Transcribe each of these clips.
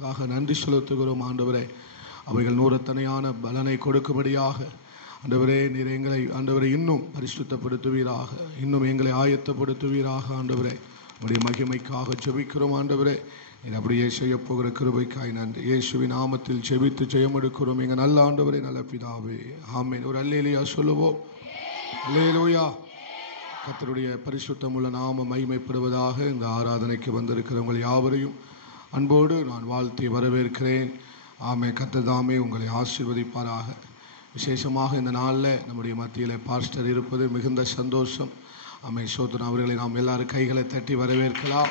வார்த்தைகளுக்காக நன்றி செலுத்துகிறோம் ஆண்டவரே. அவைகள் நூறத்தனையான பலனை கொடுக்கும்படியாக ஆண்டவரே நீர் எங்களை ஆண்டவரை இன்னும் பரிசுத்தப்படுத்துவீராக, இன்னும் எங்களை ஆயத்தப்படுத்துவீராக ஆண்டவரே. உடைய மகிமைக்காக ஜெபிக்கிறோம் ஆண்டவரே. நீர் அப்படியே செய்ய போகிற கிருபைக்காய் நன்றி. இயேசுவின் நாமத்தில் ஜெபித்து ஜெயம் எடுக்கிறோம் எங்கள் நல்ல ஆண்டவரே, நல்ல பிதாவே, ஆமென். ஒரு அல்லேலூயா சொல்லுவோம். அல்லேலூயா. கர்த்தருடைய பரிசுத்தமுள்ள நாம மகிமைப்படுவதாக. இந்த ஆராதனைக்கு வந்திருக்கிறவங்கள் யாவரையும் அன்போடு நான் வாழ்த்தி வரவேற்கிறேன். ஆமென். கர்த்தர் தாமே உங்களை ஆசீர்வதிப்பாராக. விசேஷமாக இந்த நாளில் நம்முடைய மத்தியில் பாஸ்டர் இருப்பது மிகுந்த சந்தோஷம். ஆமென். சோதரன் அவர்களை நாம் எல்லாரும் கைகளை தட்டி வரவேற்கலாம்.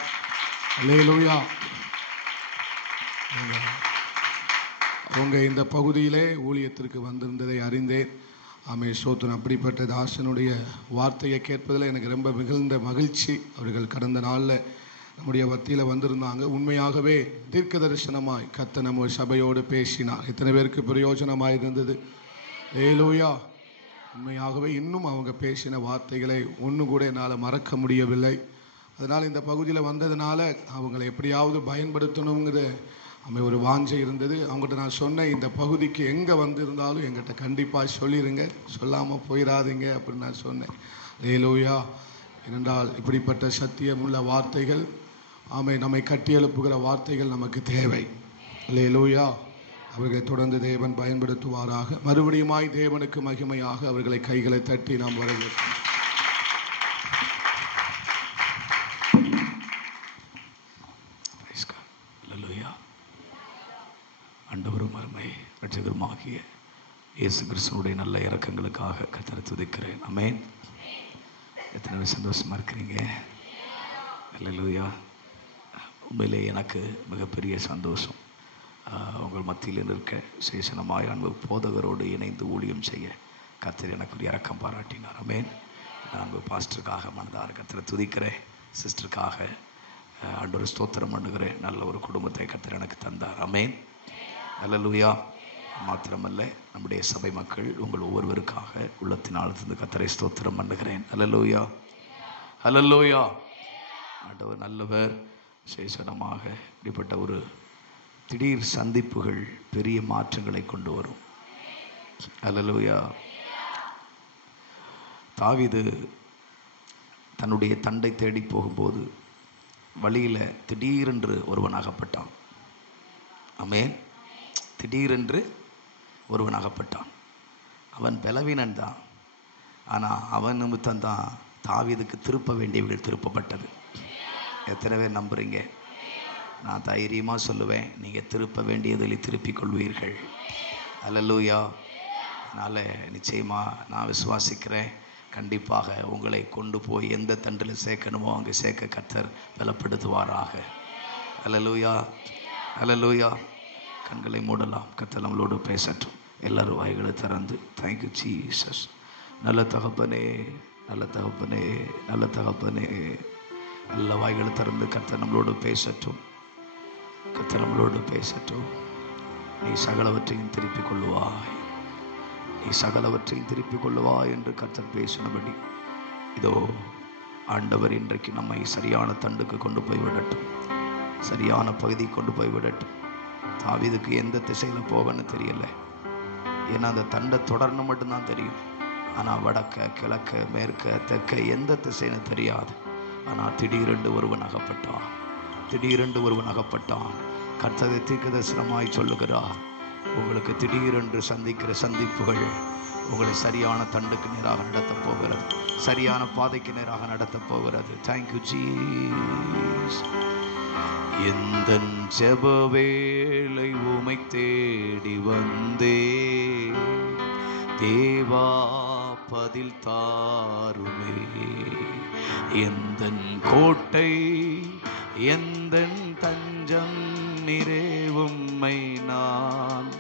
அல்லேலூயா. அவங்க இந்த பகுதியிலே ஊழியத்திற்கு வந்திருந்ததை அறிந்தேன். ஆமென். சோதரன் அப்படிப்பட்ட தாசனுடைய வார்த்தையை கேட்பதில் எனக்கு ரொம்ப மிகுந்த மகிழ்ச்சி. அவர்கள் கடந்த நாளில் நம்முடைய மத்தியில் வந்திருந்தாங்க. உண்மையாகவே தீர்க்க தரிசனமாய் கர்த்தர் நம்ம சபையோடு பேசினார். எத்தனை பேருக்கு பிரயோஜனமாக இருந்தது? அல்லேலூயா. உண்மையாகவே இன்னும் அவங்க பேசின வார்த்தைகளை ஒன்று கூட என்னால் மறக்க முடியவில்லை. அதனால் இந்த பகுதியில் வந்ததுனால அவங்களை எப்படியாவது பயன்படுத்தணுங்கிற ஒரு வாஞ்சை இருந்தது. அவங்ககிட்ட நான் சொன்னேன், இந்த பகுதிக்கு எங்கே வந்திருந்தாலும் எங்கிட்ட கண்டிப்பாக சொல்லிடுங்க, சொல்லாமல் போயிடாதீங்க அப்படின்னு நான் சொன்னேன். அல்லேலூயா. ஏனென்றால் இப்படிப்பட்ட சத்தியமுள்ள வார்த்தைகள், நம்மை கட்டி எழுப்புகிற வார்த்தைகள் நமக்கு தேவை. அல்லேலூயா. அவர்களை தொடர்ந்து தேவன் பயன்படுத்துவாராக. மறுபடியுமாய் தேவனுக்கு மகிமையாக அவர்களை கைகளை தட்டி நாம் வரவேற்கிறோம். ஆண்டவரும் அருமை இரட்சகருமாகிய இயேசு கிறிஸ்துவுடைய நல்ல இரக்கங்களுக்காக கர்த்தரை துதிக்கிறேன். ஆமென். எத்தனை பேர் சந்தோஷமாக இருக்கிறீங்க? அல்லேலூயா. உண்மையிலே எனக்கு மிகப்பெரிய சந்தோஷம் உங்கள் மத்தியில் நிற்க, விசேஷமாய் அன்பு போதகரோடு இணைந்து ஊழியம் செய்ய கர்த்தர் எனக்கு ஒரு இரக்கம் பாராட்டினார். ஆமென். நான் அன்பு பாஸ்டருக்காக மனதார கர்த்தரை துதிக்கிறேன். சிஸ்டருக்காக ஆண்டவர் ஸ்தோத்திரம் பண்ணுகிறேன். நல்ல ஒரு குடும்பத்தை கர்த்தர் எனக்கு தந்தார். ஆமென். அல்லேலூயா. மாத்திரமல்ல, நம்முடைய சபை மக்கள் உங்கள் ஒவ்வொருவருக்காக உள்ளத்தினால் கர்த்தரை ஸ்தோத்திரம் பண்ணுகிறேன். அல்லேலூயா. அல்லேலூயா. ஆண்டவர் நல்லவர். விசேஷமாக இப்படிப்பட்ட ஒரு திடீர் சந்திப்புகள் பெரிய மாற்றங்களை கொண்டு வரும். அல்லேலூயா. தாவீது தன்னுடைய தண்டை தேடி போகும்போது வழியில் திடீரென்று ஒருவன் அகப்பட்டான். ஆமென். திடீரென்று ஒருவன் அகப்பட்டான். அவன் பலவீனன் தான். ஆனால் அவன் நிமித்தம்தான் தாவீதுக்கு திருப்ப வேண்டியவர்கள் திருப்பப்பட்டது. எத்தனை பேர் நம்புறீங்க? நான் தைரியமாக சொல்லுவேன், நீங்கள் திருப்ப வேண்டியதில் திருப்பிக் கொள்வீர்கள். அல்லேலூயா. அதனால் நிச்சயமாக நான் விசுவாசிக்கிறேன், கண்டிப்பாக உங்களை கொண்டு போய் எந்த தண்டில் சேர்க்கணுமோ அங்கே சேர்க்க கர்த்தர் பலப்படுத்துவாராக. அல்லேலூயா. அல்லேலூயா. கண்களை மூடலாம். கர்த்தர் நம்மளோடு பேசட்டும். எல்லாரும் வாய்களை திறந்து தேங்க்யூ ஜீசஸ். நல்ல தகப்பனே, நல்ல தகப்பனே, நல்ல தகப்பனே. நல்ல வாய்களை திறந்து கர்த்தர் நம்மளோடு பேசட்டும். கர்த்தர் நம்மளோடு பேசட்டும். நீ சகலவற்றையும் திருப்பிக் கொள்ளுவாய், நீ சகலவற்றையும் திருப்பிக் கொள்ளுவாய் என்று கர்த்தர் பேசினபடி இதோ ஆண்டவர் இன்றைக்கு நம்மை சரியான தண்டுக்கு கொண்டு போய் விடட்டும், சரியான பகுதிக்கு கொண்டு போய் விடட்டும். தாவீதுக்கு எந்த திசையில் போகணும்னு தெரியல. ஏன்னா அந்த தண்டை தொடர்ந்து மட்டும்தான் தெரியும். ஆனால் வடக்க, கிழக்க, மேற்க, தெற்க எந்த திசைன்னு தெரியாது. ஆனால் திடீரென்று ஒருவன் அகப்பட்டான். திடீரென்று ஒருவன் அகப்பட்டான். கர்த்தரை தீர்க்கதரிசனமாய் சொல்லுகிறார், உங்களுக்கு திடீரென்று சந்திக்கிற சந்திப்புகள் உங்களை சரியான தண்டுக்கு நேராக நடத்தப் போகிறது, சரியான பாதைக்கு நேராக நடத்தப் போகிறது. Thank you Jesus. எந்தன் ஜெப வேளை உமை தேடி வந்தே, தேவா பதில் தாருமே. எந்தன் கோட்டை, எந்தன் தஞ்சம் நிறை உம்மை நான்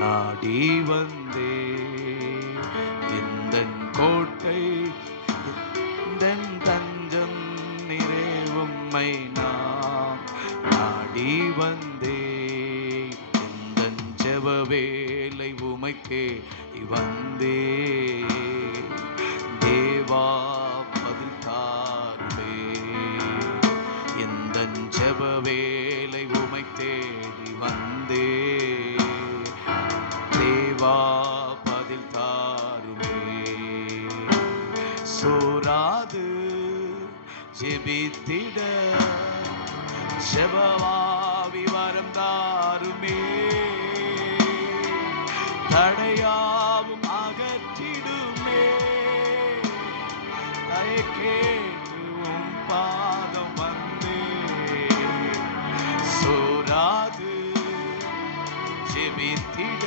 நாடி வந்தே. எந்தன் கோட்டை, எந்தன் தஞ்சம் நிறை உம்மை நான் நாடி வந்தே. எந்தன் ஜெப வேளை உமை தேடி வந்தே, தேவா பதில் தாருமே. எந்தன் ஜெப வேளை உமை தேடி வந்தே, ஜெபித்திட ஜெபவாவி வரம் தாருமே, தடையாவும் அகற்றிடுமே, தயை கேட்டு உம் பாதம் வந்து சோராது ஜெபித்திட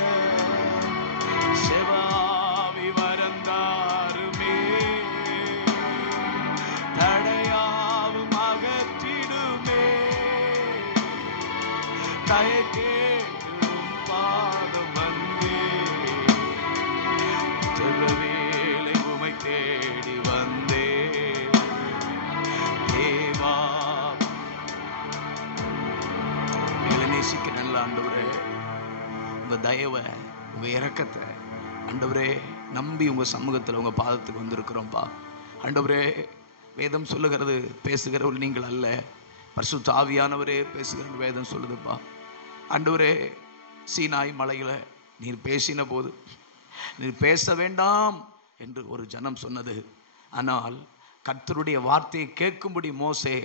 ஜெபவாவி வரம் தாருமே, தடையாவும் அகற்றிடுமே, தயை கேட்டு உம் பாதம் வந்து ஜெபவேளை உமை தேடி வந்தே தேவா. எங்களை நேசிக்க நல்ல ஆண்டவரே, உங்க தயவை உங்க இரக்கத்தை ஆண்டவரே நம்பி உங்க சமூகத்தில் உங்க பாதத்துக்கு வந்திருக்கிறோம்ப்பா. ஆண்டவரே, வேதம் சொல்லுகிறது பேசுகிறவர் நீங்கள் அல்ல, பரிசுத்த ஆவியானவரே பேசுகிற வேதம் சொல்லுதுப்பா. ஆண்டவரே, சீனாய் மலையில நீர் பேசின போது நீர் பேச வேண்டாம் என்று ஒரு ஜனம் சொன்னது. ஆனால் கர்த்தருடைய வார்த்தையை கேட்கும்படி மோசே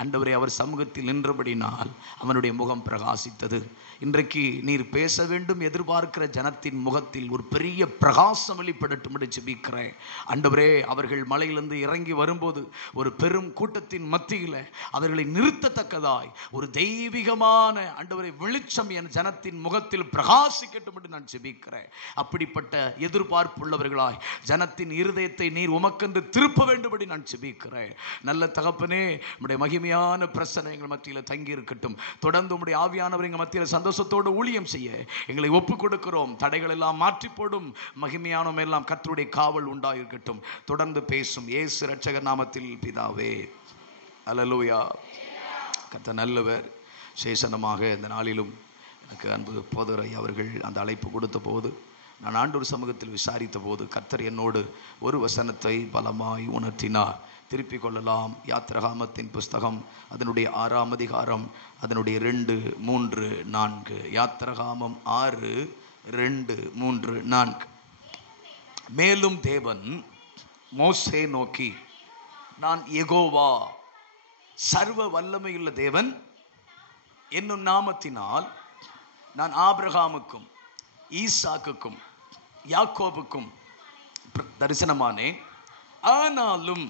ஆண்டவரே அவர் சமூகத்தில் நின்றபடினால் அவனுடைய முகம் பிரகாசித்தது. இன்றைக்கு நீர் பேச வேண்டும் எதிர்பார்க்கிற ஜனத்தின் முகத்தில் ஒரு பெரிய பிரகாசம் வெளிப்படட்டும் என்று ஜெபிக்கிறேன். ஆண்டவரே, அவர்கள் மலையிலிருந்து இறங்கி வரும்போது ஒரு பெரும் கூட்டத்தின் மத்தியில் அவர்களை நிறுத்தத்தக்கதாய் ஒரு தெய்வீகமான ஆண்டவரே வெளிச்சம் என் ஜனத்தின் முகத்தில் பிரகாசிக்கட்டும் என்று நான் ஜெபிக்கிறேன். அப்படிப்பட்ட எதிர்பார்ப்புள்ளவர்களாய் ஜனத்தின் இருதயத்தை நீர் உமக்கென்று திருப்ப வேண்டும்படி நான் ஜெபிக்கிறேன். நல்ல தகப்பனே, உம்முடைய மகிமையான பிரசன்னம் எங்கள் மத்தியில் தங்கி இருக்கட்டும். தொடர்ந்து உம்முடைய ஆவியானவர் எங்கள் மத்தியில் சந்தோஷத்தோடு ஊழியம் செய்ய எங்களை ஒப்புக் கொடுக்கிறோம். தடைகள் எல்லாம் மாற்றி போடும். மகிமையானவம் எல்லாம் கர்த்தருடைய காவல் உண்டாயிருக்கட்டும். தொடர்ந்து பேசும் இயேசு இரட்சகர் நாமத்தில் பிதாவே. அல்லேலூயா. கர்த்தர் நல்லவர். சேசனமாக இந்த நாளிலும் எனக்கு அன்பு போதரை அவர்கள் அந்த அழைப்பு கொடுத்த போது நான் ஆண்டவர் சமூகத்தில் விசாரித்த போது கர்த்தர் என்னோடு ஒரு வசனத்தை பலமாய் உணர்த்தினார். திருப்பிக் கொள்ளலாம். யாத்திராகமத்தின் புஸ்தகம் அதனுடைய 6ஆம் அதிகாரம் அதனுடைய 2, 3, 4. யாத்திராகமம் 6, 2, 3, 4. மேலும் தேவன் மோசே நோக்கி, நான் யெகோவா சர்வ வல்லமையுள்ள தேவன் என்னும் நாமத்தினால் நான் ஆபிரகாமுக்கும் ஈசாக்குக்கும் யாக்கோபுக்கும் தரிசனமானேன். ஆனாலும்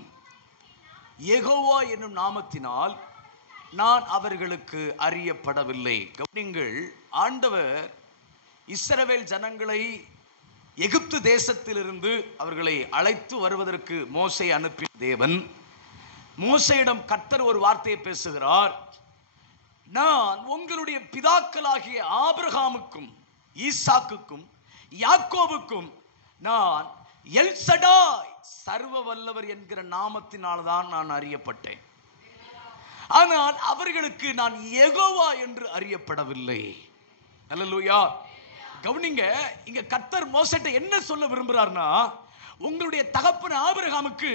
யெகோவா என்னும் நாமத்தினால் நான் அவர்களுக்கு அறியப்படவில்லை. கவனிங்கள், ஆண்டவர் இஸ்ரவேல் ஜனங்களை எகிப்து தேசத்திலிருந்து அவர்களை அழைத்து வருவதற்கு மோசே அனுப்பிய தேவன். மோசேயிடம் கர்த்தர் ஒரு வார்த்தையை பேசுகிறார். நான் உங்களுடைய பிதாக்களாகிய ஆபிரகாமுக்கும் ஈசாக்குக்கும் யாக்கோபுக்கும் நான் எல் சடாய் சர்வ வல்லவர் என்கிற நாமத்தினால்தான் நான் அறியப்பட்டேன். ஆனால் அவர்களுக்கு நான் யெகோவா என்று அறியப்படவில்லை. அல்லேலூயா. கவனிங்க, இங்க கர்த்தர் மோசேட்ட என்ன சொல்ல விரும்புறார்னா, உங்களுடைய தகப்பன் ஆபிரகாமுக்கு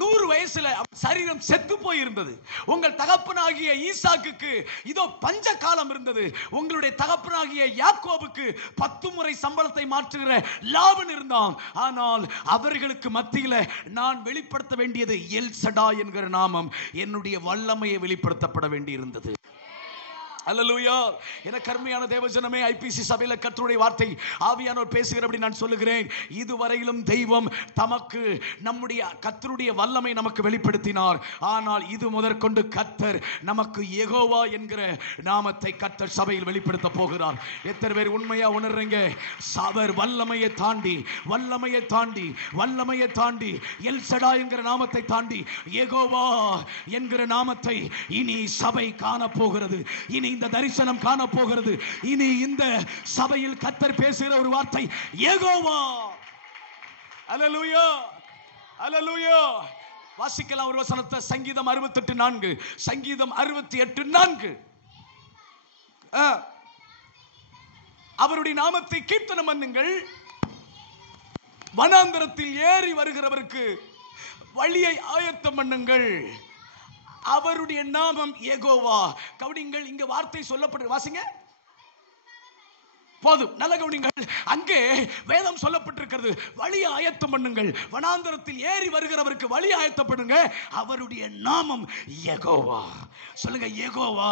100 வயசுல சரீரம் செத்து போயிருந்தது. உங்கள் தகப்பனாகிய ஈசாக்குக்கு இதோ பஞ்ச காலம் இருந்தது. உங்களுடைய தகப்பனாகிய யாக்கோபுக்கு 10 முறை சம்பளத்தை மாற்றுகிற லாபன் இருந்தான். ஆனால் அவர்களுக்கு மத்தியில நான் வெளிப்படுத்த வேண்டியது எல் சடாய் என்கிற நாமம், என்னுடைய வல்லமையை வெளிப்படுத்தப்பட வேண்டி இருந்தது. அல்லேலூயா. எனக்கு அருமையான தேவஜனமே, ஐபிசி சபையில கர்த்தருடைய வார்த்தை ஆவியானவர் பேசுகிறபடி நான் சொல்லுகிறேன். இதுவரையிலும் தெய்வம் தமக்கு நம்முடைய கர்த்தருடைய வல்லமை நமக்கு வெளிப்படுத்தினார். ஆனால் இது முதற்கொண்டு கர்த்தர் நமக்கு யெகோவா என்கிற நாமத்தை கர்த்தர் சபையில் வெளிப்படுத்த போகிறார். எத்தனை பேர் உண்மையா உணர்றீங்க? அவர் வல்லமையை தாண்டி வல்லமையை தாண்டி வல்லமையை தாண்டி எல் சடா என்கிற நாமத்தை தாண்டி யெகோவா என்கிற நாமத்தை இனி சபை காண போகிறது. இனி இந்த தரிசனம் காண போகிறது. இனி இந்த சபையில் கர்த்தர் பேசுகிற ஒரு வார்த்தை யெகோவா. அல்லேலூயா, அல்லேலூயா. வாசிக்கலாம் ஒரு வசனத்தை. சங்கீதம் 68:4. சங்கீதம் 68:4. அவருடைய நாமத்தை கீர்த்தனம் பண்ணுங்கள். வனாந்தரத்தில் ஏறி வருகிறவருக்கு வழியை ஆயத்தம் பண்ணுங்கள். அவருடைய நாமம் யெகோவா. கவனிங்கள், இங்க வார்த்தை சொல்லப்பட்டு வாசிங்க. போதும். நல்ல கவனிங்கள். அங்கே வேதம் சொல்லப்பட்டிருக்கிறது, வழி ஆயத்தம் பண்ணுங்கள், வனாந்தரத்தில் ஏறி வருகிறவருக்கு வழி ஆயத்தப்படுங்க, அவருடைய நாமம் யெகோவா. சொல்லுங்க, யெகோவா.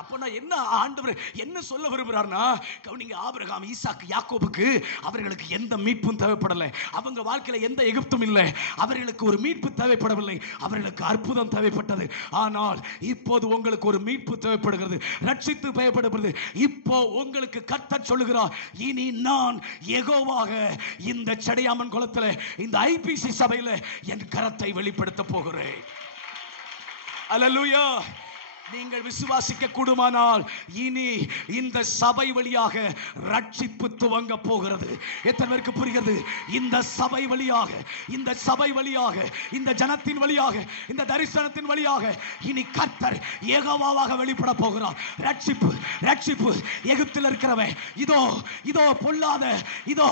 அப்ப நான் என்ன ஆண்டவர் என்ன சொல்ல விரும்புறார்னா, கவனிங்க, ஆபிரகாம், ஈசாக்கு, யாக்கோபுக்கு அவர்களுக்கு எந்த மீட்பும் தேவைப்படலை. அவங்க வாழ்க்கையில எந்த எகிப்தும் இல்லை. அவர்களுக்கு ஒரு மீட்பு தேவைப்படவில்லை. அவர்களுக்கு அற்புதம் தேவைப்பட்டது. ஆனால் இப்போது உங்களுக்கு ஒரு மீட்பு தேவைப்படுகிறது, ரட்சித்து தேவைப்படுகிறது. இப்போ உங்களுக்கு கர்த்தர் சொல்லுகிறார், இனி நான் யெகோவாக இந்த சடையாமன் குளத்தில், இந்த ஐபிசி சபையில் என் கரத்தை வெளிப்படுத்த போகிறேன். அல்லேலூயா. நீங்கள் விசுவாசிக்க கூடுமானால் இனி இந்த சபை வழியாக ரட்சிப்பு துவங்க போகிறது. எத்தனை பேருக்கு புரிகிறது? இந்த சபை வழியாக, இந்த சபை வழியாக, இந்த ஜனத்தின் வழியாக, இந்த தரிசனத்தின் வழியாக இனி கர்த்தர் யெகோவாவாக வெளிப்பட போகிறார். ரட்சிப்பு, ரட்சிப்பு. எகிப்தில் இருக்கிறவன் இதோ, இதோ பொல்லாத, இதோ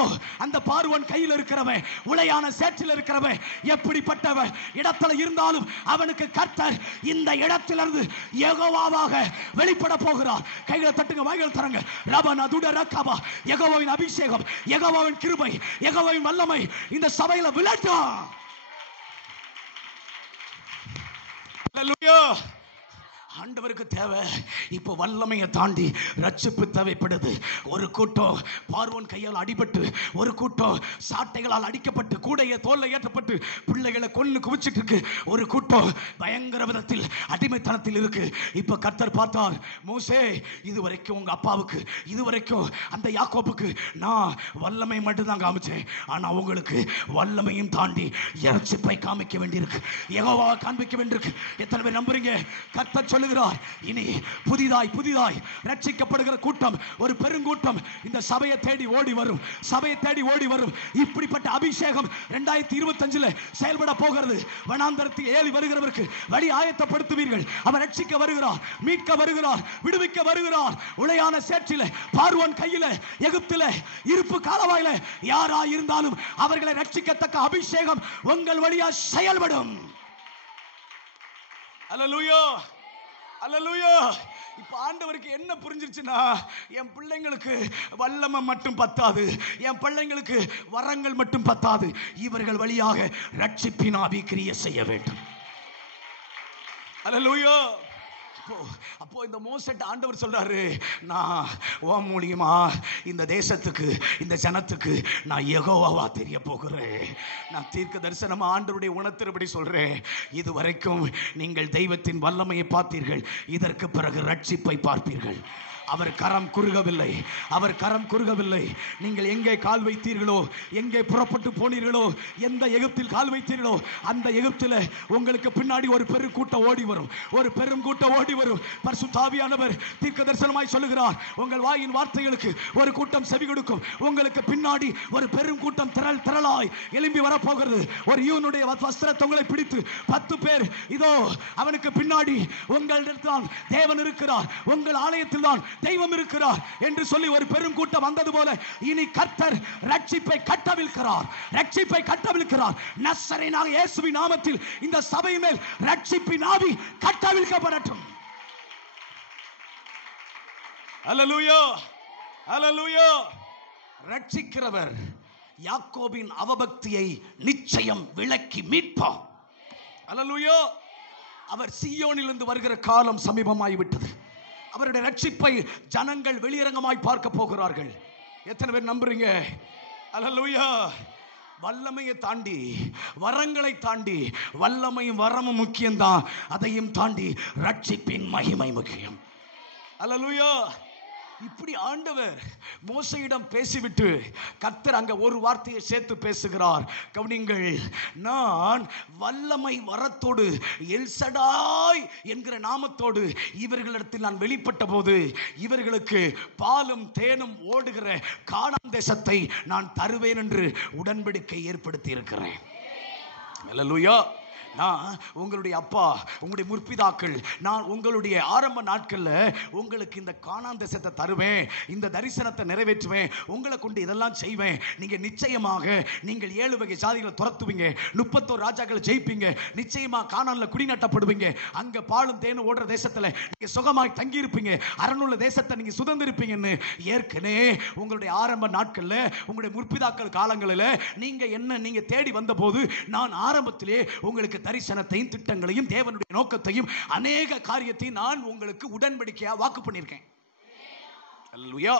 அந்த பார்வோன் கையில் இருக்கிறவன், உளையான சேற்றில் இருக்கிறவன், எப்படிப்பட்டவன் இடத்துல இருந்தாலும் அவனுக்கு கர்த்தர் இந்த இடத்திலிருந்து யெகோவாவாக வெளிப்பட போகிறார். கைகளை தட்டுங்க, வாய்கள் தரங்க. ரபனா துட ரக்கபா. யெகோவாவின் அபிஷேகம், யெகோவாவின் கிருபை, யெகோவாவின் வல்லமை இந்த சபையில விளட்டும். அல்லேலூயா. ஆண்டவருக்கு தேவை இப்போ வல்லமையை தாண்டி ரட்சிப்பு தேவைப்படுது. ஒரு கூட்டம் பார்வோன் கையால் அடிபட்டு, ஒரு கூட்டம் சாட்டைகளால் அடிக்கப்பட்டு, கூடைய தோல்ல ஏற்றப்பட்டு பிள்ளைகளை கொன்னு குவிச்சிட்டு இருக்கு. ஒரு கூட்டம் பயங்கர விதத்தில் அடிமைத்தனத்தில் இருக்கு. இப்ப கர்த்தர் பார்த்தார், மோசே, இதுவரைக்கும் உங்க அப்பாவுக்கு, இதுவரைக்கும் அந்த யாக்கோபுக்கு நான் வல்லமை மட்டும்தான் காமிச்சேன். ஆனா உங்களுக்கு வல்லமையும் தாண்டி ரட்சிப்பை காமிக்க வேண்டியிருக்கு, யெகோவாவை காண்பிக்க வேண்டியிருக்கு. எத்தனை பேர் நம்புறீங்க? கர்த்தர் சொல்லுகிறார், இனி புதிதாய் புதிதாய் ரட்சிக்கப்படுகிற கூட்டம், ஒரு பெருங்கூட்டம் இந்த சபையை தேடி ஓடி வரும், சபையை தேடி ஓடி வரும். இப்படிப்பட்ட அபிஷேகம் 2025 செயல்பட போகிறது. வனாந்தரத்தில் ஏறி வருகிறவருக்கு வழி ஆயத்தப்படுத்துவீர்கள். அவர் ரட்சிக்க வருகிறார், மீட்க வருகிறார், விடுவிக்க வருகிறார். உளையான சேற்றில, பார்வோன் கையில, எகிப்தில, இருப்பு காலவாயில யாரா இருந்தாலும் அவர்களை ரட்சிக்கத்தக்க அபிஷேகம் உங்கள் வழியா செயல்படும். அல்லேலூயா, அல்லேலூயா. இப்ப ஆண்டவருக்கு என்ன புரிஞ்சிருச்சுன்னா, என் பிள்ளைங்களுக்கு வல்லமை மட்டும் பத்தாது, என் பிள்ளைங்களுக்கு வரங்கள் மட்டும் பத்தாது, இவர்கள் வழியாக ரட்சிப்பின் ஆவி கிரியை செய்ய வேண்டும். அல்லேலூயா. அப்போ இந்த மோசேட்ட ஆண்டவர் சொல்றாரு, நான் உன் மூலியமா இந்த தேசத்துக்கு, இந்த ஜனத்துக்கு நான் யெகோவாவா தெரிய போகிறேன். நான் தீர்க்க தரிசனமா ஆண்டவருடைய உணர்த்திறபடி சொல்றேன். இதுவரைக்கும் நீங்கள் தெய்வத்தின் வல்லமையை பார்த்தீர்கள், இதற்கு பிறகு ரட்சிப்பை பார்ப்பீர்கள். அவர் கரம் குறுகவில்லை, அவர் கரம் குறுகவில்லை. நீங்கள் எங்கே கால் வைத்தீர்களோ, எங்கே புறப்பட்டு போனீர்களோ, எந்த எகிப்தில் கால் வைத்தீர்களோ, அந்த எகிப்தில் உங்களுக்கு பின்னாடி ஒரு பெரும் கூட்டம் ஓடி வரும், ஒரு பெரும் கூட்டம் ஓடி வரும். பரிசுத்த ஆவியானவர் தீர்க்க தரிசனமாய் சொல்லுகிறார், உங்கள் வாயின் வார்த்தைகளுக்கு ஒரு கூட்டம் செவி கொடுக்கும். உங்களுக்கு பின்னாடி ஒரு பெரும் கூட்டம் திரள் திரளாய் எழும்பி வரப்போகிறது. ஒரு யூனுடைய வஸ்திரத்தை உங்களை பிடித்து 10 பேர், இதோ அவனுக்கு பின்னாடி உங்களிடத்தான் தேவன் இருக்கிறார், உங்கள் ஆலயத்தில் தான் தெய்வம் இருக்கிறார் என்று சொல்லி ஒரு பெரும் கூட்டம் வந்தது போல இனி கர்த்தர் ரட்சிப்பை கட்டவிழ்க்கிறார், ரட்சிப்பை கட்டவிழ்க்கிறார். நசரேயனாகிய இயேசுவின் நாமத்தில் இந்த சபை மேல் ரட்சிப்பின் ஆவி கட்டவிழ்க்கப்படட்டும். அல்லேலூயா, அல்லேலூயா. ரட்சிக்கிறவர் யாக்கோபின் அவபக்தியை நிச்சயம் விலக்கி மீட்பார். அல்லேலூயா. அவர் சீயோனிலிருந்து வருகிற காலம் சமீபமாகி விட்டது. அவருடைய ரட்சிப்பை ஜனங்கள் வெளியரங்கமாய் பார்க்க போகிறார்கள். எத்தனை பேர் நம்புறீங்க? அல்லேலூயா. வல்லமையை தாண்டி, வரங்களை தாண்டி, வல்லமையும் வரமும் முக்கியம்தான், அதையும் தாண்டி ரட்சிப்பின் மகிமை முக்கியம். அல்லேலூயா. இப்படி ஆண்டவர் மோசையிடம் பேசிவிட்டு கர்த்தர் அங்க ஒரு வார்த்தையை சேர்த்து பேசுகிறார். கவனிங்கள், நான் வல்லமை வரத்தோடு, எல்சடாய் என்கிற நாமத்தோடு இவர்களிடத்தில் நான் வெளிப்பட்ட போது இவர்களுக்கு பாலும் தேனும் ஓடுகிற கானான் தேசத்தை நான் தருவேன் என்று உடன்படிக்கை ஏற்படுத்தி இருக்கிறேன். அல்லேலூயா. நான் உங்களுடைய அப்பா, உங்களுடைய முற்பிதாக்கள், நான் உங்களுடைய ஆரம்ப நாட்களில் உங்களுக்கு இந்த கானான் தேசத்தை தருவேன், இந்த தரிசனத்தை நிறைவேற்றுவேன், உங்களை கொண்டு இதெல்லாம் செய்வேன். நீங்கள் நிச்சயமாக நீங்கள் 7 வகை ஜாதிகளை துரத்துவீங்க, 31 ராஜாக்களை ஜெயிப்பீங்க, நிச்சயமாக கானானில் குடிநட்டப்படுவீங்க, அங்கே பாலும் தேனும் ஓடுற தேசத்தில் நீங்கள் சுகமாய் தங்கியிருப்பீங்க, அரணுள்ள தேசத்தை நீங்கள் சுதந்திரிப்பீங்கன்னு ஏற்கனவே உங்களுடைய ஆரம்ப நாட்களில் உங்களுடைய முற்பிதாக்கள் காலங்களில் நீங்கள் தேடி வந்த போது நான் ஆரம்பத்திலே உங்களுக்கு தரிசனத்தையும் திட்டங்களையும் தேவனுடைய நோக்கத்தையும் அநேக காரியத்தையும் நான் உங்களுக்கு உடன்படிக்கையா வாக்கு பண்ணியிருக்கேன். அல்லேலூயா.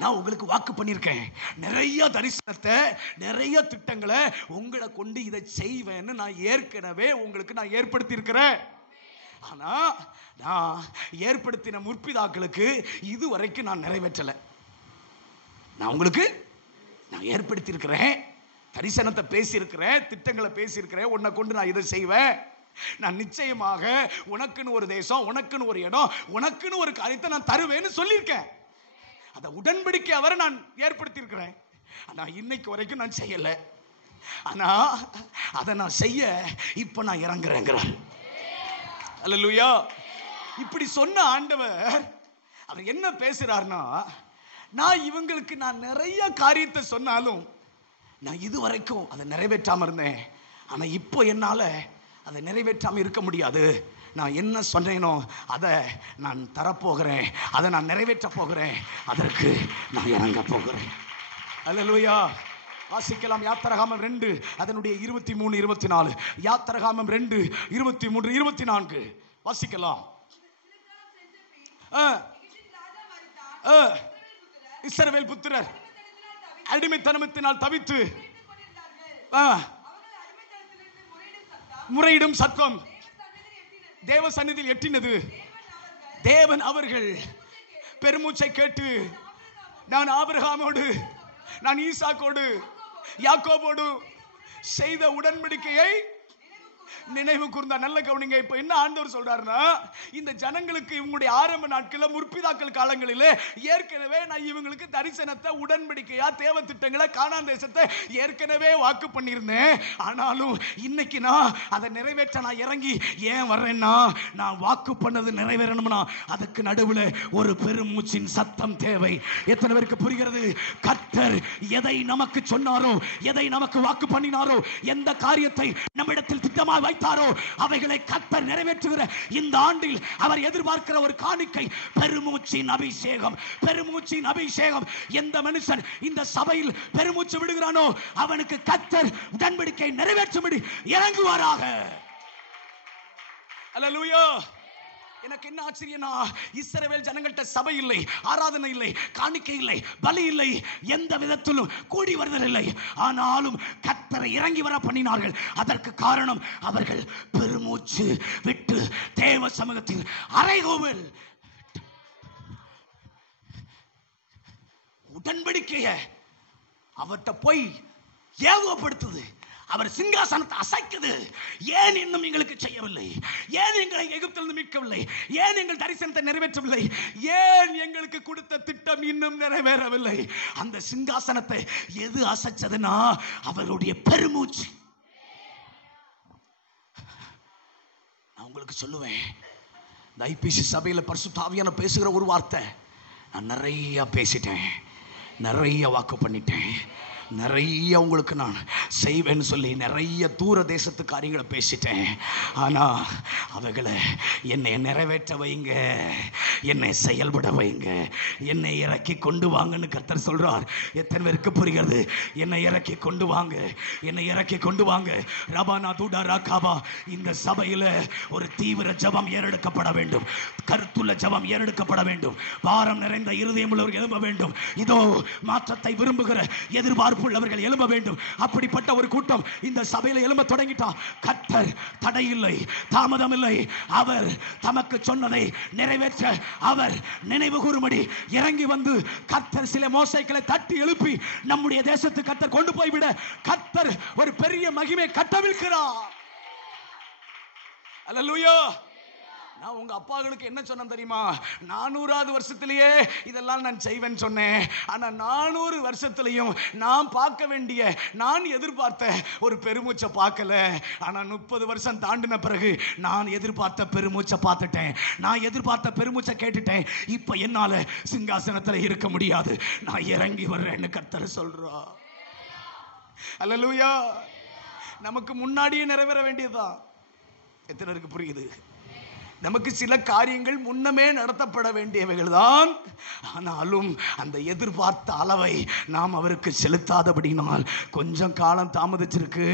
நான் உங்களுக்கு வாக்கு பண்ணியிருக்கேன். நிறைய தரிசனத்தை, நிறைய திட்டங்களை உங்களை கொண்டு இதை செய்வேன்னு நான் ஏற்கனவே உங்களுக்கு நான் ஏற்படுத்தி இருக்கிறேன். ஆனா நான் ஏற்படுத்தின முற்பிதாக்களுக்கு இதுவரைக்கும் நான் நிறைவேற்றலை. நான் உங்களுக்கு நான் ஏற்படுத்தி இருக்கிறேன், தரிசனத்தை பேசியிருக்கிறேன், திட்டங்களை பேசியிருக்கிறேன், உன்னை கொண்டு நான் இதை செய்வேன், நான் நிச்சயமாக உனக்குன்னு ஒரு தேசம், உனக்குன்னு ஒரு இடம், உனக்குன்னு ஒரு காரியத்தை நான் தருவேன்னு சொல்லியிருக்கேன். அதை உடன்படிக்கை அவரை நான் ஏற்படுத்தி இருக்கிறேன். ஆனா இன்னைக்கு வரைக்கும் நான் செய்யலை. ஆனா அதை நான் செய்ய இப்ப நான் இறங்குறேங்கிறார். அல்லேலூயா. இப்படி சொன்ன ஆண்டவர் அவர் என்ன பேசுறாருன்னா, நான் இவங்களுக்கு நான் நிறைய காரியத்தை சொன்னாலும் நான் இதுவரைக்கும் அதை நிறைவேற்றாமல் இருந்தேன். ஆனால் இப்போ என்னால் அதை நிறைவேற்றாமல் இருக்க முடியாது. நான் என்ன சொன்னேனோ அதை நான் தரப்போகிறேன், அதை நான் நிறைவேற்ற போகிறேன், அதற்கு நான் இறங்க போகிறேன். அல்லேலூயா. வாசிக்கலாம். யாத்திராகமம் 2 அதனுடைய 23, 24. யாத்திராகமம் 2, 23, 24 வாசிக்கலாம். இஸ்ரவேல் புத்திரர் அடிமைத்தனத்தினால் தவித்து முறையிடும் சத்தம் தேவ சந்நிதியில் எட்டினது. தேவன் அவர்கள் பெருமூச்சை கேட்டு, நான் ஆபிரகாமோடு, நான் ஈசாக்கோடு, யாக்கோபோடு செய்த உடன்படிக்கையை நினைவு கூர்ந்தா. நல்ல கவனிங்க. இப்ப என்ன ஆண்டவர் சொல்றாருன்னா, இந்த ஜனங்களுக்கு இவங்களுடைய ஆரம்ப நாட்களில் முற்பிதாக்கள் காலங்களில் ஏற்கனவே நான் இவங்களுக்கு தரிசனத்தை, உடன்படிக்கையா, தேவ திட்டங்களை, கானான் தேசத்தை ஏற்கனவே வாக்கு பண்ணியிருந்தேன். ஆனாலும் இன்னைக்கு நான் அதை நிறைவேற்ற நான் இறங்கி ஏன் வர்றேன்னா, நான் வாக்கு பண்ணது நிறைவேறணும்னா அதுக்கு நடுவில் ஒரு பெருமூச்சின் சத்தம் தேவை. எத்தனை பேருக்கு புரிகிறது? கர்த்தர் எதை நமக்கு சொன்னாரோ, எதை நமக்கு வாக்கு பண்ணினாரோ, எந்த காரியத்தை நம்மிடத்தில் திட்டமாக வைத்தாரோ அவைகளை கர்த்தர் நிறைவேற்றுகிற இந்த ஆண்டில் அவர் எதிர்பார்க்கிற ஒரு காணிக்கை பெருமூச்சின் அபிஷேகம். பெருமூச்சின் அபிஷேகம். எந்த மனுஷன் இந்த சபையில் பெருமூச்சு விடுகிறானோ அவனுக்கு கர்த்தர் உடன்படிக்கை நிறைவேற்றும்படி இறங்குவாராக. அல்லேலூயா. எனக்கு என்ன ஆச்சரியனா, இஸ்ரவேல் ஜனங்கள்ட்ட சபை இல்லை, ஆராதனை இல்லை, காணிக்கை இல்லை, பலி இல்லை, எந்த விதத்திலும் கூடி வருதல் இல்லை. ஆனாலும் கர்த்தரை இறங்கி வர பண்ணினார்கள். அதற்கு காரணம் அவர்கள் பெருமூச்சு விட்டு தேவ சமூகத்தில் அறைகோவல் உடன்படிக்கைய அவர்கிட்ட போய் ஏவப்படுத்துது. அவர் சிங்காசனத்தை அசைக்குது. ஏன் இன்னும் எங்களுக்கு செய்யவில்லை? ஏன் எங்களை எகிப்திலிருந்து மீட்கவில்லை? ஏன் எங்கள் தரிசனத்தை நிறைவேற்றவில்லை? ஏன் எங்களுக்கு கொடுத்த திட்டம் இன்னும் நிறைவேறவில்லை? அந்த சிங்காசனத்தை எது அசைச்சதுன்னா அவருடைய பெருமூச்சு. நான் உங்களுக்கு சொல்லுவேன், இந்த ஐபிசி சபையில் பரிசுத்த ஆவியான பேசுகிற ஒரு வார்த்தை, நான் நிறைய பேசிட்டேன், நிறைய வாக்கு பண்ணிட்டேன், நிறைய உங்களுக்கு நான் செய்வேன்னு சொல்லி நிறைய தூர தேசத்து காரியங்களை பேசிட்டேன். ஆனால் அவைகளை என்னை நிறைவேற்ற வைங்க, என்னை செயல்பட வைங்க, என்னை இறக்கி கொண்டு வாங்கன்னு கர்த்தர் சொல்றார். எத்தனை பேருக்கு புரிகிறது? என்னை இறக்கி கொண்டு வாங்க, என்னை இறக்கி கொண்டு வாங்க. ரபானா தூடா ராகாபா. இந்த சபையில் ஒரு தீவிர ஜபம் ஏறெடுக்கப்பட வேண்டும், கருத்துள்ள ஜபம் ஏறெடுக்கப்பட வேண்டும், பாரம் நிறைந்த இருதயம் உள்ளவர்கள் எழும்ப வேண்டும். இதோ மாற்றத்தை விரும்புகிற எதிர்பார்ப்பு உள்ளவர்கள் எழும்ப வேண்டும். அப்படிப்பட்ட ஒரு கூட்டம் இந்த சபையில் எழும்ப தொடங்கிட்டா கர்த்தர் தடை இல்லை, தாமதம் இல்லை. அவர் தமக்கு சொன்னதை நிறைவேற்ற அவர் நினைவு கூறும்படி இறங்கி வந்து கர்த்தர் சில மோசைகளை தட்டி எழுப்பி நம்முடைய தேசத்துக்கு கர்த்தர் கொண்டு போய்விட கர்த்தர் ஒரு பெரிய மகிமை கட்டவிழ்க்கிறார். அல்லேலூயா. நான் உங்க அப்பாங்களுக்கு என்ன சொன்னேன் தெரியுமா? 400வது வருஷத்திலேயே இதெல்லாம் நான் செய்வேன் சொன்னேன். ஆனா 400 வருஷத்திலையும் நான் பார்க்க வேண்டிய, நான் எதிர்பார்த்த ஒரு பெருமூச்சை பார்க்கல. ஆனா 30 வருஷம் தாண்டின பிறகு நான் எதிர்பார்த்த பெருமூச்சை பார்த்துட்டேன். நான் எதிர்பார்த்த பெருமூச்சை கேட்டுட்டேன். இப்ப என்னால சிங்காசனத்துல இருக்க முடியாது, நான் இறங்கி வர்றேன்னு கர்த்தர் சொல்றா. அல்லேலூயா. நமக்கு முன்னாடியே நிறைவேற வேண்டியதுதான். எத்தனை பேருக்கு புரியுது? நமக்கு சில காரியங்கள் முன்னமே நடத்தப்பட வேண்டியவைகள் தான். ஆனாலும் அந்த எதிர்பார்த்த அளவை நாம் அவருக்கு செலுத்தாதபடினால் கொஞ்சம் காலம் தாமதிச்சிருக்கு.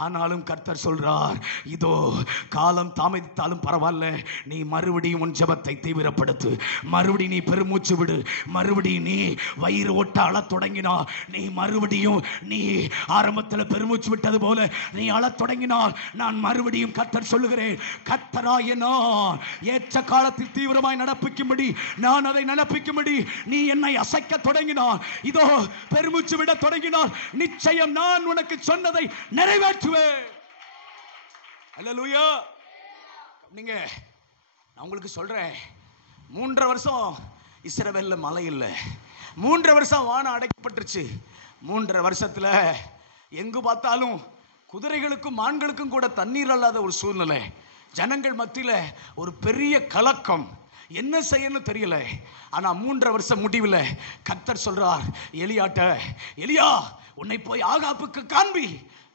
ஆனாலும் கர்த்தர் சொல்றார், இதோ காலம் தாமதித்தாலும் பரவாயில்ல, நீ மறுபடியும் உன் ஜெபத்தை தீவிரப்படுத்து, மறுபடியும் நீ பெருமூச்சு விடு, மறுபடியும் நீ வயிறு ஒட்ட அழத் தொடங்கினார், நீ மறுபடியும் நீ ஆரம்பத்தில் பெருமூச்சு விட்டது போல நீ அழத் தொடங்கினார், நான் மறுபடியும் கர்த்தர் சொல்லுகிறேன், கர்த்தராகிய நான் ஏற்ற காலத்தில் தீவிரமாய் நடப்பிக்கும்படி, நான் அதை நடப்பிக்கும்படி நீ என்னை அசைக்க தொடங்கினார், இதோ பெருமூச்சு விட தொடங்கினார், நிச்சயம் நான் உனக்கு சொன்னதை நிறைவேற்றுவேன். அல்லேலூயா. நீங்க நான் உங்களுக்கு சொல்றேன், 3.5 வருஷம் இஸ்ரவேல்ல மழை இல்லை, 3.5 வருஷம் வானம் அடைக்கப்பட்டுருச்சு. 3.5 வருஷத்துல எங்கு பார்த்தாலும் குதிரைகளுக்கும் மான்களுக்கும் கூட தண்ணீர் இல்லாத ஒரு சூழ்நிலை. ஜனங்கள் மத்தியில் ஒரு பெரிய கலக்கம், என்ன செய்யணும் தெரியல. ஆனா 3.5 வருஷம் முடிவில் கர்த்தர் சொல்றார் எலியாட்ட, எலியா உன்னை போய் ஆகாப்புக்கு காண்பி,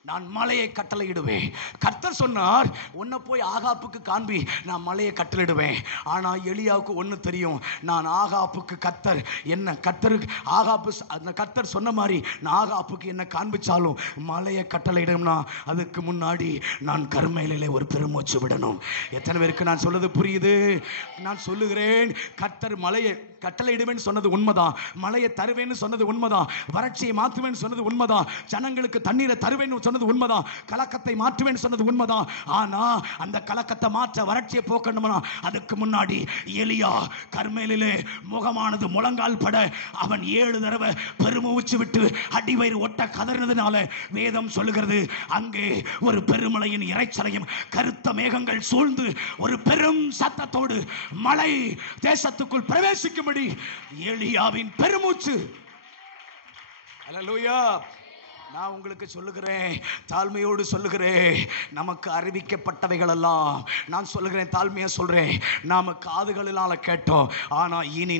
நான் மலையை கட்டளையிடுவேன். கர்த்தர் சொன்னார், உன்னை போய் ஆகாப்புக்கு காண்பி, நான் மலையை கட்டளையிடுவேன். ஆனால் எலியாவுக்கு ஒன்று தெரியும், நான் ஆகாப்புக்கு கர்த்தர் என்ன கர்த்தருக்கு ஆகாப்பு அந்த கர்த்தர் சொன்ன மாதிரி நான் ஆகாப்புக்கு என்ன காண்பிச்சாலும் மலையை கட்டளையிடும்னா அதுக்கு முன்னாடி நான் கர்மேலிலே ஒரு பெருமூச்சு விடணும். எத்தனை பேருக்கு நான் சொல்றது புரியுது? நான் சொல்லுகிறேன், கர்த்தர் மலையை கட்டளையிடுவேன்னு சொன்னது உண்மைதான், மலையை தருவேன்னு சொன்னது உண்மைதான், வறட்சியை மாற்றுவேன்னு சொன்னது உண்மைதான், ஜனங்களுக்கு தண்ணீரை தருவேன்னு சொன்னது உண்மைதான், கலக்கத்தை மாற்றுவேன்னு சொன்னது உண்மைதான். ஆனா அந்த கலக்கத்தை மாற்ற, வறட்சியை போக்கணும்னா அதுக்கு முன்னாடி எலியா கர்மேலிலே முகமானது முழங்கால் பட அவன் 7 தடவை பெருமூச்சு விட்டு அடிவயிறு ஒட்ட கதறினதுனால வேதம் சொல்லுகிறது, அங்கே ஒரு பெருமழையின் இரைச்சலையும் கருத்த மேகங்கள் சூழ்ந்து ஒரு பெரும் சத்தத்தோடு மழை தேசத்துக்குள் பிரவேசிக்கும்படி எலியாவின் பெருமூச்சு. அல்லேலூயா. நான் உங்களுக்கு சொல்லுகிறேன், தாழ்மையோடு சொல்லுகிறேன், நமக்கு அறிவிக்கப்பட்டவைகள் எல்லாம் நான் சொல்லுகிறேன், தாழ்மையா சொல்றேன், நாம காதுகளினால கேட்டோம், ஆனா இனி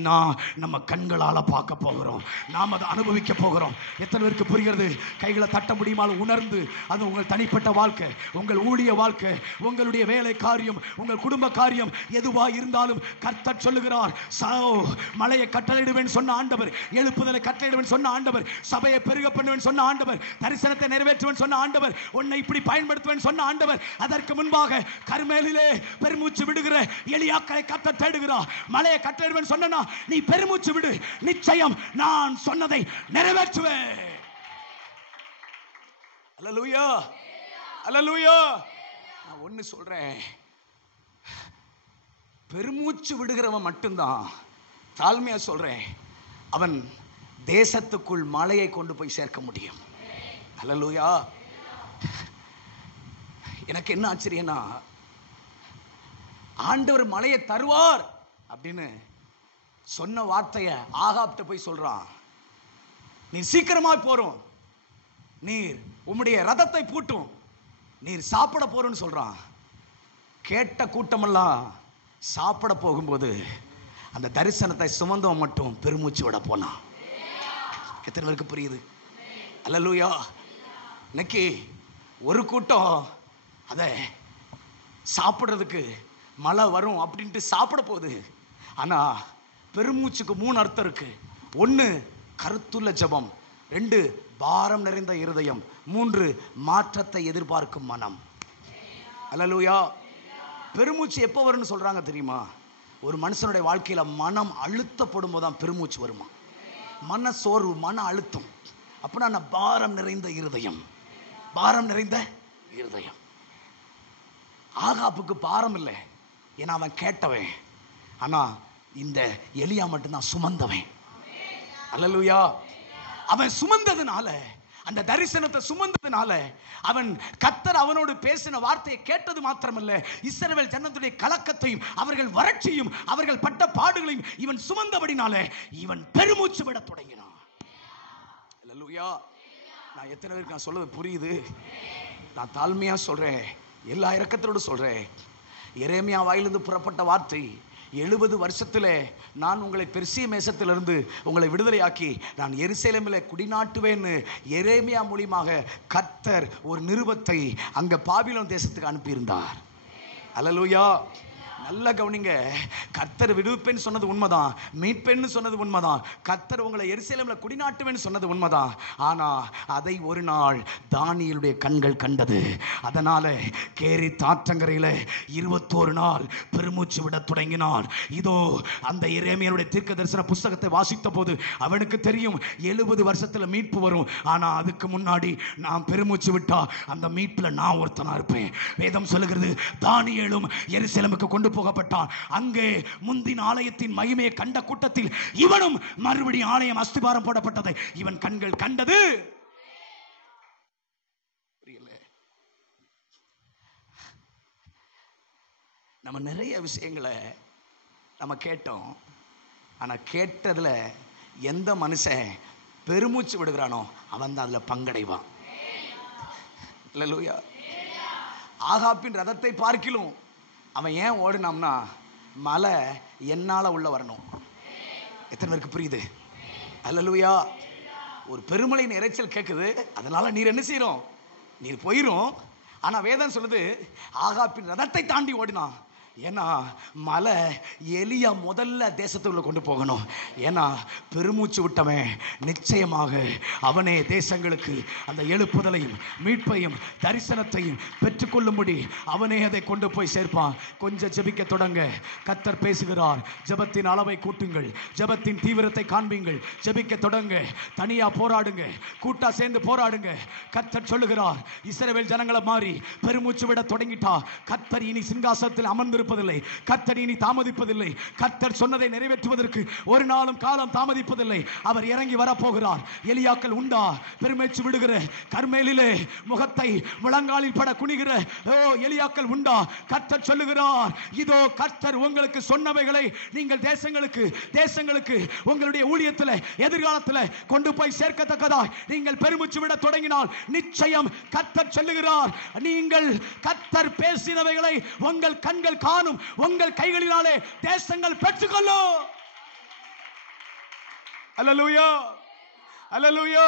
நம்ம கண்களால பார்க்க போகிறோம், நாம் அதை அனுபவிக்க போகிறோம். எத்தனை பேருக்கு புரிகிறது? கைகளை தட்ட முடியுமா? உணர்ந்து, அது உங்கள் தனிப்பட்ட வாழ்க்கை, உங்கள் ஊழிய வாழ்க்கை, உங்களுடைய வேலை காரியம், உங்கள் குடும்ப காரியம் எதுவா இருந்தாலும் கர்த்தர் சொல்லுகிறார், மலையை கட்டளையிடுவேன் சொன்ன ஆண்டவர், எழுப்புதலை கட்டளையிடுவேன் சொன்ன ஆண்டவர், சபையை பெருக பண்ணுவேன் சொன்ன ஆண்டவர், தரிசனத்தை நிறைவேற்றுவேன் சொன்ன ஆண்டவர், உன்னை இப்படி பயன்படுத்துவேன் சொன்ன ஆண்டவர், அதற்கு முன்பாக கர்மேலிலே பெருமூச்சு விடுகிற எலியாக்களை கர்த்தர் தேடுகிறார். மலையை கட்டளையிடுவேன் சொன்னா நீ பெருமூச்சு விடு, நிச்சயம் நான் சொன்னதை நிறைவேற்றுவேன். அல்லேலூயா. அல்லேலூயா. நான் ஒன்னு சொல்றேன், பெருமூச்சு விடுகிறவன் மட்டும்தான், தாழ்மையா சொல்றேன், அவன் தேசத்துக்குள் மலையை கொண்டு போய் சேர்க்க முடியும். அல்லேலூயா. எனக்கு என்ன ஆச்சரியம்னா, ஆண்டவர் மலையை தருவார் அப்படின்னு சொன்ன வார்த்தையை ஆகாப்ட்ட போய் சொல்றான், நீ சீக்கிரமா போறோம், நீர் உம்முடைய ரதத்தை பூட்டும், நீர் சாப்பிட போறோன்னு சொல்றான். கேட்ட கூட்டமெல்லாம் சாப்பிட போகும்போது அந்த தரிசனத்தை சுமந்தவன் மட்டும் பெருமூச்சு விட போனான். எத்தனை பேருக்கு புரியுது? அல்லேலூயா. இன்னைக்கு ஒரு கூட்டம் அதை சாப்பிட்றதுக்கு மழை வரும் அப்படின்ட்டு சாப்பிட போகுது. ஆனால் பெருமூச்சுக்கு 3 அர்த்தம் இருக்கு. 1 கருத்துள்ள ஜெபம், 2 பாரம் நிறைந்த இருதயம், 3 மாற்றத்தை எதிர்பார்க்கும் மனம். அல்லேலூயா. பெருமூச்சு எப்போ வரும்னு சொல்றாங்க தெரியுமா? ஒரு மனுஷனுடைய வாழ்க்கையில மனம் அழுத்தப்படும் போதுதான் பெருமூச்சு வருமா. மன சோர்வு, மன அழுத்தம், அப்படின்னா பாரம் நிறைந்த இருதயம், பாரம் நிறைந்த இருதயம். ஆகாப்புக்கு பாரம் இல்லை, ஏன்னா அவன் கேட்டவன். ஆனா இந்த எலியா மட்டும்தான் சுமந்தவன். அல்லேலூயா. அவன் சுமந்ததுனால அந்த தரிசனத்தை சுமந்ததுனால அவன் கர்த்தர் அவனோடு பேசின வார்த்தையை கேட்டது மாத்திரமல்ல, இஸ்ரவேல் ஜனத்துடைய கலக்கத்தையும் அவர்கள் வறட்சியும் அவர்கள் பட்ட பாடுகளையும் இவன் சுமந்தபடினால இவன் பெருமூச்சு விட தொடங்கினான். அல்லேலூயா. நான் எத்தனை பேருக்கு நான் சொல்றது புரியுது? நான் தாழ்மையா சொல்றேன், எல்லா இரக்கத்தோடு சொல்றேன். எரேமியா வாயிலிருந்து புறப்பட்ட வார்த்தை, 70 வருஷத்துல நான் உங்களை பெர்சிய மேசத்திலிருந்து உங்களை விடுதலையாக்கி நான் எருசலேமில் குடிநாட்டுவேன்னு எரேமியா மூலமாக கர்த்தர் ஒரு நிருபத்தை அங்க பாபிலோன் தேசத்துக்கு அனுப்பியிருந்தார். அல்லேலூயா. நல்ல கவனிங்க. கர்த்தர் விடுவிப்பேன்னு சொன்னது உண்மைதான், மீட்பேன்னு சொன்னது உண்மைதான், கர்த்தர் உங்களை எருசலேமில் குடிநாட்டுவேன்னு சொன்னது உண்மைதான். ஆனா அதை ஒரு நாள் தானியேலுடைய கண்கள் கண்டது. அதனால கேரி தாற்றங்கரையில் 21 நாள் பெருமூச்சு விட தொடங்கினான். இதோ அந்த எரேமியாவுடைய தீர்க்க தரிசன புஸ்தகத்தை வாசித்த போது அவனுக்கு தெரியும் 70 வருஷத்துல மீட்பு வரும். ஆனா அதுக்கு முன்னாடி நான் பெருமூச்சு விட்டா அந்த மீட்புல நான் ஒருத்தனா இருப்பேன். வேதம் சொல்லுகிறது, தானியேலும் எருசலேமுக்கு கொண்டு போகப்பட்டான். அங்கே முந்தின ஆலயத்தின் மகிமையை கண்ட கூட்டத்தில் இவனும் மறுபடியும் ஆலயம் அஸ்திபாரம் போடப்பட்டதை இவன் கண்கள் கண்டது. நம்ம நிறைய விஷயங்களை நம்ம கேட்டோம். ஆனா கேட்டதுல எந்த மனுஷன் பெருமூச்சு விடுகிறானோ அவன் தான் அதுல பங்கடைவான். அல்லேலூயா. ஆகாப்பின் ரதத்தை பார்க்கிலும் அவன் ஏன் ஓடினாம்னா, மலை என்னால உள்ள வரணும். எத்தனை பேருக்கு புரியுது? அல்லேலூயா. ஒரு பெருமழையின் இறைச்சல் கேட்குது, அதனால நீர் என்ன செய்யறோம்? நீர் போயிரும். ஆனா வேதம் சொல்லுது, ஆகாப்பின் ரதத்தை தாண்டி ஓடினான். ஏன்னா மலை எலியா முதல்ல தேசத்துக்குள்ள கொண்டு போகணும். ஏன்னா பெருமூச்சு விட்டவன் நிச்சயமாக அவனே தேசங்களுக்கு அந்த எழுப்புதலையும் மீட்பையும் தரிசனத்தையும் பெற்றுக்கொள்ளும்படி அவனே அதை கொண்டு போய் சேர்ப்பான். கொஞ்சம் ஜெபிக்க தொடங்க. கர்த்தர் பேசுகிறார். ஜெபத்தின் அளவை கூட்டுங்கள், ஜெபத்தின் தீவிரத்தை காண்பீங்கள். ஜெபிக்க தொடங்க. தனியா போராடுங்க, கூட்டா சேர்ந்து போராடுங்க. கர்த்தர் சொல்லுகிறார், இஸ்ரவேல் ஜனங்களை மாறி பெருமூச்சு விட தொடங்கிட்டா. கர்த்தர் இனி சிங்காசனத்தில் அமர்ந்து கர்த்தர் இனி தாமதிப்பதில்லை. கர்த்தர் சொன்னதை நிறைவேற்றுவதற்கு ஒரு நாளும் காலம் தாமதிப்பதில்லை. அவர் இறங்கி வரப்போகிறார். எலியாக்கள் உண்டா? பெருமூச்சு விடுகிற கர்மேலிலே முகத்தை முழங்காலில் பட குனிகிற எலியாக்கள் உண்டா? கர்த்தர் சொல்லுகிறார், இதோ கர்த்தர் உங்களுக்கு சொன்னவைகளை நீங்கள் தேசங்களுக்கு உங்களுடைய ஊழியத்தில் எதிர்காலத்தில் கொண்டு போய் சேர்க்கத்தக்கதா நீங்கள் பெருமூச்சு விட தொடங்கினால் நிச்சயம் கர்த்தர் சொல்லுகிறார், நீங்கள் கர்த்தர் பேசினவைகளை உங்கள் கண்கள் காணும், உங்கள் கைகளினாலே தேசங்கள் பெற்றுக்கொள்ளும். அல்லேலூயா. அல்லேலூயா.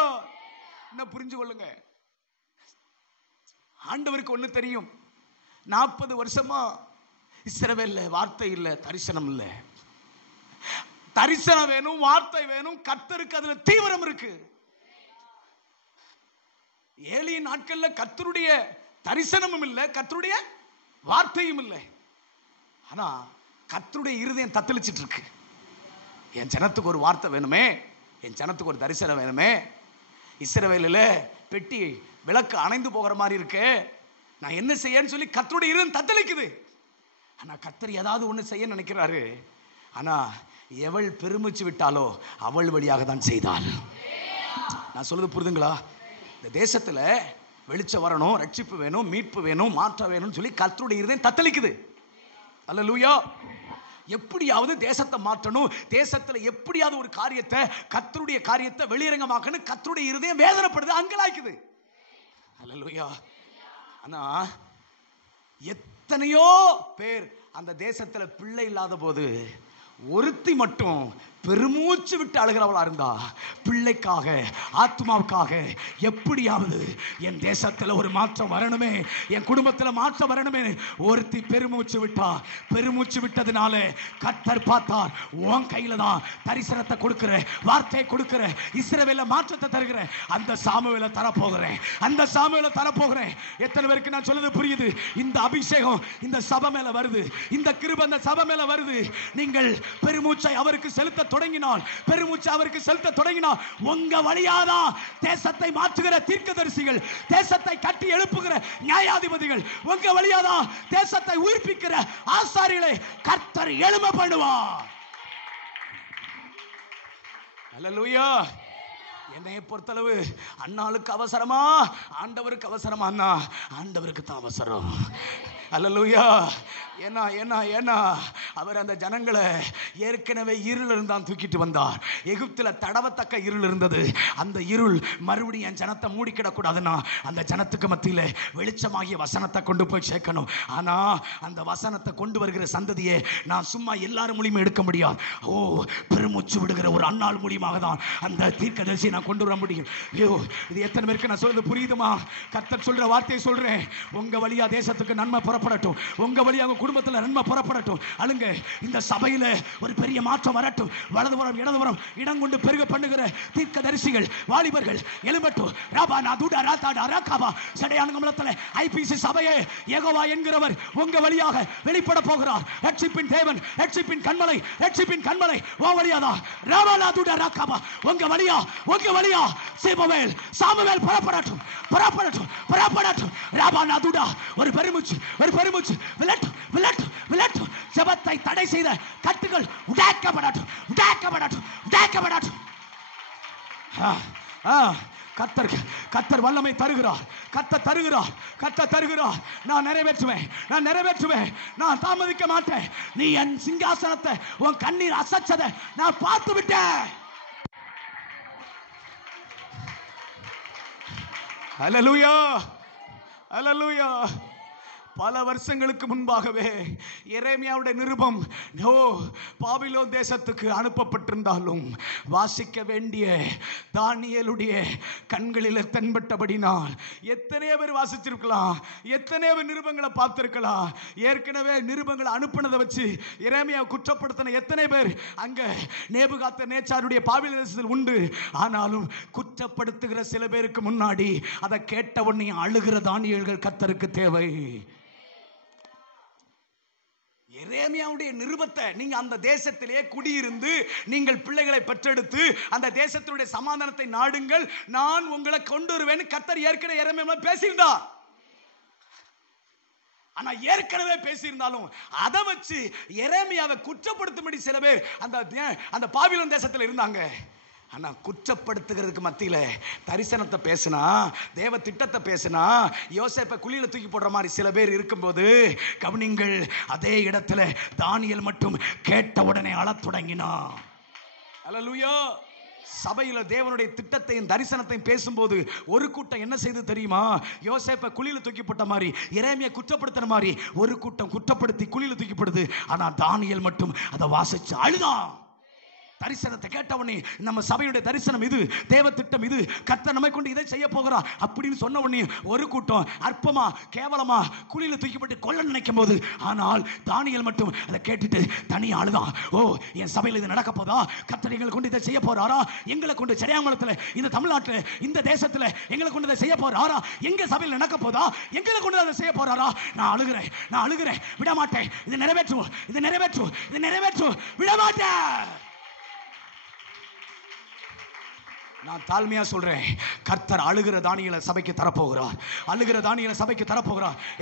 என்ன புரிஞ்சு கொள்ளுங்க. ஆண்டவருக்கு ஒண்ணு தெரியும், 40 வருஷமா இஸ்ரவேல்ல வார்த்தை இல்ல, தரிசனம் இல்ல. தரிசனம் வேணும், வார்த்தை வேணும். கர்த்தருக்கு அதுல தீவிரம் இருக்கு. ஏலியின் நாட்கள்ல கர்த்தருடைய தரிசனமும் இல்ல, கர்த்தருடைய வார்த்தையும் இல்லை. ஆனா கர்த்தருடைய இருதயம் தத்தளிச்சிட்டு இருக்கு. என் ஜனத்துக்கு ஒரு வார்த்தை வேணுமே, என் ஜனத்துக்கு ஒரு தரிசனம் வேணுமே. இஸ்ரவேலில் பெட்டி விளக்கு அணைந்து போகிற மாதிரி இருக்கு, நான் என்ன செய்யன்னு சொல்லி கர்த்தருடைய இருதயம் தத்தளிக்குது. ஆனா கர்த்தர் ஏதாவது ஒண்ணு செய்ய நினைக்கிறாரு. ஆனா எவள் பெருமூச்சு விட்டாலோ அவள் வழியாக தான் செய்தாள். நான் சொல்றது புரிதுங்களா? இந்த தேசத்துல வெளிச்சம் வரணும், ரட்சிப்பு வேணும், மீட்பு வேணும், மாற்றம் வேணும்னு சொல்லி கர்த்தருடைய இருதயம் தத்தளிக்குது. அல்லேலூயா. எப்படியாவது தேசத்தை மாற்றணும், தேசத்துல எப்படியாவது ஒரு காரியத்தை, கர்த்தருடைய காரியத்தை வெளியரங்கமாக்கணும். கர்த்தருடைய இருதயம் வேதனைப்படுது, அங்கலாய்க்குது. அல்லேலூயா. ஆனா எத்தனையோ பேர் அந்த தேசத்துல பிள்ளை இல்லாத போது ஒருத்தி மட்டும் பெருமூச்சு விட்டு அழுகிறவளா இருந்தா, பிள்ளைக்காக, ஆத்மாவுக்காக எப்படியாவது என் தேசத்துல ஒரு மாற்றம் வரணுமே, என் குடும்பத்துல மாற்றம் வரணுமே, ஒருத்தி பெருமூச்சு விட்டா. பெருமூச்சு விட்டதுனால கர்த்தர் பார்த்தார், உன் கையில தான் தரிசனத்தை கொடுக்கிற, வார்த்தையை கொடுக்கிற, இஸ்ரவேல மாற்றத்தை தருகிற அந்த சாமுவேலை தரப்போகிறேன், அந்த சாமுவேலை தரப்போகிறேன். எத்தனை பேருக்கு நான் சொல்றது புரியுது? இந்த அபிஷேகம் இந்த சபை மேல வருது, இந்த கிருபை அந்த சபை மேல வருது. நீங்கள் பெருமூச்சை அவருக்கு செலுத்த தொடங்கினால், பெருமூச்சை அவருக்கு செலுத்த தொடங்கினால், உங்க வழியாதான் தேசத்தை மாற்றுகிற தீர்க்கதரிசிகள், தேசத்தை கட்டி எழுப்புகிற நியாயாதிபதிகள், உங்க வழியாதான் தேசத்தை உயிர்ப்பிக்கிற ஆசாரிகளை கர்த்தர் எழும்ப பண்ணுவார். அல்லேலூயா. என்னைய பொறுத்தளவு அண்ணாளுக்கு அவசரமா ஆண்டவருக்கு அவசரமா? ஆண்டவருக்கு தான் அவசரம். அல்லேலூயா. ஏன்னா ஏன்னா ஏன்னா அவர் அந்த ஜனங்களை ஏற்கனவே இருள் இருந்தான் தூக்கிட்டு வந்தார். எகிப்தில் தடவத்தக்க இருள் இருந்தது. அந்த இருள் மறுபடியும் என் ஜனத்தை மூடிக்கிடக்கூடாதுன்னா அந்த ஜனத்துக்கு மத்தியில் வெளிச்சமாகிய வசனத்தை கொண்டு போய் சேர்க்கணும். ஆனால் அந்த வசனத்தை கொண்டு வருகிற சந்ததியை நான் சும்மா எல்லாரும் மூலியமாக எடுக்க முடியாது. பெருமூச்சு விடுகிற ஒரு அண்ணாள் மூலியமாக தான் அந்த தீர்க்கதரிசியை நான் கொண்டு வர முடியும். ஐயோ, இது எத்தனை பேருக்கு நான் சொல்றது புரியுதுமா? கர்த்தர் சொல்ற வார்த்தையை சொல்றேன். உங்க வழியா தேசத்துக்கு நன்மை புறப்படட்டும், உங்க வழியாக குடும்பத்தில் நன்மை புறப்படட்டும். அழுங்க, இந்த சபையில ஒரு பெரிய மாற்றம் வரட்டும். வலதுபுறம் இடதுபுறம் இடம் கொண்டு பெருக பண்ணுகிற தீர்க்கதரிசிகள் வாலிபர்கள் எழும்பட்டும். ராபா நாதுடா ராதாடா ராகாபா சடையானகமலத்தில் ஐபிசி சபையே யெகோவா என்கிறவர் உங்க வழியாக வெளிப்பட போகிறார். ரட்சிப்பின் தேவன், ரட்சிப்பின் கண்மலை, ரட்சிப்பின் கண்மலை ஓ வழியாதா. ராபா நாதுடா ராகாபா உங்க வழியா சேமுவேல் சாமுவேல் புறப்படட்டும், புறப்படட்டும், புறப்படட்டும். ராபா நாதுடா ஒரு பெருமூச்சு விலட்டும், விலட்டும், விலட்டும். ஜெபத்தை தடை செய்த கட்டுகள் உடைக்கப்படட்டும், உடைக்கப்படட்டும், உடைக்கப்படட்டும். கர்த்தர் வல்லமை தருகிறார், கர்த்தர் தருகிறார். நான் நிறைவேற்றுவேன், நான் தாமதிக்க மாட்டேன். நீ என் சிங்காசனத்தை உன் கண்ணீர் அசைச்சதை நான் பார்த்து விட்டேன். அல்லேலூயா, அல்லேலூயா. பல வருஷங்களுக்கு முன்பாகவே எரேமியாவுடைய நிருபம் பாபிலோன் தேசத்துக்கு அனுப்பப்பட்டிருந்தாலும் வாசிக்க வேண்டிய தானியேலுடைய கண்களில் தென்பட்டபடினால் எத்தனை பேர் வாசிச்சிருக்கலாம், எத்தனை பேர் நிருபங்களை பார்த்திருக்கலாம். ஏற்கனவே நிருபங்களை அனுப்பினதை வச்சு எரேமியாவை குற்றப்படுத்தின எத்தனை பேர் அங்க நேபுகாத்நேச்சாருடைய பாபிலோன் தேசத்தில் உண்டு. ஆனாலும் குற்றப்படுத்துகிற சில பேருக்கு முன்னாடி அதை கேட்ட உடனே அழுகிற தானியேல்கள் கர்த்தருக்கு தேவை. எரேமியாவுடைய நிருபத்தை நீங்க அந்த தேசத்திலே குடியிருந்து நீங்கள் பிள்ளைகளை பெற்றெடுத்து அந்த தேசத்தினுடைய சமாதானத்தை நாடுங்கள், நான் உங்களை கொண்டு வருவேன் கர்த்தர் ஏற்கனவே எரேமியாவை பேசியிருந்தார். ஆனா ஏற்கனவே பேசியிருந்தாலும் அதை வச்சு எரேமியாவை குற்றப்படுத்தும்படி சில பேர் அந்த பாபிலோன் தேசத்தில் இருந்தாங்க. ஆனா குற்றப்படுத்துகிறதுக்கு மத்தியில தரிசனத்தை பேசினா, தேவ திட்டத்தை பேசினா, யோசேப்பை குழியில தூக்கி போடுற மாதிரி சில பேர் இருக்கும்போது கவனிங்கள், அதே இடத்துல தானியேல் மட்டும் கேட்ட உடனே அழத் தொடங்கினான். அல்லேலூயா. சபையில தேவனுடைய திட்டத்தையும் தரிசனத்தையும் பேசும்போது ஒரு கூட்டம் என்ன செய்து தெரியுமா? யோசேப்பை குழியில தூக்கி போட்ட மாதிரி, எரேமியா குற்றப்படுத்தின மாதிரி ஒரு கூட்டம் குற்றப்படுத்தி குழியில தூக்கிப்படுது. ஆனா தானியேல் மட்டும் அதை வாசிச்சு அழுதான். தரிசனத்தை கேட்டவனே, நம்ம சபையுடைய தரிசனம் இது, தேவ திட்டம் இது, கர்த்தர் நம்மை கொண்டு இதை செய்ய போகிறா அப்படின்னு சொன்ன உடனே ஒரு கூட்டம் அற்பமா கேவலமா குழியில தூக்கிப்பட்டு கொல்ல நினைக்கும் போது, ஆனால் தானியேல் மட்டும் அதை கேட்டுட்டு தனியா அழுதான். என் சபையில் இது நடக்க போதா? கர்த்தர் எங்களை கொண்டு இதை செய்ய போறாரா? எங்களை கொண்டு செடையாங்குளத்தில், இந்த தமிழ்நாட்டில், இந்த தேசத்தில் எங்களை கொண்டு இதை செய்ய போறாரா? எங்க சபையில் நடக்க போதா? எங்களை கொண்டு அதை செய்ய போறாரா? நான் அழுகிறேன், விட மாட்டேன். இது நிறைவேற்றும், விட மாட்டேன். நான் தாழ்மையா சொல்றேன், கர்த்தர் அழுகிற தானியேலை சபைக்கு தரப்போகிறார்.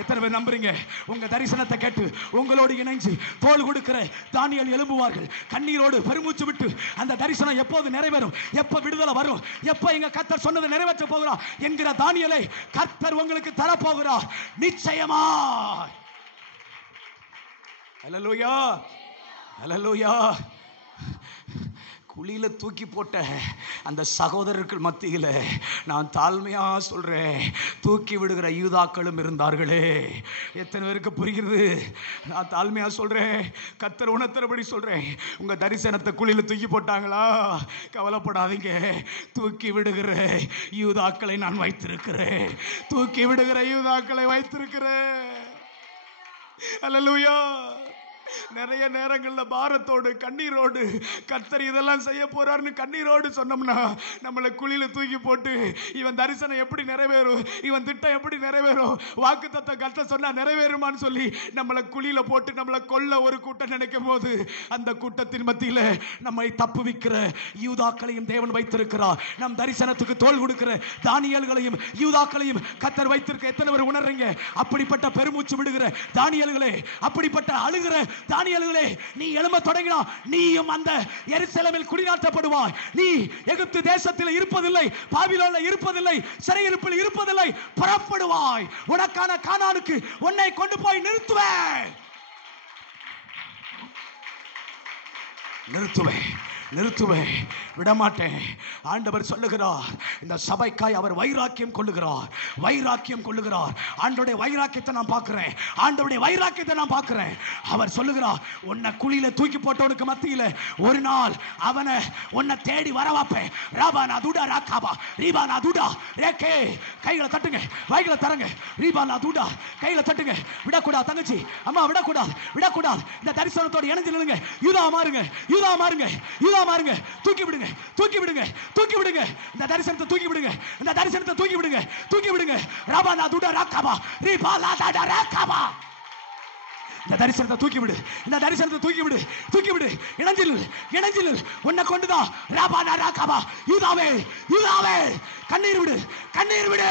எத்தனை பேர் நம்புறீங்க? உங்க தரிசனத்தை கேட்டு உங்களோடு இணைஞ்சு தோள் கொடுக்கிற தானியேல் எழும்புவார்கள். கண்ணீரோடு பெருமூச்சு விட்டு அந்த தரிசனம் எப்போது நிறைவேறும், எப்ப விடுதலை வரும், எப்ப எங்க கர்த்தர் சொன்னதை நிறைவேற்ற போகிறார் என்கிற தானியேலை கர்த்தர் உங்களுக்கு தரப்போகிறார் நிச்சயமா. அல்லேலூயா, அல்லேலூயா. குழியில தூக்கி போட்ட அந்த சகோதரர்கள் மத்தியில் நான் தாழ்மையா சொல்றேன், தூக்கி விடுகிற யூதாக்களும் இருந்தார்களே. எத்தனை பேருக்கு புரிகிறது? நான் தாழ்மையா சொல்றேன், கர்த்தர் உணர்த்தபடி சொல்றேன். உங்க தரிசனத்தை குழியில தூக்கி போட்டாங்களா? கவலைப்படாதீங்க, தூக்கி விடுகிற யூதாக்களை நான் வைத்திருக்கிறேன். அல்லேலூயா. நிறைய நேரங்களில் பாரத்தோடு கண்ணீரோடு கர்த்தர் இதெல்லாம் செய்ய போறாருன்னு கண்ணீரோடு சொன்னோம்னா நம்மளை குழியில தூக்கி போட்டு இவன் தரிசனம் எப்படி நிறைவேறும், இவன் திட்டம் எப்படி நிறைவேறும், வாக்குத்தத்தம் கர்த்தர் சொன்னா நிறைவேறுமான்னு சொல்லி நம்மளை குழியில போட்டு நம்மளை கொல்ல ஒரு கூட்டம் நினைக்கும் போது அந்த கூட்டத்தின் மத்தியில நம்மை தப்புவிக்கிற யூதாக்களையும் தேவன் வைத்திருக்கிறார். நம் தரிசனத்துக்கு தோள் கொடுக்கிற தானியேல்களையும் யூதாக்களையும் கர்த்தர் வைத்திருக்க எத்தனை பேர் உணர்றீங்க? அப்படிப்பட்ட பெருமூச்சு விடுகிற தானியேல்களே, அப்படிப்பட்ட அழுகிற தானியேலே, நீ எழும்ப தொடங்கினா நீயும் அந்த எருசலேமில் குடிநாட்டப்படுவாய். நீ எகிப்து தேசத்தில் இருப்பதில்லை, பாபிலோனில் இருப்பதில்லை, சிறையிருப்பில் இருப்பதில்லை, புறப்படுவாய். உனக்கான கானானுக்கு உன்னை கொண்டு போய் நிறுத்துவேன். நிறுத்துவேன், விடமாட்டேன். ஆண்டவர் சொல்லுகிறார், இந்த சபைக்காய் அவர் வைராக்கியம் கொள்ளுகிறார். ஆண்டவருடைய வைராக்கியத்தை நான் பார்க்கிறேன். அவர் சொல்லுகிறார், உன்னை குழியில தூக்கி போட்டவனுக்கு மத்தியில ஒரு நாள் அவனை உன்னை தேடி வரவாப்பேன். ராபானா துடா ராகாபா ரீபானா துடா ரேகே. கைகளை தட்டுங்க, வாய்களை தரங்க. ரீபானா துடா, கைகளை தட்டுங்க. விடக்கூடாது தங்கச்சி, அம்மா விடக்கூடாது. இந்த தரிசனத்தோடு இணைஞ்சு நில்லுங்க. யூதா மாறுங்க. தூக்கி விடுங்க. இந்த தரிசனத்தை தூக்கி விடுங்க. ராபானா துடா ராகாபா ரீபாலா தாடா ராகாபா. இந்த தரிசனத்தை தூக்கி விடு. இணைஞ்சில் உன்னை கொண்டுதான். ராபானா ராகாபா. யூதாவே கண்ணீர் விடு.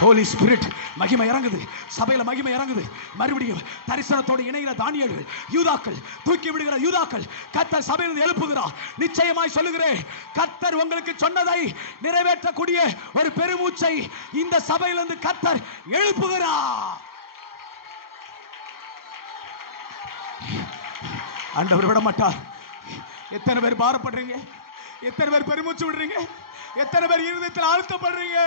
ஹோலி ஸ்பிரிட் மகிமை இறங்குது, சபையில மகிமை இறங்குது. மறுபடியும் தரிசனத்தோடு இணைகிற தானியேல்கள், யூதாக்கள், தூக்கி விடுகிற யூதாக்கள் கர்த்தர் சபையில் எழுப்புகிறார். நிச்சயமாய் சொல்லுகிறேன், கர்த்தர் உங்களுக்கு சொன்னதை நிறைவேற்றக்கூடிய ஒரு பெருமூச்சை இந்த சபையிலிருந்து கர்த்தர் எழுப்புகிறார். ஆண்டவர் விட மாட்டார். எத்தனை பேர் பாரப்படுறீங்க? எத்தனை பேர் பெருமூச்சு விடுறீங்க? எத்தனை பேர் இருதயத்தில் அழுத்தப்படுறீங்க?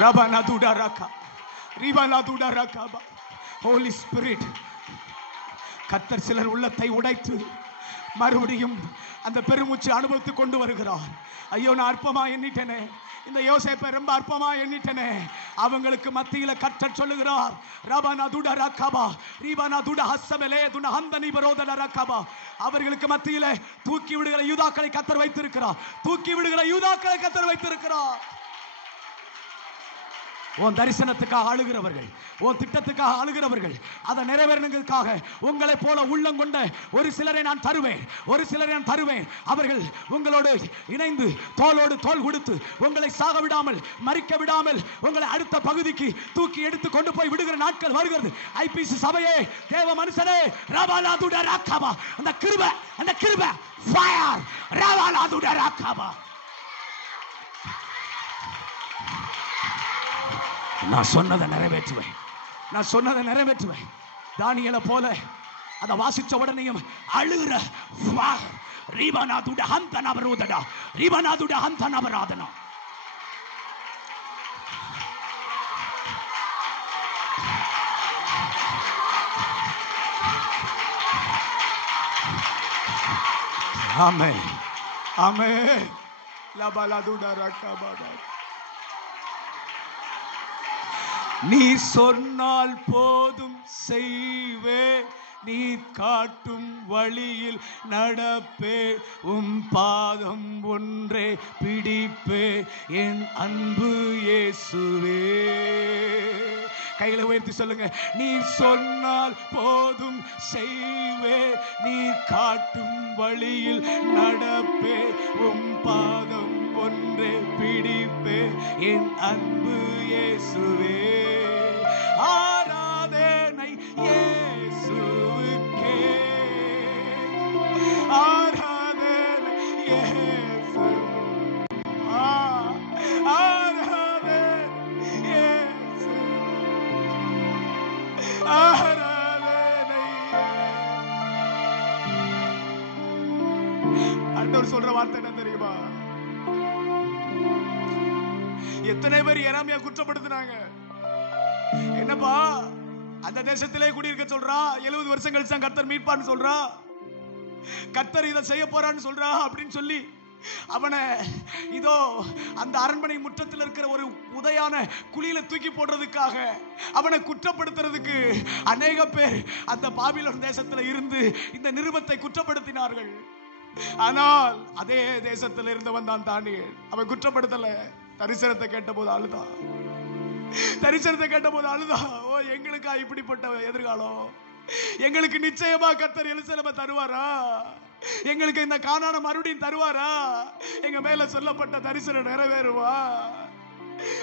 Rabana duda raka, ribana duda raka. Holy Spirit, கர்த்தர் சிலர் உள்ளத்தை உடைத்து மறுபடியும் அந்த பெருமூச்சு அனுபவத்தை கொண்டு வருகிறார். ஐயோ, நான் அற்பமா எண்ணிட்டேனே, இந்த யோசேப்பை ரொம்ப அற்பமா எண்ணிட்டேனே. அவங்களுக்கு மத்தியில கர்த்தர் சொல்லுகிறார், ரபானா துடா ரகாபா ரீபானா துடா ஹஸ்ஸபலே துனா ஹந்தனி பரோதல ரகாபா. அவர்களுக்கு மத்தியில தூக்கி விடுகிற யூதாக்களை கர்த்தர் வைத்திருக்கிறார். உன் தரிசனத்துக்காக அழுகிறவர்கள், உன் திட்டத்துக்காக அழுகிறவர்கள், அதை நிறைவேறணுங்கிறதுக்காக உங்களை போல உள்ளம் கொண்ட ஒரு சிலரை நான் தருவேன். அவர்கள் உங்களோடு இணைந்து தோளோடு தோள் கொடுத்து உங்களை சாக விடாமல், மறிக்க விடாமல் உங்களை அடுத்த பகுதிக்கு தூக்கி எடுத்து கொண்டு போய் விடுகிற நாட்கள் வருகிறது. ஐபிசி சபையே, தேவ மனுஷனே, ராபாலா துடா ராகாபா. அந்த கிருபை ஃபயர். ராபாலா துடா ராகாபா. நான் சொன்னதை நிறைவேற்றுவேன். தானியேலை போல அதை வாசிச்ச உடனேயும் அழுகிற ரீபனாதுட ஹந்தனபரோதடா ரீபனாதுட ஹந்தனபராதனா. ஆமென் ஆமென். லபலதுட ரக்கபா. நீ சொன்னால் போதும் செய்வே, நீ காட்டும் வழியில் நடப்பே, உம் பாதம் ஒன்றே பிடிப்பே, என் அன்பு இயேசுவே. கைகளை உயர்த்தி சொல்லுங்க. நீ சொன்னால் போதும் செய்வே, நீ காட்டும் வழியில் நடப்பே, உம் பாதம் ஒன்றே பிடிப்பே, என் அன்பு இயேசுவே. ஆராதனை இயேசுவுக்கே, ஆராதனை இயேசு, ஆராதனை இயேசு, ஆராதனை. ஆண்டவர் சொல்ற வார்த்தை என்ன தெரியுமா? எத்தனை பேர் எரேமியா குற்றப்படுத்தினாங்க. என்னப்பா, அந்த தேசத்திலே குடியிருக்க சொல்றா, 70 வருஷம் கழிச்சு கர்த்தர் மீட்பான்னு சொல்றா, கர்த்தர் இதை செய்ய போறான்னு சொல்றா அப்படின்னு சொல்லி அவனை இதோ அந்த அரண்மனை முற்றத்தில் இருக்கிற ஒரு உதையான குழியில தூக்கி போடுறதுக்காக அவனை குற்றப்படுத்துறதுக்கு அநேக பேர் அந்த பாபிலோன் தேசத்துல இருந்து இந்த நிருபத்தை குற்றப்படுத்தினார்கள். ஆனால் அதே தேசத்தில் இருந்தவன் தான் தானியேல். அவன் குற்றப்படுத்தல. தரிசனத்தை கேட்டபோது அழுதா. ஓ, எங்களுக்கா இப்படிப்பட்ட எதிர்காலம்? எங்களுக்கு நிச்சயமா கர்த்தர் எருசலேமை தருவாரா? எங்களுக்கு இந்த கானான மறுபடியும் தருவாரா? எங்க மேல சொல்லப்பட்ட தரிசனம் நிறைவேறுவா?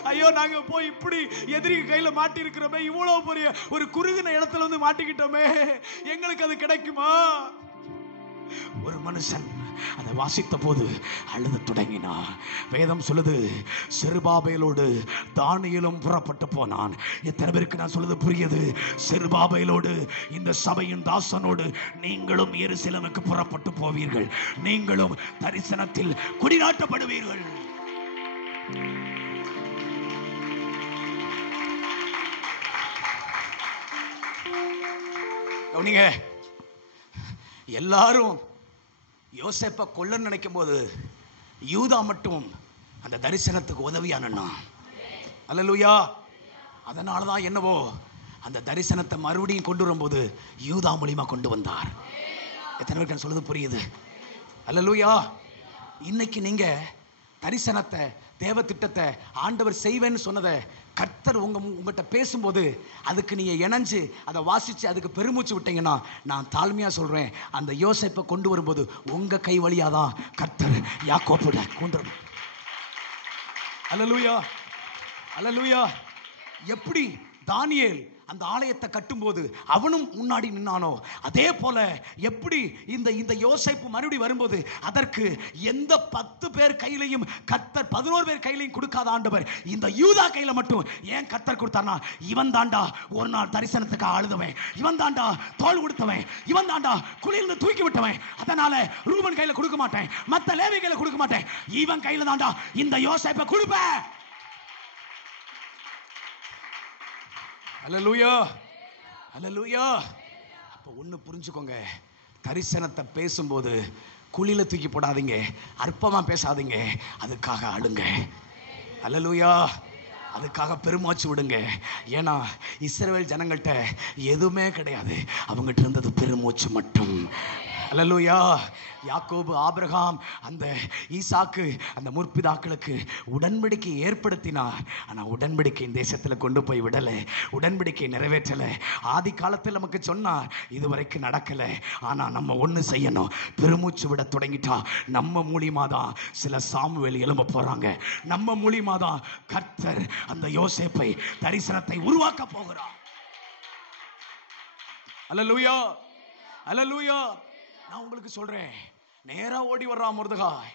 ஐயோ, நாங்க போய் இப்படி எதிரி கையில மாட்டி இருக்கிறோமே, இவ்வளவு பெரிய ஒரு குறுகின இடத்துல வந்து மாட்டிக்கிட்டோமே, எங்களுக்கு அது கிடைக்குமா? ஒரு மனுஷன் அதை வாசித்த போது அழுத தொடங்கினான். வேதம் சொல்லுது, செருபாபேலோடு தானியேலும் புறப்பட்டு போனான். எத்தனை பேருக்கு நான் சொல்லுது புரியுது? செருபாபேலோடு, இந்த சபையின் தாசனோடு நீங்களும் எருசலேமுக்கு புறப்பட்டு போவீர்கள். நீங்களும் தரிசனத்தில் குடிநாட்டப்படுவீர்கள். கவனிங்க, எல்லாரும் யோசேப்பை கொல்ல நினைக்கும் போது யூதா மட்டும் அந்த தரிசனத்துக்கு உதவியானா. அல்லேலூயா. அதனாலதான் என்னவோ அந்த தரிசனத்தை மறுபடியும் கொண்டு வரும்போது யூதா மூலியமா கொண்டு வந்தார். எத்தனை பேருக்கு சொல்லுது புரியுது? அல்லேலூயா. இன்னைக்கு நீங்க தரிசனத்தை, தேவ திட்டத்தை ஆண்டவர் செய்வேன்னு சொன்னதை கர்த்தர் உங்கள்கிட்ட பேசும்போது அதுக்கு நீங்க இணைஞ்சு அதை வாசிச்சு அதுக்கு பெருமூச்சு விட்டீங்கன்னா, நான் தாழ்மையா சொல்றேன், அந்த யோசேப்பை கொண்டு வரும்போது உங்க கை வழியாதான் கர்த்தர் யாக்கோபுட கொண்டு வரும். அல்லேலூயா, அல்லேலூயா. எப்படி தானியேல் அந்த ஆலயத்தை கட்டும்போது அவனும் முன்னாடி நின்னானோ, அதே போல எப்படி இந்த யோசேப்பு மறுபடி வரும்போது அதற்கு எந்த 10 பேர் கையிலையும் கர்த்தர் 11 பேர் கையிலையும் கொடுக்காத ஆண்டவர் இந்த யூதா கையில மட்டும் ஏன் கர்த்தர் கொடுத்தானா? இவன் தாண்டா ஒரு நாள் தரிசனத்துக்கு அழுதவன், இவன் தாண்டா தோல் கொடுத்தவன், இவன் தாண்டா குளிர்ந்து தூக்கி விட்டவன். அதனால ரூபன் கையில கொடுக்க மாட்டேன், மத்த லேவி கையில கொடுக்க மாட்டேன், இவன் கையில தாண்டா இந்த யோசேப்பை கொடுப்பேன். அல்லேலூயா, அல்லேலூயா. அப்ப ஒண்ணு புரிஞ்சுக்கோங்க, தரிசனத்தை பேசும்போது குழியில தூக்கி போடாதீங்க, அற்பமா பேசாதீங்க, அதுக்காக அழுங்க. அல்லேலூயா. அதுக்காக பெருமாச்சு விடுங்க. ஏன்னா இஸ்ரவேல் ஜனங்கள்கிட்ட எதுவுமே கிடையாது, அவங்ககிட்ட இருந்தது பெருமூச்சு மட்டும். அல்லேலூயா. யாக்கோபு, ஆபிரகாம், அந்த ஈசாக்கு, அந்த முற்பிதாக்களுக்கு உடன்படிக்கை ஏற்படுத்தினார். ஆனால் உடன்படிக்கையின் தேசத்தில் கொண்டு போய் விடலை, உடன்படிக்கை நிறைவேற்றலை. ஆதி காலத்தில் நமக்கு சொன்னார், இதுவரைக்கும் நடக்கலை. ஆனால் நம்ம ஒன்று செய்யணும், பெருமூச்சு விட தொடங்கிட்டா நம்ம மூலியமா தான் சில சாமுவேல் எழும்ப போறாங்க. நம்ம மூலியமா தான் கர்த்தர் அந்த யோசேப்பை, தரிசனத்தை உருவாக்க போகிறார். அல்லேலூயா, அல்லேலூயா. நான் உங்களுக்கு சொல்றேன், நேரா ஓடி வர்றான் மொர்தெகாய்.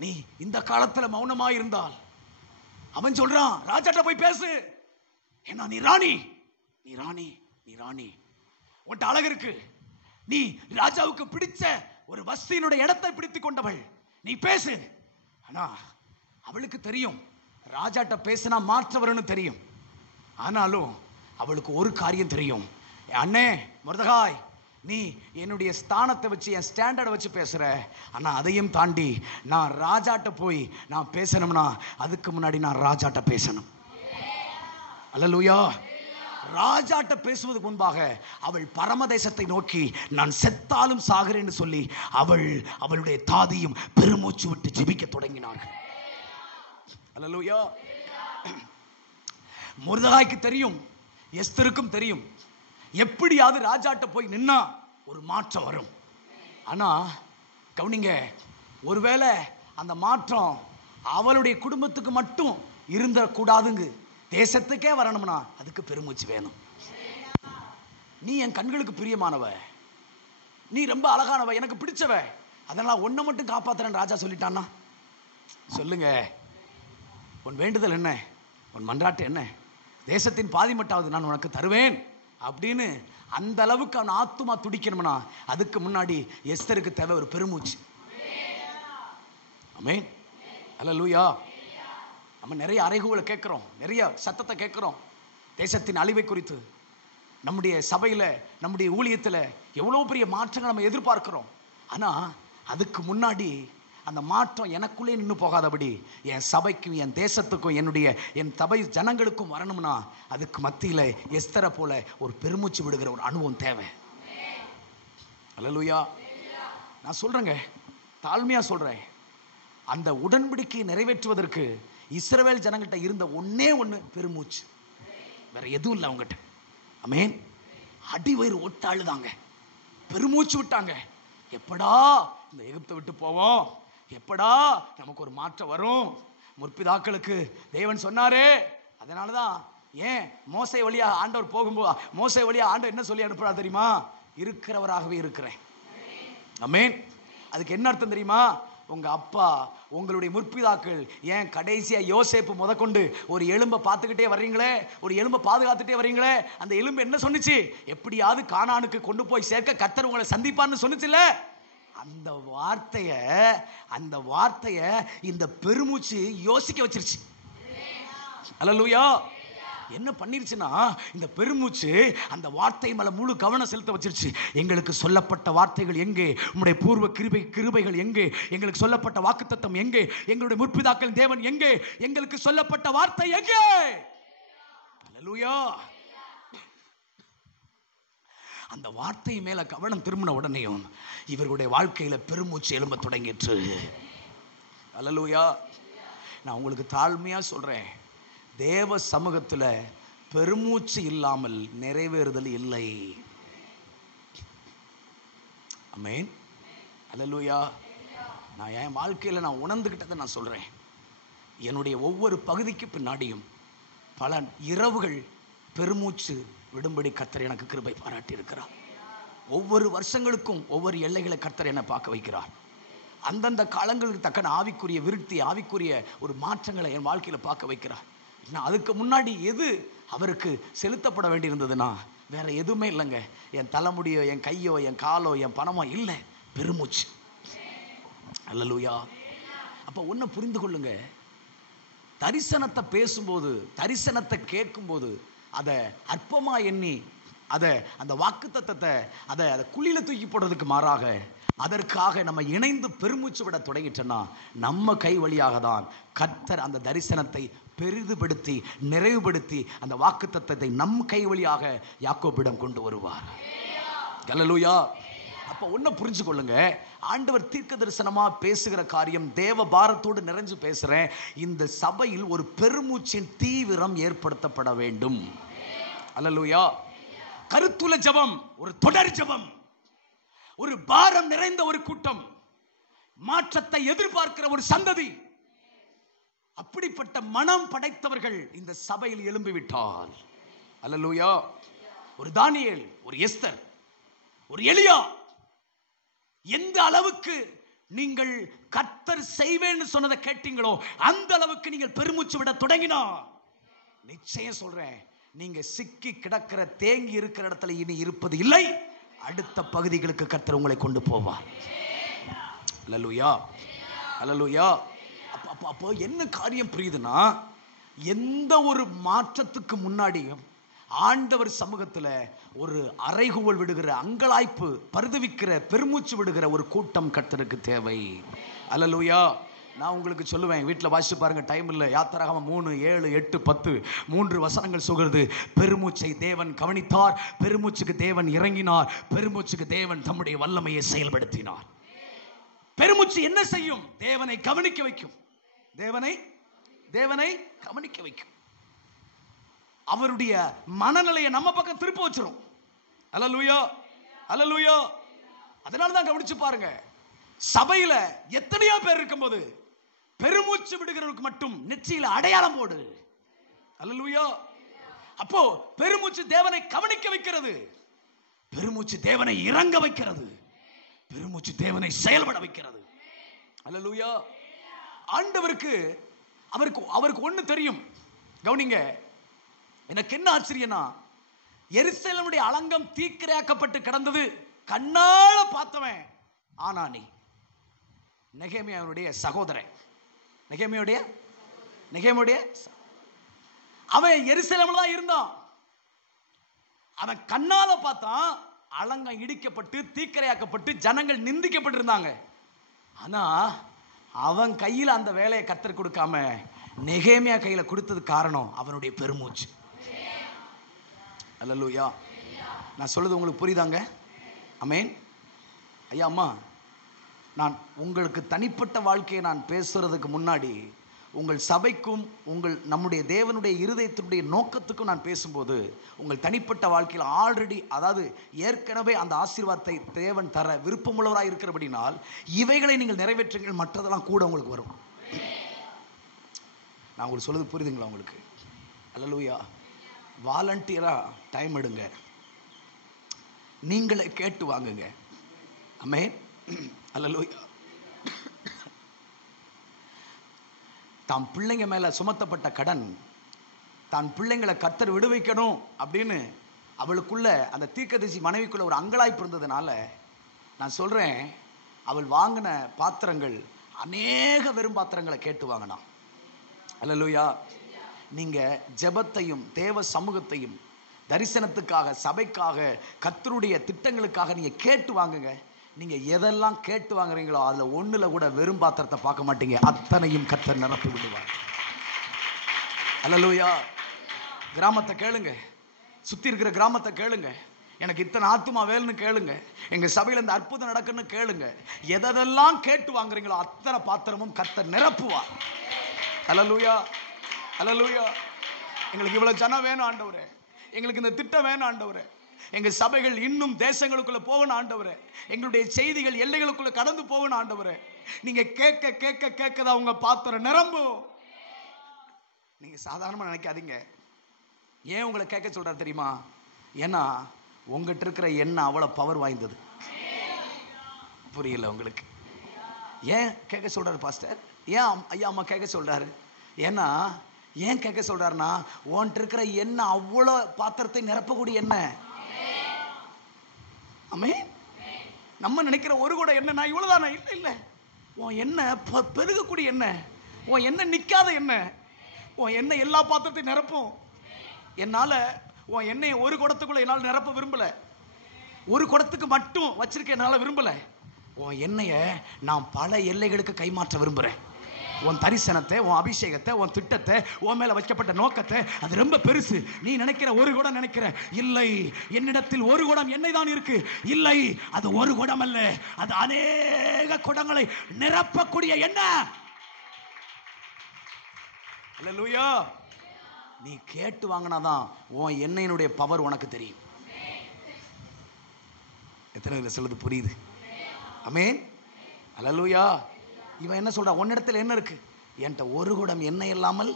நீ இந்த காலத்துல மௌனமா இருந்தால் அவன் சொல்றான், ராஜாட்ட போய் பேசு, ஏன்னா நீ ராணி, நீ ராணி, நீ ராணி, உன்கிட்ட அழகு இருக்கு, நீ ராஜாவுக்கு பிடிச்ச ஒரு வஸ்தியினுடைய இடத்தை பிடித்துக் கொண்டவள், நீ பேசு. ஆனா அவளுக்கு தெரியும் ராஜாட்ட பேசினா மாற்றவர்னு தெரியும். ஆனாலும் அவளுக்கு ஒரு காரியம் தெரியும், அண்ணே மொர்தெகாய், நீ என்னுடைய ஸ்தானத்தை வச்சு, என் ஸ்டாண்டர்டை வச்சு பேசுற. ஆனா அதையும் தாண்டி நான் ராஜாட்ட போய் நான் பேசணும்னா அதுக்கு முன்னாடி நான் ராஜாட்ட பேசணும். அல்லேலூயா. ராஜாட்ட பேசுவதற்கு முன்பாக அவள் பரமதேசத்தை நோக்கி நான் செத்தாலும் சாகிறேன்னு சொல்லி அவளுடைய தாதியும் பெருமூச்சு விட்டு ஜெபிக்க தொடங்கினார்கள். அல்லேலூயா. மொர்தெகாய்க்கு தெரியும், எஸ்தருக்கும் தெரியும், எப்படியாவது ராஜாட்ட போய் நின்னா ஒரு மாற்றம் வரும். ஆனா கவனிங்க, ஒருவேளை அந்த மாற்றம் அவளுடைய குடும்பத்துக்கு மட்டும் இருந்தக்கூடாதுங்க, தேசத்துக்கே வரணும்னா அதுக்கு பெருமூச்சு வேணும். நீ என் கண்களுக்கு பிரியமானவ, நீ ரொம்ப அழகானவ, எனக்கு பிடிச்சவ, அதனால ஒன்னை மட்டும் காப்பாத்துறேன் ராஜா சொல்லிட்டான்னா சொல்லுங்க, உன் வேண்டுதல் என்ன, உன் மன்றாட்டு என்ன? தேசத்தின் பாதி மட்டாவது நான் உனக்கு தருவேன் அப்படின்னு அந்த அளவுக்கு அவன் ஆத்துமா துடிக்கணும்னா அதுக்கு முன்னாடி எஸ்தருக்கு தேவை ஒரு பெருமூச்சு. ஆமென், அல்லேலூயா. நம்ம நிறைய அறைகூவலை கேட்கிறோம், நிறைய சத்தத்தை கேட்கிறோம் தேசத்தின் அழிவை குறித்து. நம்முடைய சபையில, நம்முடைய ஊழியத்துல எவ்வளவு பெரிய மாற்றங்கள் நம்ம எதிர்பார்க்கிறோம். ஆனா அதுக்கு முன்னாடி அந்த மாற்றம் எனக்குள்ளே நின்று போகாதபடி என் சபைக்கும் என் தேசத்துக்கும் என் சபை ஜனங்களுக்கும் வரணும்னா அதுக்கு மத்தியில எஸ்தரை போல ஒரு பெருமூச்சு விடுகிற ஒரு அனுபவம் தேவை. அல்லேலூயா. நான் சொல்றேங்க, தாழ்மையா சொல்றேன், அந்த உடன்படிக்கையை நிறைவேற்றுவதற்கு இஸ்ரவேல் ஜனங்கள்கிட்ட இருந்த ஒன்னே ஒன்று பெருமூச்சு, வேற எதுவும் இல்லை அவங்ககிட்ட. ஆமென். அடிவயிறு ஒட்ட அழுதாங்க, பெருமூச்சு விட்டாங்க. எப்படா இந்த எகிப்தை விட்டு போவோம், எப்படா நமக்கு ஒரு மாற்றம் வரும். முற்பிதாக்களுக்கு தேவன் சொன்னாரே. அதனாலதான் ஏன் மோசே வழியா ஆண்டவர் போகும்போது மோசே வழியா ஆண்டவர் என்ன சொல்லி அனுப்புறார் தெரியுமா? இருக்கிறவராகவே இருக்கிறேன். ஆமென். அதுக்கு என்ன அர்த்தம் தெரியுமா? உங்க அப்பா, உங்களுடைய முற்பிதாக்கள், ஏன் கடைசியா யோசேப்பு முதற்கொண்டு ஒரு எலும்பை பார்த்துக்கிட்டே வர்றீங்களே, ஒரு எலும்பை பாதுகாத்துட்டே வர்றீங்களே, அந்த எலும்பு என்ன சொன்னுச்சு? எப்படியாவது கானானுக்கு கொண்டு போய் சேர்க்க கர்த்தர் உங்களை சந்திப்பார்னு சொன்னுச்சுல்ல. அந்த வார்த்தைய இந்த பெருமூச்சு யோசிக்க வச்சிருச்சு. அல்லேலூயா. என்ன பண்ணிருச்சுன்னா, இந்த பெருமூச்சு அந்த வார்த்தை மேல முழு கவனம் செலுத்த வச்சிருச்சு. எங்களுக்கு சொல்லப்பட்ட வார்த்தைகள் எங்கே? உம்முடைய பூர்வ கிருபைகள் எங்கே? எங்களுக்கு சொல்லப்பட்ட வாக்குத்தத்தம் எங்கே? எங்களுடைய முற்பிதாக்கள் தேவன் எங்கே? எங்களுக்கு சொல்லப்பட்ட வார்த்தை எங்கே? அல்லேலூயா. அந்த வார்த்தை மேல கவனம் திரும்பின உடனேயும் இவர்களுடைய வாழ்க்கையில பெருமூச்சு எழும்ப தொடங்கிற்று. அல்லேலூயா. நான் உங்களுக்கு தாழ்மையா சொல்றேன், தேவ சமூகத்தில் பெருமூச்சு இல்லாமல் நிறைவேறுதல் இல்லை. ஆமென். அல்லேலூயா. நான் என் வாழ்க்கையில் நான் உணர்ந்துகிட்டதை நான் சொல்றேன். என்னுடைய ஒவ்வொரு பகுதிக்கு பின்னாடியும் பல இரவுகள் பெருமூச்சு விடும்படி கர்த்தர் எனக்கு கிருபை பாராட்டி இருக்கிறார். ஒவ்வொரு வருஷங்களுக்கும் ஒவ்வொரு எல்லைகளை கர்த்தர் என்னை பார்க்க வைக்கிறார். அந்தந்த காலங்களுக்கு தக்கன ஆவிக்குரிய விருத்தி, ஆவிக்குரிய ஒரு மாற்றங்களை என் வாழ்க்கையில் பார்க்க வைக்கிறார். நான் அதுக்கு முன்னாடி எது அவருக்கு செலுத்தப்பட வேண்டியிருந்ததுன்னா வேற எதுவுமே இல்லைங்க. என் தலைமுடியோ, என் கையோ, என் காலோ, என் பணமோ இல்லை, பெருமூச்சு. அல்லேலூயா. அப்போ ஒன்றை புரிந்து கொள்ளுங்க, தரிசனத்தை பேசும்போது, தரிசனத்தை கேட்கும்போது அதை அற்பமா எண்ணி அதை அந்த வாக்குத்தத்தத்தை அதை குழியில தூக்கி போடுறதுக்கு மாறாக அதற்காக நம்ம இணைந்து பெருமூச்சு விட தொடங்கிட்டோம்னா நம்ம கை வழியாக தான் கர்த்தர் அந்த தரிசனத்தை பெரிதுபடுத்தி நிறைவுபடுத்தி அந்த வாக்குத்தத்தத்தை நம் கை வழியாக யாக்கோபிடம் கொண்டு வருவார். அல்லேலூயா. அப்போ ஒன்றை புரிஞ்சு கொள்ளுங்க, ஆண்டவர் தீர்க்க தரிசனமா பேசுகிற காரியம் தேவ பாரத்தோடு நிறைஞ்சு பேசுறேன். இந்த சபையில் ஒரு பெருமூச்சின் தீவிரம் ஏற்படுத்தப்பட வேண்டும். அல்லேலூயா. கருத்துள்ள ஜெபம், ஒரு தொடர் ஜெபம், ஒரு பாரம் நிறைந்த ஒரு கூட்டம், மாற்றத்தை எதிர்பார்க்கிற ஒரு சந்ததி, அப்படிப்பட்ட மனம் படைத்தவர்கள் இந்த சபையில் எழும்பிவிட்டார். அல்லேலூயா. ஒரு தானியேல், ஒரு எஸ்தர், ஒரு எலியா, எந்த அளவுக்கு நீங்கள் கர்த்தர் செய்வேன்னு சொன்னதை கேட்டீங்களோ அந்த அளவுக்கு நீங்கள் பெருமூச்சு விட தொடங்கினா நிச்சயம் சொல்றேன், நீங்க சிக்கி கிடக்கிற தேங்கி இருக்கிற இடத்துல இனி இருப்பது இல்லை. அடுத்த பகுதிகளுக்கு கர்த்தர் உங்களை கொண்டு போவார். அல்லேலூயா. அல்லேலூயா. அப்போ என்ன காரியம் புரியுதுன்னா, எந்த ஒரு மாற்றத்துக்கு முன்னாடியும் ஆண்டவர் சமூகத்தில் ஒரு அறைகூவல் விடுகிற, அங்கலாய்ப்பு, பரிதவிக்கிற, பெருமூச்சு விடுகிற ஒரு கூட்டம் கர்த்தருக்கு தேவை. அல்லேலூயா. நான் உங்களுக்கு சொல்லுவேன், வீட்டில் வாசிச்சு பாருங்க, டைம் இல்லை. யாத்திராகமம் 3, 7, 8, 10 3 வசனங்கள் சொல்கிறது. பெருமூச்சை தேவன் கவனித்தார், பெருமூச்சுக்கு தேவன் இறங்கினார், பெருமூச்சுக்கு தேவன் தம்முடைய வல்லமையை செயல்படுத்தினார். பெருமூச்சு என்ன செய்யும்? தேவனை கவனிக்க வைக்கும். தேவனை கவனிக்க வைக்கும். அவருடைய மனநிலையை நம்ம பக்கம் திருப்ப வச்சிரும். அல்லேலூயா. அல்லேலூயா. அதனால தான் கவனிச்சு பாருங்க, சபையில எத்தனையோ பேர் இருக்கும்போது பெருமூச்சு விடுகிறவருக்கு மட்டும் நெற்றியில அடையாளம் போடு. அல்லேலூயா. அப்போ பெருமூச்சு தேவனை கவனிக்க வைக்கிறது, பெருமூச்சு தேவனை இறங்க வைக்கிறது, பெருமூச்சு தேவனை செயல்பட வைக்கிறது. அல்லேலூயா. ஆண்டவருக்கு அவருக்கு ஒண்ணு தெரியும். கவனிங்க, எனக்கு என்ன ஆச்சரியம்னா, எருசலேமுடைய அலங்கம் தீக்கிரையாக்கப்பட்டு கிடந்தது, கண்ணால பார்த்தவன் ஆனானி, நெகேமியாவுடைய சகோதரன். நெகேமியாவுடைய அவன் எருசலேமில் தான் இருந்தான். அவன் கண்ணால பார்த்தான், அலங்கம் இடிக்கப்பட்டு தீக்கிரையாக்கப்பட்டு ஜனங்கள் நிந்திக்கப்பட்டிருந்தாங்க. ஆனா அவன் கையில் அந்த வேலையை கர்த்தர் கொடுக்காம நெகேமியா கையில கொடுத்தது காரணம் அவனுடைய பெருமூச்சு. அல்லேலூயா. நான் சொல்றது உங்களுக்கு புரியுதாங்க? ஆமென். ஐயா, அம்மா, நான் உங்களுக்கு தனிப்பட்ட வாழ்க்கையை நான் பேசுறதுக்கு முன்னாடி உங்கள் சபைக்கும் நம்முடைய தேவனுடைய இருதயத்தினுடைய நோக்கத்துக்கும் நான் பேசும்போது உங்கள் தனிப்பட்ட வாழ்க்கையில் ஆல்ரெடி, அதாவது ஏற்கனவே அந்த ஆசீர்வாதத்தை தேவன் தர விருப்பமுள்ளவராக இருக்கிறபடினால் இவைகளை நீங்கள் நிறைவேற்றுங்கள், மற்றதெல்லாம் கூட உங்களுக்கு வரும். நான் உங்களுக்கு சொல்றது புரியுதுங்களா உங்களுக்கு? அல்லேலூயா. வாலண்டியராக டைம் எடுங்க, நீங்களே கேட்டு வாங்குங்க. ஆமென். அல்லேலூயா. தாம் பிள்ளைங்க மேல சுமத்தப்பட்ட கடன், தான் பிள்ளைங்களை கர்த்தர் விடுவிக்கணும் அப்படின்னு அவளுக்குள்ள அந்த தீர்க்கதரிசி மனைவிக்குள்ள ஒரு அங்கலாய்ப்பு இருந்ததுனால நான் சொல்றேன், அவள் வாங்கின பாத்திரங்கள் அநேக வெறும் பாத்திரங்களை கேட்டு வாங்கினான். அல்லேலூயா. நீங்க ஜெபத்தையும் தேவ சமூகத்தையும் தரிசனத்துக்காக, சபைக்காக, கர்த்தருடைய திட்டங்களுக்காக நீங்க கேட்டு வாங்குங்க. நீங்க எதெல்லாம் கேட்டு வாங்குறீங்களோ அதுல ஒண்ணுல கூட வெறும் பாத்திரத்தை பார்க்க மாட்டீங்க, அத்தனையும் கர்த்தர் நிரப்பி விடுவார். அல்லேலூயா. கிராமத்தை கேளுங்க, சுத்தி இருக்கிற கிராமத்தை கேளுங்க, எனக்கு இத்தனை ஆத்துமா வேணும்னு கேளுங்க, எங்க சபையில இந்த அற்புதம் நடக்குன்னு கேளுங்க. எதெல்லாம் கேட்டு வாங்குறீங்களோ அத்தனை பாத்திரமும் கர்த்தர் நிரப்புவார். அல்லேலூயா. அல்லேலூயா. எங்களுக்கு இவ்வளவு ஜனம் வேணும் ஆண்டவரே, எங்களுக்கு இந்த திட்டம் வேணும் ஆண்டவரே, எங்க சபைகள் இன்னும் தேசங்களுக்குள்ள போகணும் ஆண்டவரே, எங்களுடைய செய்திகள் எல்லைகளுக்குள்ள கடந்து போகணும் ஆண்டவரே. நீங்க கேட்க கேட்க கேட்கதான் உங்க பாத்திரம் நிரம்பும். நீங்க சாதாரணமா நினைக்காதீங்க. ஏன் உங்களை கேட்க சொல்றாரு தெரியுமா? ஏன்னா உங்ககிட்ட இருக்கிற எண்ணெய் அவ்வளவு பவர் வாய்ந்தது. புரியல உங்களுக்கு? ஏன் கேட்க சொல்றாரு பாஸ்டர்? ஏன் ஐயா அம்மா கேட்க சொல்றாரு? ஏன்னா ஏன் கேட்க சொல்றாருன்னா, உன்கிட்ட இருக்கிற எண்ணெய் அவ்வளோ பாத்திரத்தை நிரப்பக்கூடிய எண்ணெய். ஆமென். நம்ம நினைக்கிற ஒரு கூட எண்ணெய் நான் இவ்வளவுதானா? இல்லை இல்லை, உன் எண்ணெய் பெருகக்கூடிய எண்ணெய், உன் எண்ணெய் நிற்காத எண்ணெய், உன் எண்ணெய் எல்லா பாத்திரத்தையும் நிரப்பும். என்னால உன் எண்ணெயை ஒரு குடத்துக்குள்ள என்னால் நிரப்ப விரும்பல, ஒரு குடத்துக்கு மட்டும் வச்சிருக்க என்னால விரும்பல. உன் எண்ணெயை நான் பல எல்லைகளுக்கு கைமாற்ற விரும்புறேன். உன் தரிசனத்தை, உன் அபிஷேகத்தை, உன் திட்டத்தை, உன் மேல வைக்கப்பட்ட நோக்கத்தை, அது ரொம்ப பெருசு. நீ நினைக்கிற ஒரு குடம் நினைக்கிற, இல்லை, என்னிடத்தில் ஒரு குடம் எண்ணெய் தான் இருக்கு. இல்லை, அது ஒரு குடம் அல்ல, அது அநேக குடங்களை நிரப்பக்கூடிய எண்ணெய். அல்லேலூயா. நீ கேட்டு வாங்கினாதான் உன் எண்ணெயினுடைய பவர் உனக்கு தெரியும். எத்தனை பேர் சொல்றது புரியுது? ஆமென். அல்லேலூயா. இவன் என்ன சொல்றான்? உன்னிடத்தில் என்ன இருக்கு? என்கிட்ட ஒரு குடம் எண்ணெய் இல்லாமல்.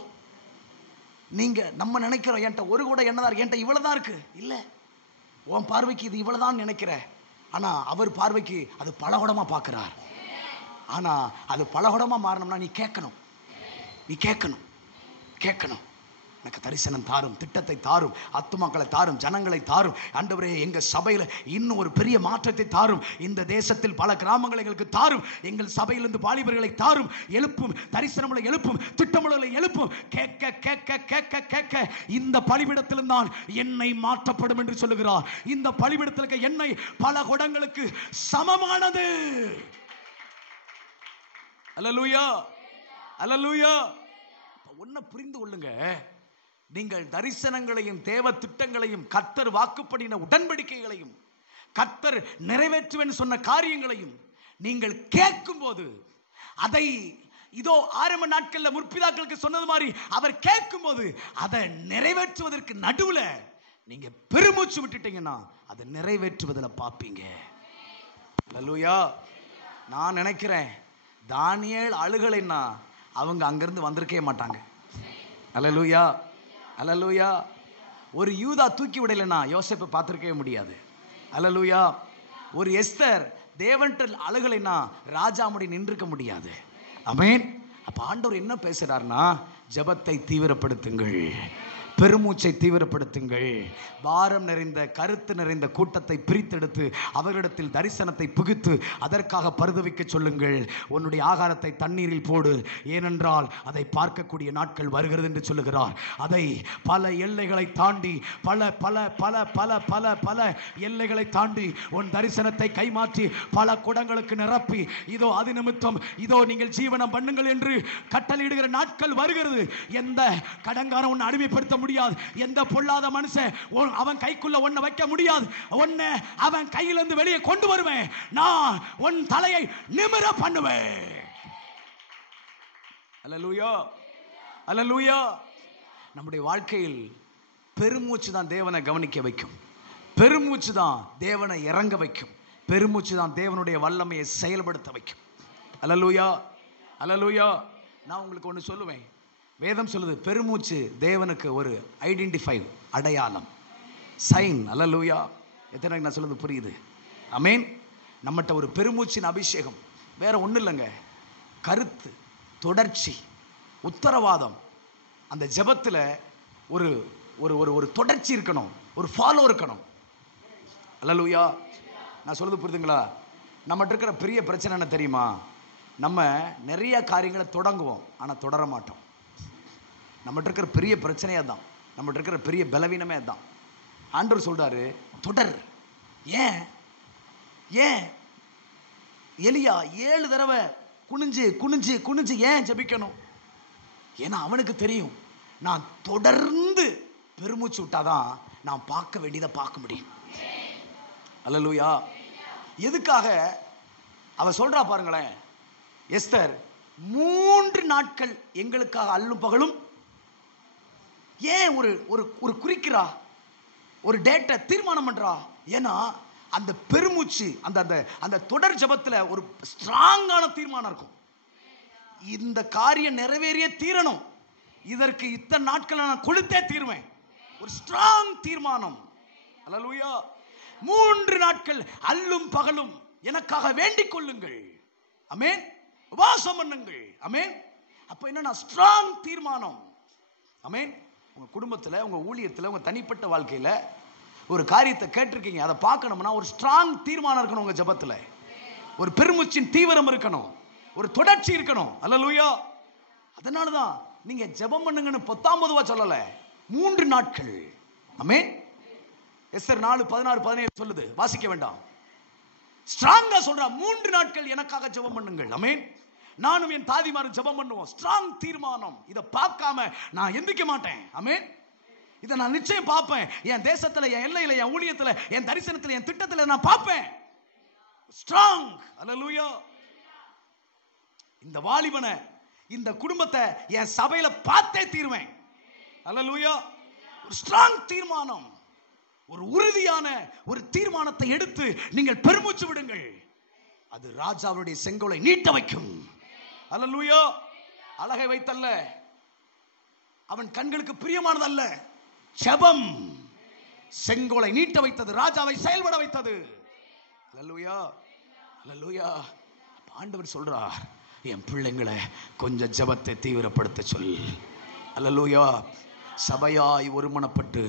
நீங்க நம்ம நினைக்கிறோம் என்கிட்ட ஒரு குடம் எண்ணெய் தான் இருக்கு, என்கிட்ட இவ்வளவுதான் இருக்கு. இல்ல, உன் பார்வைக்கு இது இவ்வளவுதான் நினைக்கிற, ஆனா அவர் பார்வைக்கு அது பலகுடமா பார்க்கிறார். ஆனா அது பலகுடமா மாறணும்னா நீ கேட்கணும், நீ கேட்கணும், கேட்கணும். எனக்கு தரிசனம் தாரும், திட்டத்தை தாரும், ஆத்துமாக்களை தாரும், ஜனங்களை தாரும் ஆண்டவரே. எங்க சபையில இன்னும் ஒரு பெரிய மாற்றத்தை தாரும், இந்த தேசத்தில் பல கிராமங்களை எங்களுக்கு தாரும், எங்கள் சபையிலிருந்து வாலிபர்களை தாரும், எழுப்பும், தரிசனங்களை எழுப்பும், திட்டங்களை எழுப்பும். கேட்க கேட்க கேட்க கேட்க இந்த பலிபீடத்திலும் தான் எண்ணெய் மாற்றப்படும் என்று சொல்லுகிறார். இந்த பலிபீடத்தில் இருக்க எண்ணெய் பல குடங்களுக்கு சமமானது. அல்லேலூயா. அல்லேலூயா. ஒன்ன புரிந்து கொள்ளுங்க, நீங்கள் தரிசனங்களையும் தேவ திட்டங்களையும் கர்த்தர் வாக்குப்படின உடன்படிக்கைகளையும் கர்த்தர் நிறைவேற்றுவேன் சொன்ன காரியங்களையும் நீங்கள் கேட்கும் போது, அதை இதோ ஆரம்ப நாட்கள்ல முற்பிதாக்களுக்கு சொன்னது மாதிரி அவர் கேட்கும் போது அதை நிறைவேற்றுவதற்கு நடுவுல நீங்க பெருமூச்சு விட்டுட்டீங்கன்னா அதை நிறைவேற்றுவதில் பார்ப்பீங்க. அல்லேலூயா. நான் நினைக்கிறேன் தானியேல் அழுகலைன்னா அவங்க அங்கிருந்து வந்திருக்கவே மாட்டாங்க. அல்லேலூயா. அல்லேலூயா. ஒரு யூதா தூக்கி விடலைன்னா யோசேப்பை பார்த்திருக்கவே முடியாது. அல்லேலூயா. ஒரு எஸ்தர் தேவன்கிட்ட அழுகலைன்னா ராஜா முடி நின்றுக்க முடியாது. ஆமென். அப்ப ஆண்டவர் என்ன பேசுறாருன்னா, ஜெபத்தை தீவிரப்படுத்துங்கள், பெருமூச்சை தீவிரப்படுத்துங்கள், பாரம் நிறைந்த கருத்து நிறைந்த கூட்டத்தை பிரித்தெடுத்து அவர்களிடத்தில் தரிசனத்தை புகுத்து அதற்காக பரிதவிக்க சொல்லுங்கள். உன்னுடைய ஆகாரத்தை தண்ணீரில் போடு, ஏனென்றால் அதை பார்க்கக்கூடிய நாட்கள் வருகிறது என்று சொல்லுகிறார். அதை பல எல்லைகளை தாண்டி பல பல பல பல பல பல எல்லைகளை தாண்டி உன் தரிசனத்தை கைமாற்றி பல குடங்களுக்கு நிரப்பி, இதோ அது நிமித்தம் இதோ நீங்கள் ஜீவனம் பண்ணுங்கள் என்று கட்டளையிடுகிற நாட்கள் வருகிறது. எந்த கடங்காரன் உன்னை அடிமைப்படுத்த முடியாது, எந்த பொல்லாத மனுஷன் அவன் கைக்குள்ள ஒன்ன வைக்க முடியாது. ஒன்ன அவன் கையிலிருந்து வெளியே கொண்டு வருவேன், நான் உன் தலையை நிமிர பண்ணுவேன். அல்லேலூயா. அல்லேலூயா. நம்முடைய வாழ்க்கையில் பெருமூச்சு தான் தேவனை கவனிக்க வைக்கும். பெருமூச்சு தான் தேவனை இறங்க வைக்கும். பெருமூச்சு தான் தேவனுடைய வல்லமையை செயல்படுத்த வைக்கும். அல்லேலூயா, அல்லேலூயா. நான் உங்களுக்கு ஒன்று சொல்லுவேன். வேதம் சொல்லுது, பெருமூச்சு தேவனுக்கு ஒரு ஐடென்டிஃபை, அடையாளம், சைன். அல்லேலூயா. எத்தனை நான் சொல்லுது புரியுது? ஆமென். நம்மகிட்ட ஒரு பெருமூச்சின் அபிஷேகம். வேற ஒன்றும் இல்லைங்க. கருத்து, தொடர்ச்சி, உத்தரவாதம். அந்த ஜெபத்தில் ஒரு ஒரு ஒரு தொடர்ச்சி இருக்கணும், ஒரு ஃபாலோ இருக்கணும். அல்லேலூயா. நான் சொல்றது புரியுதுங்களா? நம்மகிட்ட இருக்கிற பெரிய பிரச்சனை என்ன தெரியுமா? நம்ம நிறைய காரியங்களை தொடங்குவோம், ஆனால் தொடர மாட்டோம். நம்மகிட்ட இருக்கிற பெரிய பிரச்சனையாக தான், நம்மகிட்ட இருக்கிற பெரிய பலவீனமே தான். ஆண்டவர் சொல்றாரு, தொடர். ஏன் ஏன் எலியா 7 தடவை குனிஞ்சு குனிஞ்சு குனிஞ்சு ஏன் ஜெபிக்கணும்? ஏன்னா அவனுக்கு தெரியும், நான் தொடர்ந்து பெருமூச்சு விட்டாதான் நான் பார்க்க வேண்டியதை பார்க்க முடியும். அல்லேலூயா. எதுக்காக அவ சொல்றா பாருங்களேன். எஸ்தர் 3 நாட்கள் எங்களுக்காக அல்லும் பகலும். ஏன் ஒரு ஒரு குறிக்கிறா, ஒரு டேட்டை தீர்மானம் பண்றா? ஏன்னா அந்த பெருமூச்சு, அந்த அந்த தொடர் ஜபத்துல ஒரு ஸ்ட்ராங்கான தீர்மானம் இருக்கும். இந்த காரியம் நிறைவேறிய தீரணும், இதற்கு இத்தனை நாட்கள் நான் கொடுத்தே தீர்வேன். ஒரு ஸ்ட்ராங் தீர்மானம். அல்லேலூயா. 3 நாட்கள் அல்லும் பகலும் எனக்காக வேண்டிக் கொள்ளுங்கள். ஆமென். உபவாசம் பண்ணுங்கள். ஆமென். அப்ப என்னன்னா ஸ்ட்ராங் தீர்மானம். ஆமென். உங்க குடும்பத்துல, உங்க ஊழியத்துல, உங்க தனிப்பட்ட வாழ்க்கையில ஒரு காரியத்தை கேட்டிருக்கீங்க, அதை பார்க்கணும்னா ஒரு ஸ்ட்ராங் தீர்மானம் இருக்கணும். உங்க ஜெபத்துல ஒரு பெருமூச்சின் தீவிரம் இருக்கணும், ஒரு தொடர்ச்சி இருக்கணும். அல்லேலூயா. அதனாலதான் நீங்க ஜெபம் பண்ணுங்கன்னு 19 சொல்லல, 3 நாட்கள். ஆமென். எஸ்தர் 4:16-17 சொல்லுது, வாசிக்க வேண்டாம். ஸ்ட்ராங்கா சொல்றா, 3 நாட்கள் எனக்காக ஜெபம் பண்ணுங்கள். ஆமென். நானும் என் தாதிமாரும் ஜெபம் பண்ணுவோம். ஸ்ட்ராங் தீர்மானம். இதை பார்க்காம நான் எந்திக்க மாட்டேன். ஆமென். இதை நான் நிச்சயம் பார்ப்பேன். என் தேசத்துல, என் எல்லையில, என் ஊழியத்துல, என் தரிசனத்துல, என் திட்டத்துல நான் பார்ப்பேன். ஸ்ட்ராங். அல்லேலூயா. இந்த வாலிபனை, இந்த குடும்பத்தை என் சபையில பார்த்தே தீர்வேன். அல்லேலூயா. ஒரு ஸ்ட்ராங் தீர்மானம், ஒரு உறுதியான ஒரு தீர்மானத்தை எடுத்து நீங்கள் பெருமூச்சு விடுங்கள். அது ராஜாவுடைய செங்கோலை நீட்ட வைக்கும். அல்லேலூயா. அழகை வைத்தல்ல, அவன் கண்களுக்கு பிரியமானதல்ல, ஜெபம் செங்கோலை நீட்ட வைத்தது, ராஜாவை செயல்பட வைத்தது. அல்லேலூயா, அல்லேலூயா. ஆண்டவர் சொல்றார், என் பிள்ளைங்களை கொஞ்சம் ஜெபத்தை தீவிரப்படுத்த சொல். அல்லேலூயா. சபையாய் ஒருமனப்பட்டு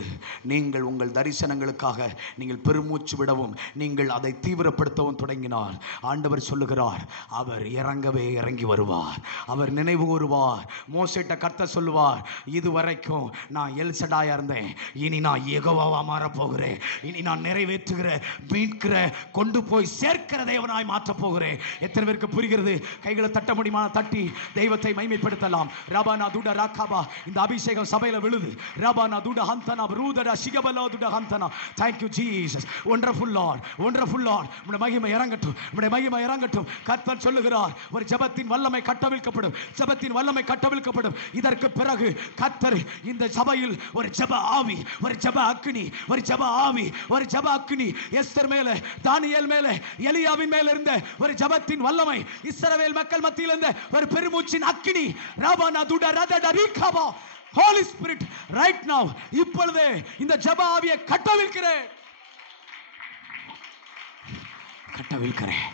நீங்கள் உங்கள் தரிசனங்களுக்காக நீங்கள் பெருமூச்சு விடவும், நீங்கள் அதை தீவிரப்படுத்தவும் தொடங்கினார். ஆண்டவர் சொல்லுகிறார், அவர் இறங்கவே இறங்கி வருவார். அவர் நினைவு கூறுவார். மோசேட்ட கர்த்தர் சொல்லுவார், இதுவரைக்கும் நான் எல்சடாயா இருந்தேன், இனி நான் யெகோவாவா மாறப்போகிறேன். இனி நான் நிறைவேற்றுகிற, மீட்கிற, கொண்டு போய் சேர்க்கிற தேவனாய் மாற்றப் போகிறேன். எத்தனை பேருக்கு புரிகிறது? கைகளை தட்ட முடியுமா? தட்டி தெய்வத்தை மைமைப்படுத்தலாம். ரபானா துட ராகாபா. இந்த அபிஷேகம் சபையில விழு. Rabana duda hantana brudada shigabala duda hantana. Thank you Jesus. Wonderful Lord, wonderful Lord. நம்முடைய மகிமை இறங்கட்டும், நம்முடைய மகிமை இறங்கட்டும். கர்த்தர் சொல்லுகிறார், ஒரு ஜெபத்தின் வல்லமை கட்டவிழ்க்கப்படும், ஜெபத்தின் வல்லமை கட்டவிழ்க்கப்படும். இதற்கு பிறகு கர்த்தர் இந்த சபையில் ஒரு ஜெப ஆவி, ஒரு ஜெப அக்கினி, ஒரு ஜெப ஆவி, ஒரு ஜெப அக்கினி எஸ்தர் மேலே, தானியேல் மேலே, எலியாவின் மேலே இருந்த ஒரு ஜெபத்தின் வல்லமை, இஸ்ரவேல் மக்கள் மத்தியில் இருந்த ஒரு பெருமூச்சின் அக்கினி. ராபானா துட ரதட ரீகாபா. Holy Spirit, right now, இப்பொழுது இந்த ஜெப ஆவியை கட்டவிழ்க்கிறேன், கட்டவிழ்க்கிறேன்,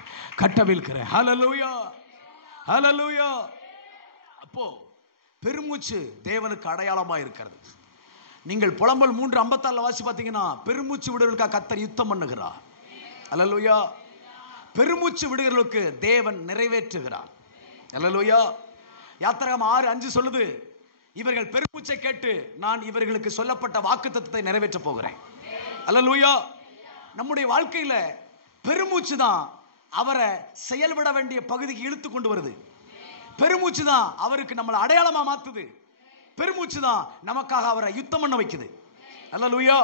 கட்டவிழ்க்கிறேன். ஹல்லேலூயா, ஹல்லேலூயா. அப்போ பெருமூச்சு தேவனுக்கு அடையாளமா இருக்கிறது. நீங்கள் புலம்பல் 3:54 வாசி பார்த்தீங்கன்னா, பெருமூச்சு விடுவதற்காக கர்த்தர் யுத்தம் பண்ணுகிறார். ஹல்லேலூயா. பெருமூச்சு விடுகிறவர்களுக்கு தேவன் நிறைவேற்றுகிறார். ஹல்லேலூயா. யாத்திராகமம் 6:5 சொல்லுது, இவர்கள் பெருமூச்சை கேட்டு நான் இவர்களுக்கு சொல்லப்பட்ட வாக்குத்தத்தத்தை நிறைவேற்ற போகிறேன். அல்லேலூயா. நம்முடைய வாழ்க்கையில பெருமூச்சு தான் அவரை செயல்பட வேண்டிய பகுதிக்கு இழுத்து கொண்டு வருது. பெருமூச்சு தான் அவருக்கு நம்மளை அடையாளமா மாத்துது. பெருமூச்சு தான் நமக்காக அவரை யுத்தம் பண்ண வைக்குது. அல்லேலூயா.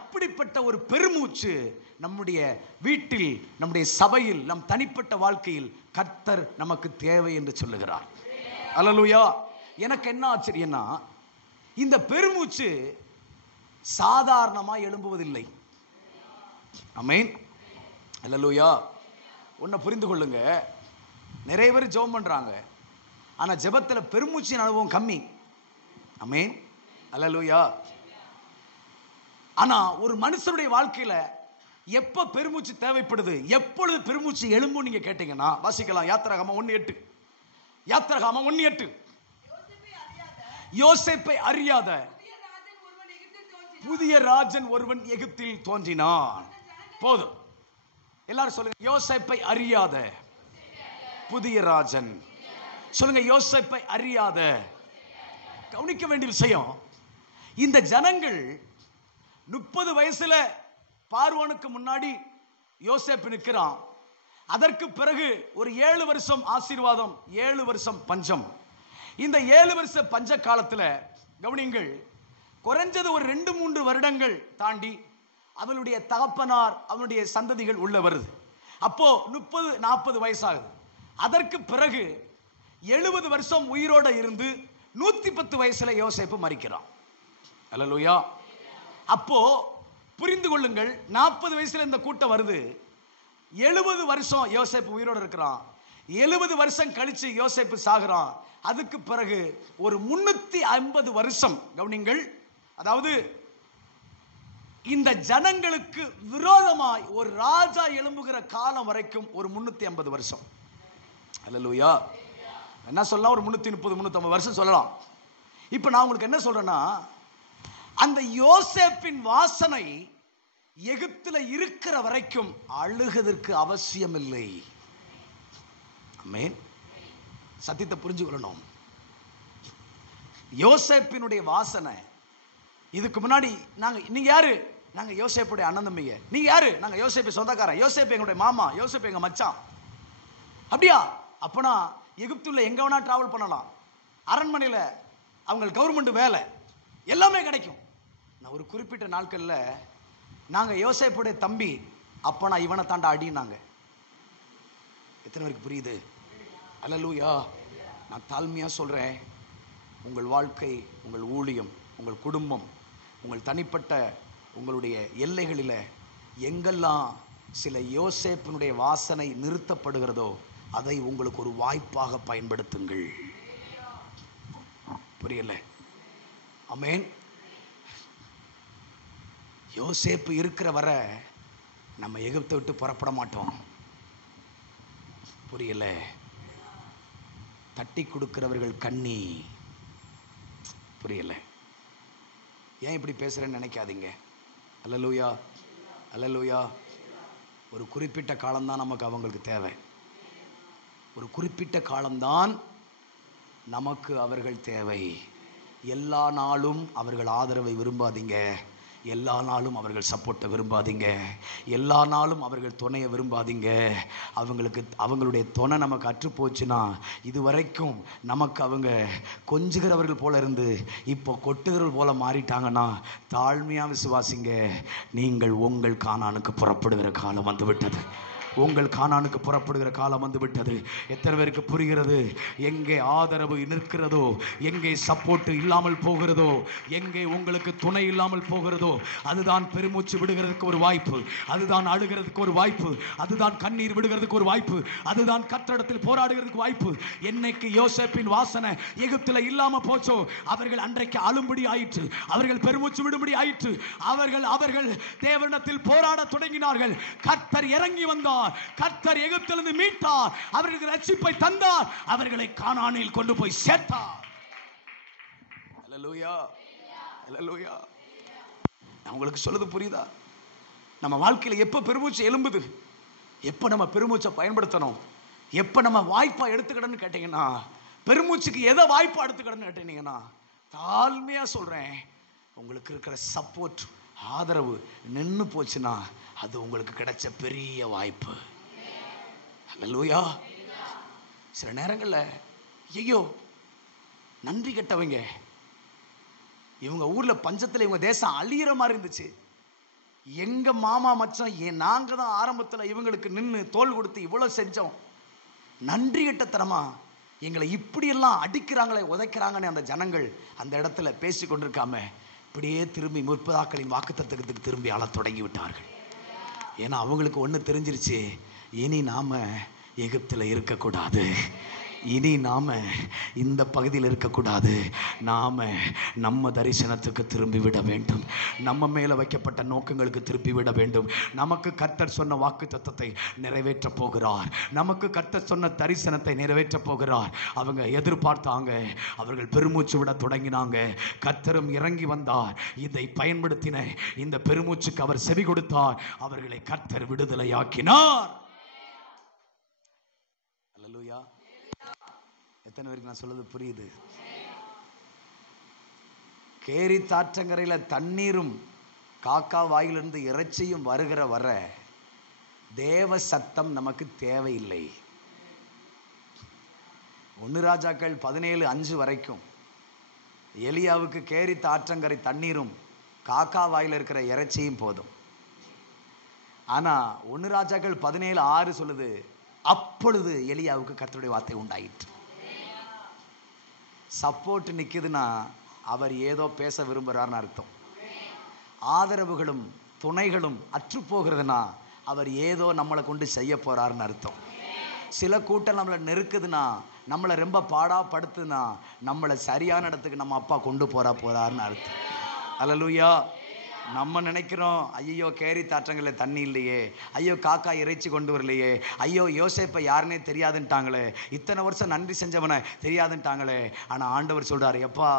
அப்படிப்பட்ட ஒரு பெருமூச்சு நம்முடைய வீட்டில், நம்முடைய சபையில், நம் தனிப்பட்ட வாழ்க்கையில் கர்த்தர் நமக்கு தேவை என்று சொல்லுகிறார். அல்லேலூயா. எனக்கு என்ன ஆச்சரியம்னா, இந்த பெருமூச்சு சாதாரணமா எழும்புவதில்லை. ஆமென், அல்லேலூயா. ஒன்றை புரிந்து கொள்ளுங்க, நிறைய பேர் ஜெபம் பண்றாங்க, ஆனா ஜெபத்தில் பெருமூச்சின் அனுபவம் கம்மி. ஆமென், அல்லேலூயா. ஆனா ஒரு மனுஷனுடைய வாழ்க்கையில எப்ப பெருமூச்சு தேவைப்படுது, எப்பொழுது பெருமூச்சு எழும்பும் நீங்க கேட்டீங்கன்னா, வாசிக்கலாம் யாத்திராகமம் 1:8. யாத்திராகமம் 1:8. யோசேப்பை அறியாத புதிய ராஜன் ஒருவன் எகிப்தில் தோன்றினான். போதும், எல்லாரும் சொல்லுங்க, யோசேப்பை அறியாத புதிய ராஜன். சொல்லுங்க, யோசேப்பை அறியாத. கவனிக்க வேண்டிய விஷயம், இந்த ஜனங்கள் 30 வயசுல பார்வோனுக்கு முன்னாடி யோசேப்பு நிற்கிறான். அதற்கு பிறகு ஒரு 7 வருஷம் ஆசீர்வாதம், 7 வருஷம் பஞ்சம். இந்த 7 வருஷ பஞ்ச காலத்தில் கவனிங்கள், குறைஞ்சது ஒரு 2-3 வருடங்கள் தாண்டி அவனுடைய தகப்பனார், அவனுடைய சந்ததிகள் உள்ள வருது. அப்போ 30-40 வயசாகுது. அதற்கு பிறகு 70 வருஷம் உயிரோட இருந்து 110 வயசுல யோசேப்பு மரிக்கிறான். அல்லேலூயா. அப்போ புரிந்து கொள்ளுங்கள், 40 வயசுல இந்த கூட்டம் வருது, 70 வருஷம் யோசேப்பு உயிரோடு இருக்கிறான். 70 வருஷம் கழிச்சு யோசேப்பு சாகுறான். அதுக்கு பிறகு ஒரு 350 வருஷம் கவனிங்கள், அதாவது இந்த ஜனங்களுக்கு விரோதமாய் ஒரு ராஜா எழும்புகிற காலம் வரைக்கும் ஒரு 350 வருஷம். அல்லேலூயா. என்ன சொல்லலாம், ஒரு 330-350 வருஷம் சொல்லலாம். இப்ப நான் உங்களுக்கு என்ன சொல்றேன்னா, அந்த யோசேப்பின் வாசனை எகிப்தில் இருக்கிற வரைக்கும் அழுகிறதுக்கு அவசியம் இல்லை. ஆமென், சத்தியத்தை புரிஞ்சுக்கொள்ளணும். யோசேப்பினுடைய வாசனை இதுக்கு முன்னாடி நீங்க யாரு? நாங்க யோசேப்புடைய அண்ணன் தம்பிங்க. நீங்க யாரு? நாங்க யோசேப்பு சொந்தக்காரன். யோசேப்பு எங்களுடைய மாமா, யோசேப்பு எங்க மச்சான். அப்படியா? அப்பனா எகிப்துல எங்க வேணா டிராவல் பண்ணலாம், அரண்மனையில அவங்க கவர்மெண்ட் வேலை எல்லாமே கிடைக்கும். நான் ஒரு குறிப்பிட்ட நாட்கள்ல நாங்க யோசேப்புடைய தம்பி, அப்பனா இவனை தாண்டா அடினாங்க. எத்தனை பேருக்கு புரியுது? அல்லேலூயா. நான் தாழ்மையா சொல்றேன், உங்கள் வாழ்க்கை, உங்கள் ஊழியம், உங்கள் குடும்பம், உங்கள் தனிப்பட்ட உங்களுடைய எல்லைகளில் எங்கெல்லாம் சில யோசேப்பினுடைய வாசனை நிறுத்தப்படுகிறதோ அதை உங்களுக்கு ஒரு வாய்ப்பாக பயன்படுத்துங்கள். புரியல? ஆமென். யோசேப்பு இருக்கிற வரை நம்ம எகிப்தை விட்டு புறப்பட மாட்டோம். புரியல? தட்டி கொடுக்கிறவர்கள் கண்ணி. புரியல? ஏன் இப்படி பேசுறேன்னு நினைக்காதீங்க. அல்லேலூயா, அல்லேலூயா. ஒரு குறிப்பிட்ட காலம்தான் நமக்கு அவங்களுக்கு தேவை. ஒரு குறிப்பிட்ட காலம்தான் நமக்கு அவர்கள் தேவை. எல்லா நாளும் அவர்கள் ஆதரவை விரும்பாதீங்க. எல்லா நாளும் அவர்கள் சப்போர்ட்டை விரும்பாதீங்க. எல்லா நாளும் அவர்கள் துணையை விரும்பாதீங்க. அவங்களுடைய துணை நமக்கு அற்றுப்போச்சுன்னா, இதுவரைக்கும் நமக்கு அவங்க கொஞ்சுகிறவர்கள் போல இருந்து இப்போ கொட்டுகிறவர்கள் போல மாறிட்டாங்கன்னா, தாழ்மையாக விசுவாசிங்க, நீங்கள் உங்கள் கானானுக்கு புறப்படுகிற காலம் வந்து விட்டது. உங்கள் கானானுக்கு புறப்படுகிற காலம் வந்து விட்டது. எத்தனை பேருக்கு புரிகிறது? எங்கே ஆதரவு நிற்கிறதோ, எங்கே சப்போர்ட் இல்லாமல் போகிறதோ, எங்கே உங்களுக்கு துணை இல்லாமல் போகிறதோ, அதுதான் பெருமூச்சு விடுகிறதுக்கு ஒரு வாய்ப்பு, அதுதான் அழுகிறதுக்கு ஒரு வாய்ப்பு, அதுதான் கண்ணீர் விடுகிறதுக்கு ஒரு வாய்ப்பு, அதுதான் கர்த்தரிடத்தில் போராடுகிறதுக்கு வாய்ப்பு. என்னைக்கு யோசேப்பின் வாசனை எகிப்தில் இல்லாம போச்சோ, அவர்கள் அன்றைக்கு அழும்படி ஆயிற்று, அவர்கள் பெருமூச்சு விடும்படி ஆயிற்று. அவர்கள் தேவனிடத்தில் போராட தொடங்கினார்கள். கர்த்தர் இறங்கி வந்தார். கர்த்தர் எகிப்திலிருந்து மீட்டார், அவர்களுக்கு ரட்சிப்பை தந்தார், அவர்களை கானானில் கொண்டு போய் சேர்த்தார். அல்லேலூயா, அல்லேலூயா. நான் உங்களுக்கு சொல்றது புரியுதா? நம்ம வாழ்க்கையில எப்ப பெருமூச்சு எழும்புது, எப்ப நம்ம பெருமூச்சை பயன்படுத்தணும், எப்ப நம்ம வாய்ப்பா எடுத்துக்கிடன்னு கேட்டீங்கன்னா, பெருமூச்சுக்கு எதை வாய்ப்பா எடுத்துக்கிடன்னு கேட்டீங்கன்னா, தாழ்மையா சொல்றேன், உங்களுக்கு இருக்கிற சப்போர்ட், ஆதரவு நின்று போச்சுன்னா அது உங்களுக்கு கிடைச்ச பெரிய வாய்ப்பு. அல்லேலூயா. சில நேரங்களில் ஐயோ நன்றி கெட்டவங்க, இவங்க ஊர்ல பஞ்சத்தில் இவங்க தேசம் அழியிற மாதிரி இருந்துச்சு, எங்க மாமா மச்சான் நாங்க தான் ஆரம்பத்தில் இவங்களுக்கு நின்று தோல் கொடுத்து இவ்வளவு செஞ்சோம், நன்றி கெட்டத்தனமா எங்களை இப்படியெல்லாம் அடிக்கிறாங்களே, உதைக்கிறாங்கன்னு அந்த ஜனங்கள் அந்த இடத்துல பேசி கொண்டிருக்காம இப்படியே திரும்பி முற்பதாக்களின் வாக்குத்தத்தத்துக்கு திரும்பி ஆள தொடங்கி விட்டார்கள். ஏன்னா அவங்களுக்கு ஒன்று தெரிஞ்சிருச்சு, இனி நாம எகிப்தில் இருக்கக்கூடாது, இனி நாம இந்த பகுதியில் இருக்கக்கூடாது, நாம நம்ம தரிசனத்துக்கு திரும்பி விட வேண்டும், நம்ம மேல வைக்கப்பட்ட நோக்கங்களுக்கு திருப்பி விட வேண்டும். நமக்கு கர்த்தர் சொன்ன வாக்கு தத்தத்தை நிறைவேற்ற போகிறார், நமக்கு கர்த்தர் சொன்ன தரிசனத்தை நிறைவேற்ற போகிறார். அவங்க எதிர்பார்த்தாங்க, அவர்கள் பெருமூச்சு விட தொடங்கினாங்க. கர்த்தரும் இறங்கி வந்தார். இதை பயன்படுத்தின இந்த பெருமூச்சுக்கு அவர் செவி கொடுத்தார். அவர்களை கர்த்தர் விடுதலையாக்கினார். அல்லேலூயா. எத்தனை பேருக்கு நான் சொல்றது புரியுது? கேரி தாற்றங்கரையில தண்ணீரும் காக்கா வாயிலிருந்து இறைச்சியும் வருகிற வர தேவ சத்தம் நமக்கு தேவையில்லை. 1 ராஜாக்கள் 17:5 வரைக்கும் எலியாவுக்கு கேரி தாற்றங்கரை தண்ணீரும் காக்கா வாயில் இருக்கிற இறைச்சியும் போதும். ஆனா 1 ராஜாக்கள் 17:6 சொல்லுது, அப்பொழுது எலியாவுக்கு கர்த்தருடைய வார்த்தை உண்டாயிற்று. சப்போர்ட் நிக்குதுன்னா அவர் ஏதோ பேச விரும்புகிறார்னு அர்த்தம். ஆதரவுகளும் துணைகளும் அற்று போகிறதுனா அவர் ஏதோ நம்மளை கொண்டு செய்ய போறாருன்னு அர்த்தம். சில கூட்டம் நம்மளை நெருக்குதுன்னா, நம்மளை ரொம்ப பாடாப்படுத்துனா, நம்மளை சரியான இடத்துக்கு நம்ம அப்பா கொண்டு போறாருன்னு அர்த்தம். அல்லேலூயா. நம்ம நினைக்கிறோம், ஐயோ கேரி தாற்றங்களில் தண்ணி இல்லையே, ஐயோ காக்கா இறைச்சி கொண்டு வரலையே, ஐயோ யோசேப்பை யாருன்னே தெரியாதுன்ட்டாங்களே, இத்தனை வருஷம் நன்றி செஞ்சவனை தெரியாதுன்ட்டாங்களே. ஆனால் ஆண்டவர் சொல்றாரு, எப்பா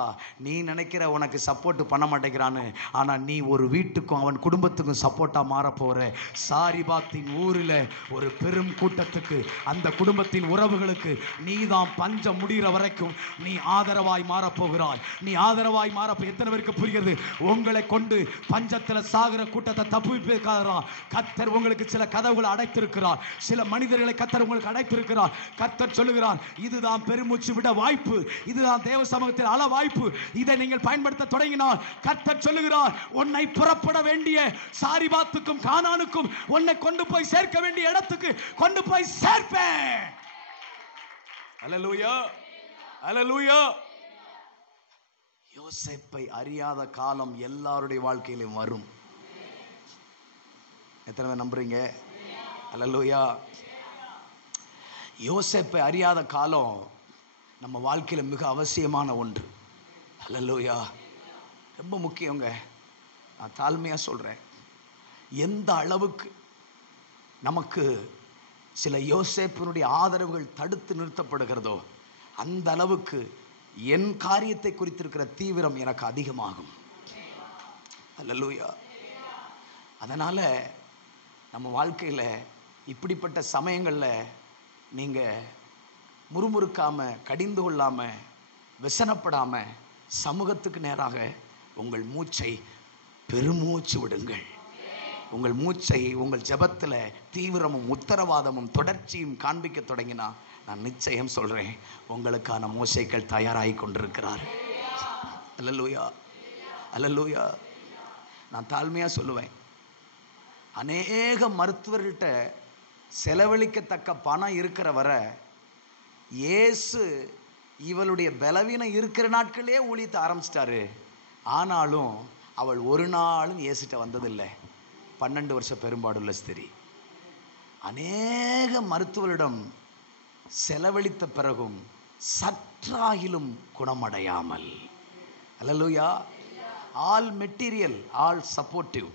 நீ நினைக்கிற உனக்கு சப்போர்ட் பண்ண மாட்டேங்கிறான்னு, ஆனால் நீ ஒரு வீட்டுக்கும் அவன் குடும்பத்துக்கும் சப்போர்ட்டாக மாறப்போகிற. சாரிபாத்தின் ஊரில் ஒரு பெரும் கூட்டத்துக்கு, அந்த குடும்பத்தின் உறவுகளுக்கு நீ தான் பஞ்சம் முடிகிற வரைக்கும் நீ ஆதரவாய் மாறப்போகிறாய். நீ ஆதரவாய் மாறப்போ எத்தனை பேருக்கு புரிகிறது? உங்களை கொண்டு பஞ்சத்தில் சாகிற கூட்டத்தை தப்புவிப்பதற்காக கர்த்தர் உங்களுக்கு சில கதவுகளை அடைத்திருக்கிறார், சில மனிதர்களை கர்த்தர் உங்களுக்கு அடைத்திருக்கிறார். கர்த்தர் சொல்லுகிறார், இதுதான் பெருமூச்சு விட வாய்ப்பு, இதுதான் தேவ சமூகத்தில் அள வாய்ப்பு. இதை நீங்கள் பயன்படுத்த தொடங்கினால் கர்த்தர் சொல்லுகிறார், உன்னை புறப்பட வேண்டிய சாரிபாத்துக்கும் கானானுக்கும் உன்னை கொண்டு போய் சேர்க்க வேண்டிய இடத்துக்கு கொண்டு போய் சேர்ப்பேன். அல்லேலூயா, அல்லேலூயா. யோசேப்பை அறியாத காலம் எல்லாருடைய வாழ்க்கையிலும் வரும். எத்தனை பேர் நம்புறீங்க? அல்லேலூயா. யோசேப்பை அறியாத காலம் நம்ம வாழ்க்கையில மிக அவசியமான ஒன்று. அல்லேலூயா. ரொம்ப முக்கியங்க. நான் தாழ்மையா சொல்றேன், எந்த அளவுக்கு நமக்கு சில யோசேப்பினுடைய ஆதரவுகள் தடுத்து நிறுத்தப்படுகிறதோ அந்த அளவுக்கு என் காரியத்தை குறித்திருக்கிற தீவிரம் எனக்கு அதிகமாகும். அல்லேலூயா. அதனால நம்ம வாழ்க்கையில இப்படிப்பட்ட சமயங்கள்ல நீங்க முறுமுறுக்காம, கடிந்து கொள்ளாம, விசனப்படாம சமூகத்துக்கு நேராக உங்கள் மூச்சை பெருமூச்சு விடுங்கள். உங்கள் மூச்சை உங்கள் ஜெபத்தில் தீவிரமும் உத்தரவாதமும் தொடர்ச்சியும் காண்பிக்க தொடங்கினா, நான் நிச்சயம் சொல்றேன், உங்களுக்கான மோசைகள் தயாராகி கொண்டிருக்கிறார். அல்லேலூயா, அல்லேலூயா. நான் தாழ்மையா சொல்லுவேன், அநேக மருத்துவர்கள்ட்ட செலவழிக்கத்தக்க பணம் இருக்கிற வர இயேசு இவளுடைய பலவீனம் இருக்கிற நாட்களே ஊழியத்தை ஆரம்பிச்சிட்டாரு. ஆனாலும் அவள் ஒரு நாளும் இயேசுட்ட வந்ததில்லை. 12 வருஷ பெரும்பாடுள்ள ஸ்திரீ அநேக மருத்துவரிடம் செலவழித்த பிறகும் சற்றாகிலும் குணமடையாமல். அல்லேலூயா. All material, all supportive,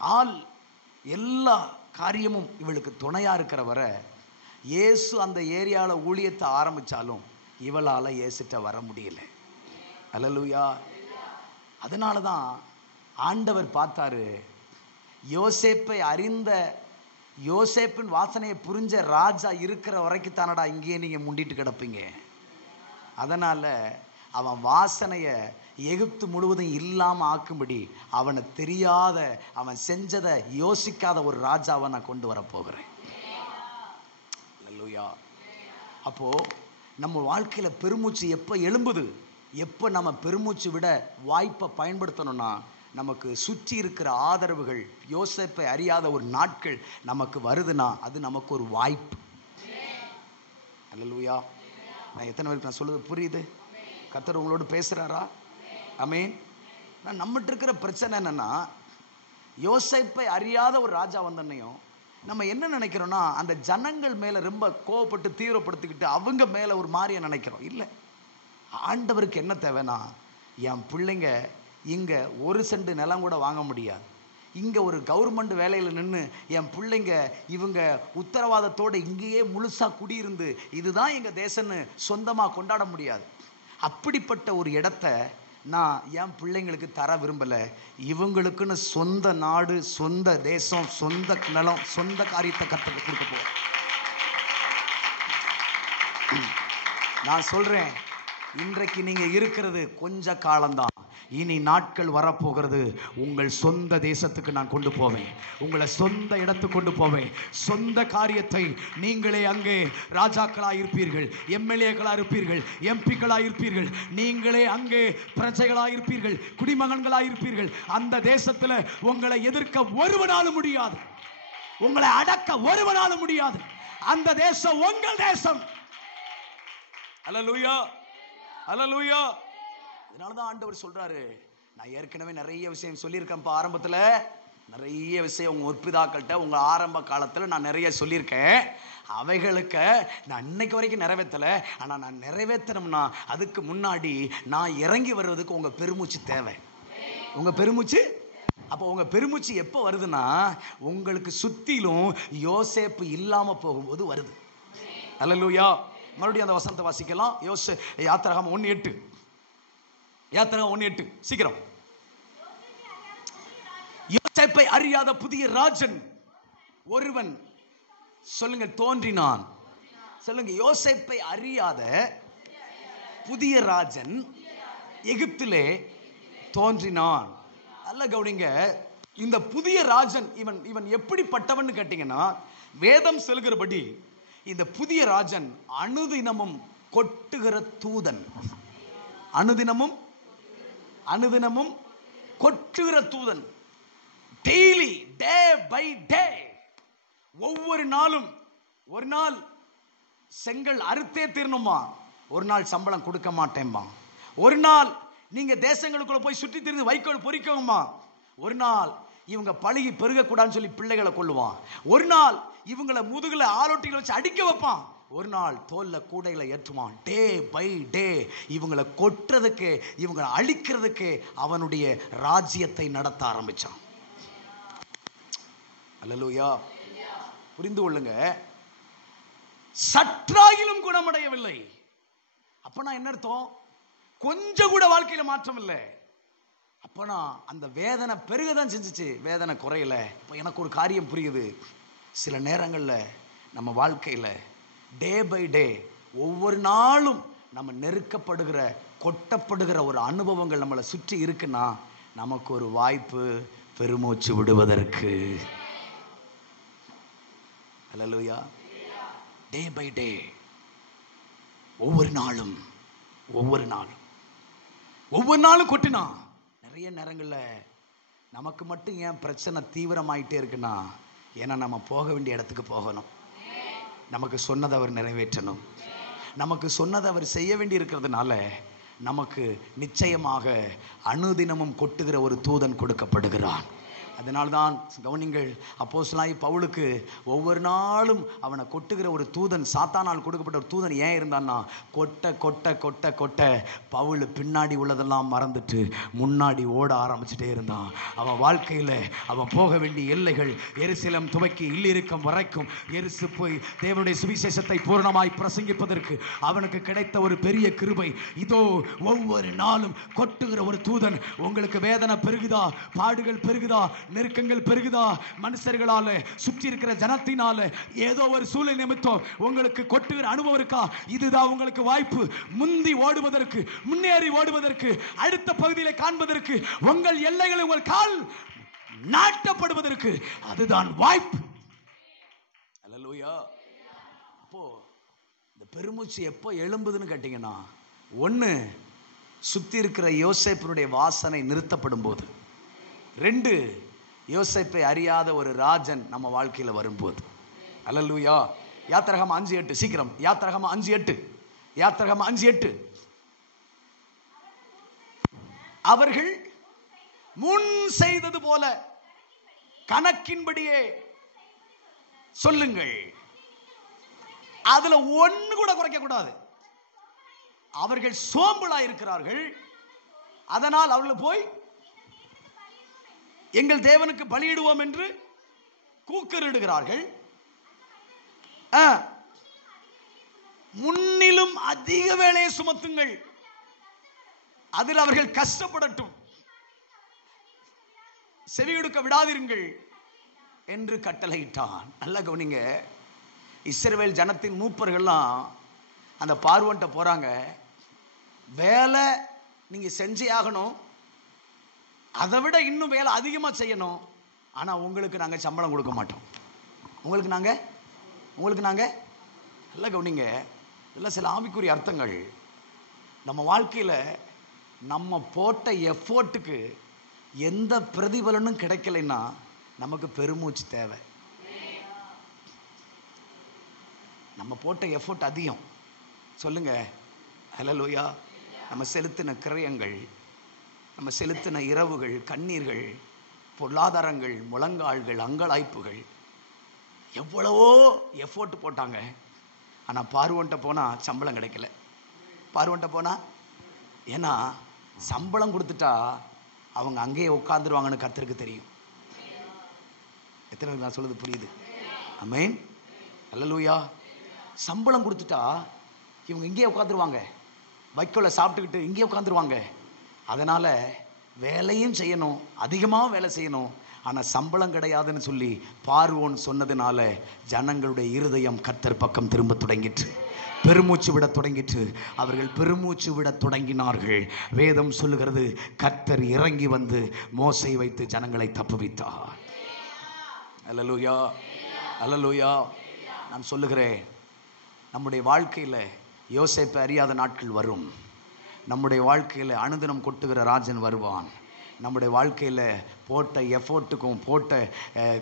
all எல்லா காரியமும் இவளுக்கு துணையா இருக்கிற வர இயேசு அந்த ஏரியாவில் ஊழியத்தை ஆரம்பிச்சாலும் இவளால் இயேசுட்ட வர முடியல. அல்லேலூயா. அதனால தான் ஆண்டவர் பார்த்தாரு, யோசேப்பை அறிந்த, யோசேப்பின் வாசனையை புரிஞ்ச ராஜா இருக்கிற வரைக்கும் தானடா இங்கேயே நீங்க முண்டிட்டு கிடப்பீங்க. அதனால அவன் வாசனையை எகிப்து முழுவதும் இல்லாம ஆக்கும்படி அவனை தெரியாத, அவன் செஞ்சதை யோசிக்காத ஒரு ராஜாவை நான் கொண்டு வர போகிறேன். அல்லேலூயா. அப்போ நம்ம வாழ்க்கையில பெருமூச்சு எப்ப எழும்புது, எப்ப நம்ம பெருமூச்சு விட வாய்ப்பை பயன்படுத்தணும்னா, நமக்கு சுற்றி இருக்கிற ஆதரவுகள், யோசேப்பை அறியாத ஒரு நாட்கள் நமக்கு வருதுன்னா அது நமக்கு ஒரு வாய்ப்பு. அல்லேலூயா. நான் எத்தனை பேருக்கு நான் சொல்லுது புரியுது? கர்த்தர் உங்களோடு பேசுகிறாரா? ஆமென். நான் நம்மகிட்ட இருக்கிற பிரச்சனை என்னன்னா, யோசேப்பை அறியாத ஒரு ராஜா வந்தனையும் நம்ம என்ன நினைக்கிறோம்னா, அந்த ஜனங்கள் மேலே ரொம்ப கோவப்பட்டு தீவிரப்படுத்திக்கிட்டு அவங்க மேலே ஒரு மாதிரியை நினைக்கிறோம். இல்லை, ஆண்டவருக்கு என்ன தேவைன்னா, என் பிள்ளைங்க இங்கே ஒரு சென்ட் நிலம் கூட வாங்க முடியாது, இங்கே ஒரு கவர்மெண்ட் வேலையில் நின்று என் பிள்ளைங்க இவங்க உத்தரவாதத்தோடு இங்கேயே முழுசாக குடியிருந்து இதுதான் எங்கள் தேசம்னு சொந்தமாக கொண்டாட முடியாது. அப்படிப்பட்ட ஒரு இடத்த நான் என் பிள்ளைங்களுக்கு தர விரும்பலை. இவங்களுக்குன்னு சொந்த நாடு, சொந்த தேசம், சொந்த நிலம், சொந்த காரியத்தை கற்றுக்க கொடுக்க போகிறேன். நான் சொல்கிறேன், இன்றைக்கு நீங்கள் இருக்கிறது கொஞ்ச காலம்தான். இனி நாட்கள் வரப்போகிறது. உங்கள் சொந்த தேசத்துக்கு நான் கொண்டு போவேன், உங்களை சொந்த இடத்துக்கு கொண்டு போவேன். சொந்த காரியத்தை நீங்களே அங்கே ராஜாக்களாக இருப்பீர்கள், எம்எல்ஏக்களாக இருப்பீர்கள், எம்பிக்களாக இருப்பீர்கள், நீங்களே அங்கே பிரஜைகளாக இருப்பீர்கள், குடிமகன்களாக இருப்பீர்கள். அந்த தேசத்தில் உங்களை எதிர்க்க ஒருவனாலும் முடியாது, உங்களை அடக்க ஒருவனாலும் முடியாது. அந்த தேசம் உங்கள் தேசம். அல்லேலூயா, அல்லேலூயா. அதனாலதான் ஆண்டவர் சொல்றாரு, நான் ஏற்கனவே நிறைய விஷயம் சொல்லியிருக்கேன். ஆரம்பத்தில் நிறைய விஷயம் உங்க முற்பிதாக்கள்கிட்ட உங்க ஆரம்ப காலத்தில் நான் நிறைய சொல்லியிருக்கேன். அவைகளுக்கு நான் இன்னைக்கு வரைக்கும் நிறைவேற்றலை. ஆனால் நான் நிறைவேற்றணும்னா அதுக்கு முன்னாடி நான் இறங்கி வருவதுக்கு உங்க பெருமூச்சு தேவை. உங்க பெருமூச்சு. அப்போ உங்க பெருமூச்சு எப்போ வருதுன்னா, உங்களுக்கு சுத்திலும் யோசேப்பு இல்லாம போகும்போது வருது. அல்லேலூயா. மறுபடியும் அந்த வசனத்தை வாசிக்கலாம். யாத்திராகமம் 1:8. யாத்திராகமம் 1:8 சீக்கிரம். யோசேப்பை அறியாத புதிய ராஜன் ஒருவன், சொல்லுங்க, தோன்றினான். சொல்லுங்க, யோசேப்பை அறியாத புதிய ராஜன் எகிப்திலே தோன்றினான். நல்ல கவனிங்க, இந்த புதிய ராஜன் இவன் எப்படிப்பட்டவன் கேட்டீங்கன்னா, வேதம் சொல்கிறபடி இந்த புதிய ராஜன் அனுதினமும் கொட்டுகிற தூதன். அனுதினமும் கொட்டுகிற தூதன். டெய்லி, டே பை டே, ஒவ்வொரு நாளும். ஒரு நாள் செங்கல் அறுத்தே தீரணுமா, ஒரு நாள் சம்பளம் கொடுக்க மாட்டேன்பா. ஒரு நாள் நீங்க தேசங்களுக்குள்ள போய் சுற்றி திரிந்து வைக்கோல் பொறிக்கவுமா. ஒரு நாள் இவங்க பழகி பெருகக்கூடாதுன்னு சொல்லி பிள்ளைகளை கொள்ளுவான். ஒரு நாள் இவங்களை முதுகுல ஆரோட்டிகளை வச்சு அடிக்க வைப்பான். ஒரு நாள் தோல்ல கூடைகளை ஏற்றுவான். டே பை டே இவங்களை கொட்டுறதுக்கு, இவங்களை அழிக்கிறதுக்கு அவனுடைய ராஜ்யத்தை நடத்த ஆரம்பிச்சான். அல்லேலூயா. புரிந்து கொள்ளுங்க, சற்றாகிலும் குணமடையவில்லை. அப்பனா என்ன அர்த்தம்? கொஞ்சம் கூட வாழ்க்கையில மாற்றம் இல்லை. அப்பனா அந்த வேதனை பெருகதான் செஞ்சிச்சு, வேதனை குறையல. இப்போ எனக்கு ஒரு காரியம் புரியுது. சில நேரங்களில் நம்ம வாழ்க்கையில் டே பை டே, ஒவ்வொரு நாளும் நம்ம நெருக்கப்படுகிற, கொட்டப்படுகிற ஒரு அனுபவங்கள் நம்மளை சுற்றி இருக்குன்னா, நமக்கு ஒரு வாய்ப்பு பெருமூச்சு விடுவதற்கு. அல்லேலூயா. டே பை டே, ஒவ்வொரு நாளும் கொட்டினா. நிறைய நேரங்களில் நமக்கு மட்டும் ஏன் பிரச்சனை தீவிரமாயிட்டே இருக்குன்னா, ஏன்னா நம்ம போக வேண்டிய இடத்துக்கு போகணும். நமக்கு சொன்னதை அவர் நிறைவேற்றணும். நமக்கு சொன்னதை அவர் செய்ய வேண்டி இருக்கிறதுனால நமக்கு நிச்சயமாக அனுதினமும் கொட்டுகிற ஒரு தூதன் கொடுக்கப்படுகிறான். அதனால்தான் கவனிங்கள், அப்போஸ்தலனாகிய பவுலுக்கு ஒவ்வொரு நாளும் அவனை கொட்டுகிற ஒரு தூதன், சாத்தானால் கொடுக்கப்பட்ட ஒரு தூதன் ஏன் இருந்தான்னா, கொட்ட கொட்ட கொட்ட கொட்ட பவுல் பின்னாடி உள்ளதெல்லாம் மறந்துட்டு முன்னாடி ஓட ஆரம்பிச்சுட்டே இருந்தான். அவன் வாழ்க்கையில் அவன் போக வேண்டிய எல்லைகள், எருசலேம் துவக்கி இல்லிருக்கம் வரைக்கும் எரிசு போய் தேவனுடைய சுவிசேஷத்தை பூரணமாய் பிரசங்கிப்பதற்கு அவனுக்கு கிடைத்த ஒரு பெரிய கிருபை இதோ. ஒவ்வொரு நாளும் கொட்டுகிற ஒரு தூதன். உங்களுக்கு வேதனை பெருகுதா, பாடுகள் பெருகுதா, நெருக்கங்கள் பெருகுதா, மனுஷர்களால, சுற்றி இருக்கிற ஜனத்தினால, ஏதோ ஒரு சூழல் நிமித்தம் உங்களுக்கு கொட்டுகிற அனுபவம் இருக்கா? இதுதான் உங்களுக்கு வாய்ப்பு. முந்தி ஓடுவதற்கு, முன்னேறி ஓடுவதற்கு, அடுத்த பகுதியில் காண்பதற்கு, உங்கள் எல்லைகளை உங்கள் கால் நாட்டப்படுவதற்கு அதுதான் வாய்ப்பு. அல்லேலூயா. அப்போ இந்த பெருமூச்சு எப்போ எழும்புதுன்னு கேட்டீங்கன்னா, ஒன்று சுத்தி இருக்கிற யோசேப்பினுடைய வாசனை நிறுத்தப்படும் போது, 2 யோசேப்பை அறியாத ஒரு ராஜன் நம்ம வாழ்க்கையில் வரும்போது. அல்லேலூயா. யாத்திராகமம் 5:8 சீக்கிரம். யாத்திராகமம் 5:8. யாத்திராகமம் 5:8. அவர்கள் முன் செய்தது போல கணக்கின்படியே சொல்லுங்கள். அதுல ஒண்ணு கூட குறைக்க கூடாது. அவர்கள் சோம்பலா இருக்கிறார்கள், அதனால் அவர்கள் போய் எங்கள் தேவனுக்கு பலியிடுவோம் என்று கூக்குரலிடுகிறார்கள். முன்னிலும் அதிக வேலையை சுமத்துங்கள், அதில் அவர்கள் கஷ்டப்படட்டும், செவியெடுக்க விடாதிருங்கள் என்று கட்டளையிட்டான். நல்லா கவனிங்க, இஸ்ரவேல் ஜனத்தின் மூப்பர்கள்லாம் அந்த பார்வோன்ட்ட போறாங்க. வேலை நீங்க செஞ்சே ஆகணும், அதை விட இன்னும் வேலை அதிகமா செய்யணும், ஆனா உங்களுக்கு நாங்க சம்பளம் கொடுக்க மாட்டோம். உங்களுக்கு நாங்க நல்லா கவனிங்க, இதெல்லாம் சில ஆவிக்குரிய அர்த்தங்கள். நம்ம வாழ்க்கையில நம்ம போட்ட எஃபோர்ட்டுக்கு எந்த பிரதிபலனும் கிடைக்கலைன்னா நமக்கு பெருமூச்சு தேவை. நம்ம போட்ட எஃபோர்ட் அதிகம், சொல்லுங்க ஹல்லேலூயா. நம்ம செலுத்தின கிரயங்கள், நம்ம செலுத்தின இரவுகள், கண்ணீர்கள், பொருளாதாரங்கள், முழங்கால்கள், அங்கலாய்ப்புகள், எவ்வளவோ எஃபோர்ட் போட்டாங்க. ஆனால் பார்வோன்ட்ட போனால் சம்பளம் கிடைக்கல. பார்வோன்ட்ட போனால், ஏன்னா சம்பளம் கொடுத்துட்டா அவங்க அங்கேயே உட்காந்துருவாங்கன்னு கர்த்தருக்கு தெரியும். எத்தனை பேருக்கு நான் சொல்றது புரியுது? ஆமென், ஹல்லேலூயா. சம்பளம் கொடுத்துட்டா இவங்க இங்கேயே உட்காந்துருவாங்க, வைக்கோல சாப்பிட்டுக்கிட்டு இங்கேயே உட்காந்துருவாங்க. அதனால வேலையும் செய்யணும், அதிகமாக வேலை செய்யணும், ஆனால் சம்பளம் கிடையாதுன்னு சொல்லி பார்வோன் சொன்னதுனால ஜனங்களுடைய இருதயம் கர்த்தர் பக்கம் திரும்ப தொடங்கிற்று, பெருமூச்சு விட தொடங்கிற்று. அவர்கள் பெருமூச்சு விட தொடங்கினார்கள். வேதம் சொல்லுகிறது, கர்த்தர் இறங்கி வந்து மோசை வைத்து ஜனங்களை தப்புவித்தார். அல்லேலூயா, அல்லேலூயா. நான் சொல்லுகிறேன், நம்முடைய வாழ்க்கையில் யோசேப்பை அறியாத நாட்கள் வரும். நம்முடைய வாழ்க்கையில் அனுதினம் கொட்டுகிற ராஜன் வருவான். நம்முடைய வாழ்க்கையில் போட்ட எஃபோர்ட்டுக்கும் போட்ட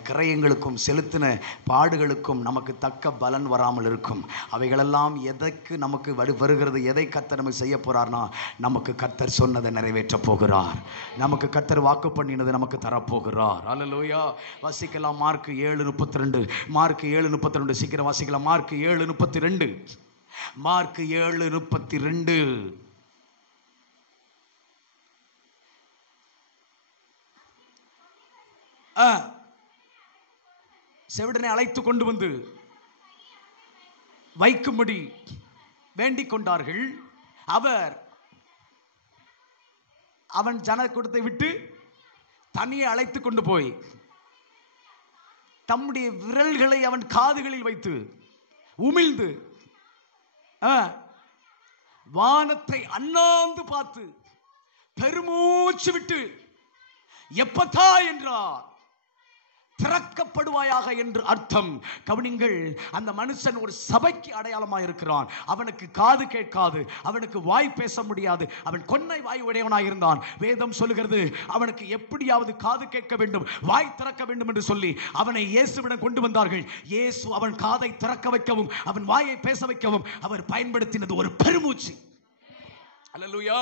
கிரயங்களுக்கும் செலுத்தின பாடுகளுக்கும் நமக்கு தக்க பலன் வராமல் இருக்கும். அவைகளெல்லாம் எதற்கு நமக்கு வருகிறது? எதை கர்த்தர் நமக்கு செய்ய போகிறார்னா, நமக்கு கர்த்தர் சொன்னதை நிறைவேற்ற போகிறார். நமக்கு கர்த்தர் வாக்கு பண்ணினதை நமக்கு தரப்போகிறார். அல்லேலூயா. வாசிக்கலாம் மார்க் 7:32. மார்க் 7:32 சீக்கிரம் வாசிக்கலாம். மார்க் 7:32. மார்க் 7:32. செவிடனை அழைத்து கொண்டு வந்து வைக்கும்படி வேண்டிக் கொண்டார்கள். அவன் ஜனக்கூட்டத்தை விட்டு தனியே அழைத்து கொண்டு போய் தம்முடைய விரல்களை அவன் காதுகளில் வைத்து உமிழ்ந்து வானத்தை அண்ணாந்து பார்த்து பெருமூச்சு விட்டு எப்பதா என்றார், திறக்கப்படுவாயாக என்று அர்த்தம். கவனிங்கள், அந்த மனுஷன் ஒரு சபைக்கு அடையாளமாக இருக்கிறான். அவனுக்கு காது கேட்காது, அவனுக்கு வாய் பேச முடியாது, அவன் கொன்னை வாய் உடையவனாக இருந்தான். வேதம் சொல்லுகிறது, அவனுக்கு எப்படியாவது காது கேட்க வேண்டும், வாய் திறக்க வேண்டும் என்று சொல்லி அவனை இயேசுவிடம் கொண்டு வந்தார்கள். இயேசு அவன் காதை திறக்க வைக்கவும் அவன் வாயை பேச வைக்கவும் அவர் பயன்படுத்தினது ஒரு பெருமூச்சு. அல்லேலூயா.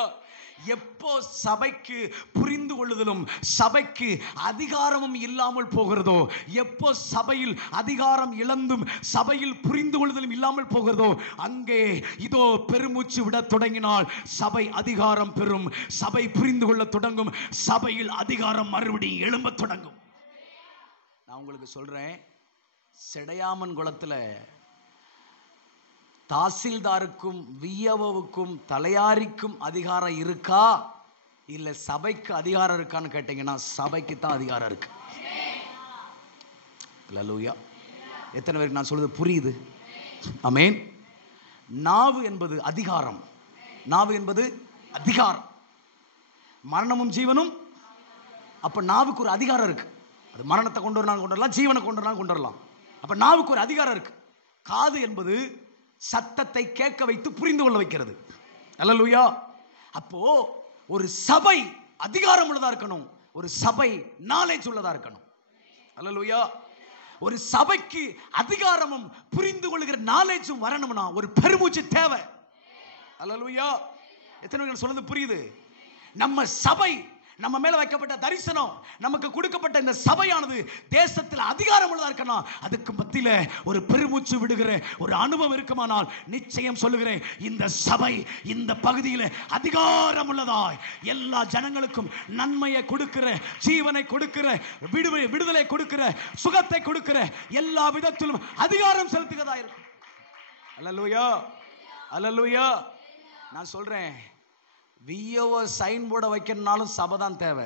எப்போ சபைக்கு புரிந்து கொள்ளுதலும் சபைக்கு அதிகாரமும் இல்லாமல் போகிறதோ, எப்போ சபையில் அதிகாரம் இழந்தும் சபையில் புரிந்து கொள்ளுதலும் இல்லாமல் போகிறதோ, அங்கே இதோ பெருமூச்சு விட தொடங்கினால் சபை அதிகாரம் பெறும், சபை புரிந்து கொள்ள தொடங்கும், சபையில் அதிகாரம் மறுபடியும் எழும்ப தொடங்கும். நான் உங்களுக்கு சொல்றேன், செடையாமன் குளத்துல தாசில்தாருக்கும் விஏஓவுக்கும் தலையாரிக்கும் அதிகாரம் இருக்கா இல்ல சபைக்கு அதிகாரம் இருக்கான்னு கேட்டீங்கன்னா, சபைக்கு தான் அதிகாரம் இருக்கு. அல்லேலூயா. எத்தனை பேருக்கு நான் சொல்றது புரியுது? ஆமென். நாவு என்பது அதிகாரம். நாவு என்பது அதிகாரம். மரணமும் ஜீவனும். அப்ப நாவுக்கு ஒரு அதிகாரம் இருக்கு. அது மரணத்தை கொண்டு வரலாம், ஜீவனை கொண்டு வரலாம். அப்ப நாவுக்கு ஒரு அதிகாரம் இருக்கு. காது என்பது சத்தத்தை கேட்க வைத்து புரிந்து கொள்ள வைக்கிறது. அல்லேலூயா. அப்போ ஒரு சபை அதிகாரம் உள்ளதா இருக்கணும், ஒரு சபை நாலேஜ் உள்ளதா இருக்கணும். அல்லேலூயா. ஒரு சபைக்கு அதிகாரமும் புரிந்து கொள்கிற நாலேஜும் வரணும்னா ஒரு பெருமூச்சு தேவை. அல்லேலூயா. எத்தனை பேர் சொல்றது புரியுது? நம்ம சபை, நம்ம மேல வைக்கப்பட்ட தரிசனம், நமக்கு கொடுக்கப்பட்ட இந்த சபையானது தேசத்தில் அதிகாரம் உள்ளதா இருக்கணும். அதுக்கு மத்தியில ஒரு பெருமூச்சு விடுகிற ஒரு அனுபவம் இருக்குமானால் நிச்சயம் சொல்லுகிறேன், இந்த சபை இந்த பகுதியில் அதிகாரம் உள்ளதாய் எல்லா ஜனங்களுக்கும் நன்மையை கொடுக்கிற, ஜீவனை கொடுக்கிற, விடுதலை கொடுக்கிற, சுகத்தை கொடுக்கிற, எல்லா விதத்திலும் அதிகாரம் செலுத்துகிறதா இருக்கும். அல்லேலூயா, அல்லேலூயா. நான் சொல்றேன், விஓ சைன் போர்டை வைக்கணும்னாலும் சபை தான் தேவை,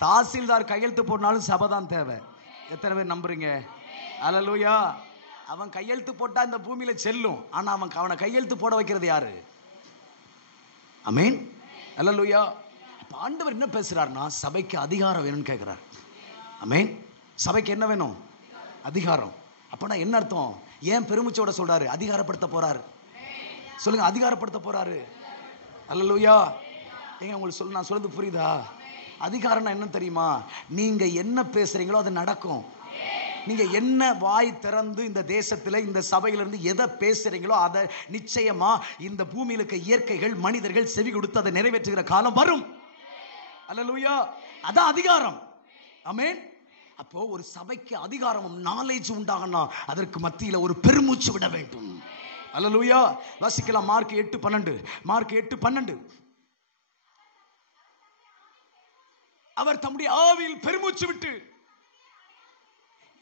தாசில்தார் கையெழுத்து போடனாலும் சபை தான் தேவை. எத்தனை பேர் நம்புறீங்க? அல்லேலூயா. அவன் கையெழுத்து போட்டா இந்த பூமியில செல்லும், ஆனா அவனை கையெழுத்து போட வைக்கிறது யாரு? ஆமென், அல்லேலூயா. அப்ப ஆண்டவர் என்ன பேசுறாருன்னா, சபைக்கு அதிகாரம் வேணும்னு கேட்கிறார். ஆமென். சபைக்கு என்ன வேணும்? அதிகாரம். அப்பனா என்ன அர்த்தம்? ஏன் பெருமிச்சோட சொல்றாரு? அதிகாரப்படுத்த போறாரு. சொல்லுங்க, அதிகாரப்படுத்த போறாரு. அல்லேலூயா. ஏங்க உங்களுக்கு நான் சொல்றது புரியுதா? அதிகாரம்னா என்ன தெரியுமா? நீங்க என்ன பேசுறீங்களோ அது நடக்கும். நீங்க என்ன வாய் திறந்து இந்த தேசத்துல இந்த சபையிலிருந்து எதை பேசுறீங்களோ அதை நிச்சயமா இந்த பூமியில இருக்க இயற்கைகள், மனிதர்கள் செவி கொடுத்து அதை நிறைவேற்றுகிற காலம் வரும். அல்லேலூயா. அதான் அதிகாரம். ஆமென். அப்போ ஒரு சபைக்கு அதிகாரமும் நாலேஜ் உண்டாகனா அதற்கு மத்தியில ஒரு பெருமூச்சு விட வேண்டும். அல்லேலூயா. வாசிக்கலாம் மார்க் 8:12. மார்க் 8:12. அவர் தம்முடைய ஆவியில் பெருமூச்சு விட்டு,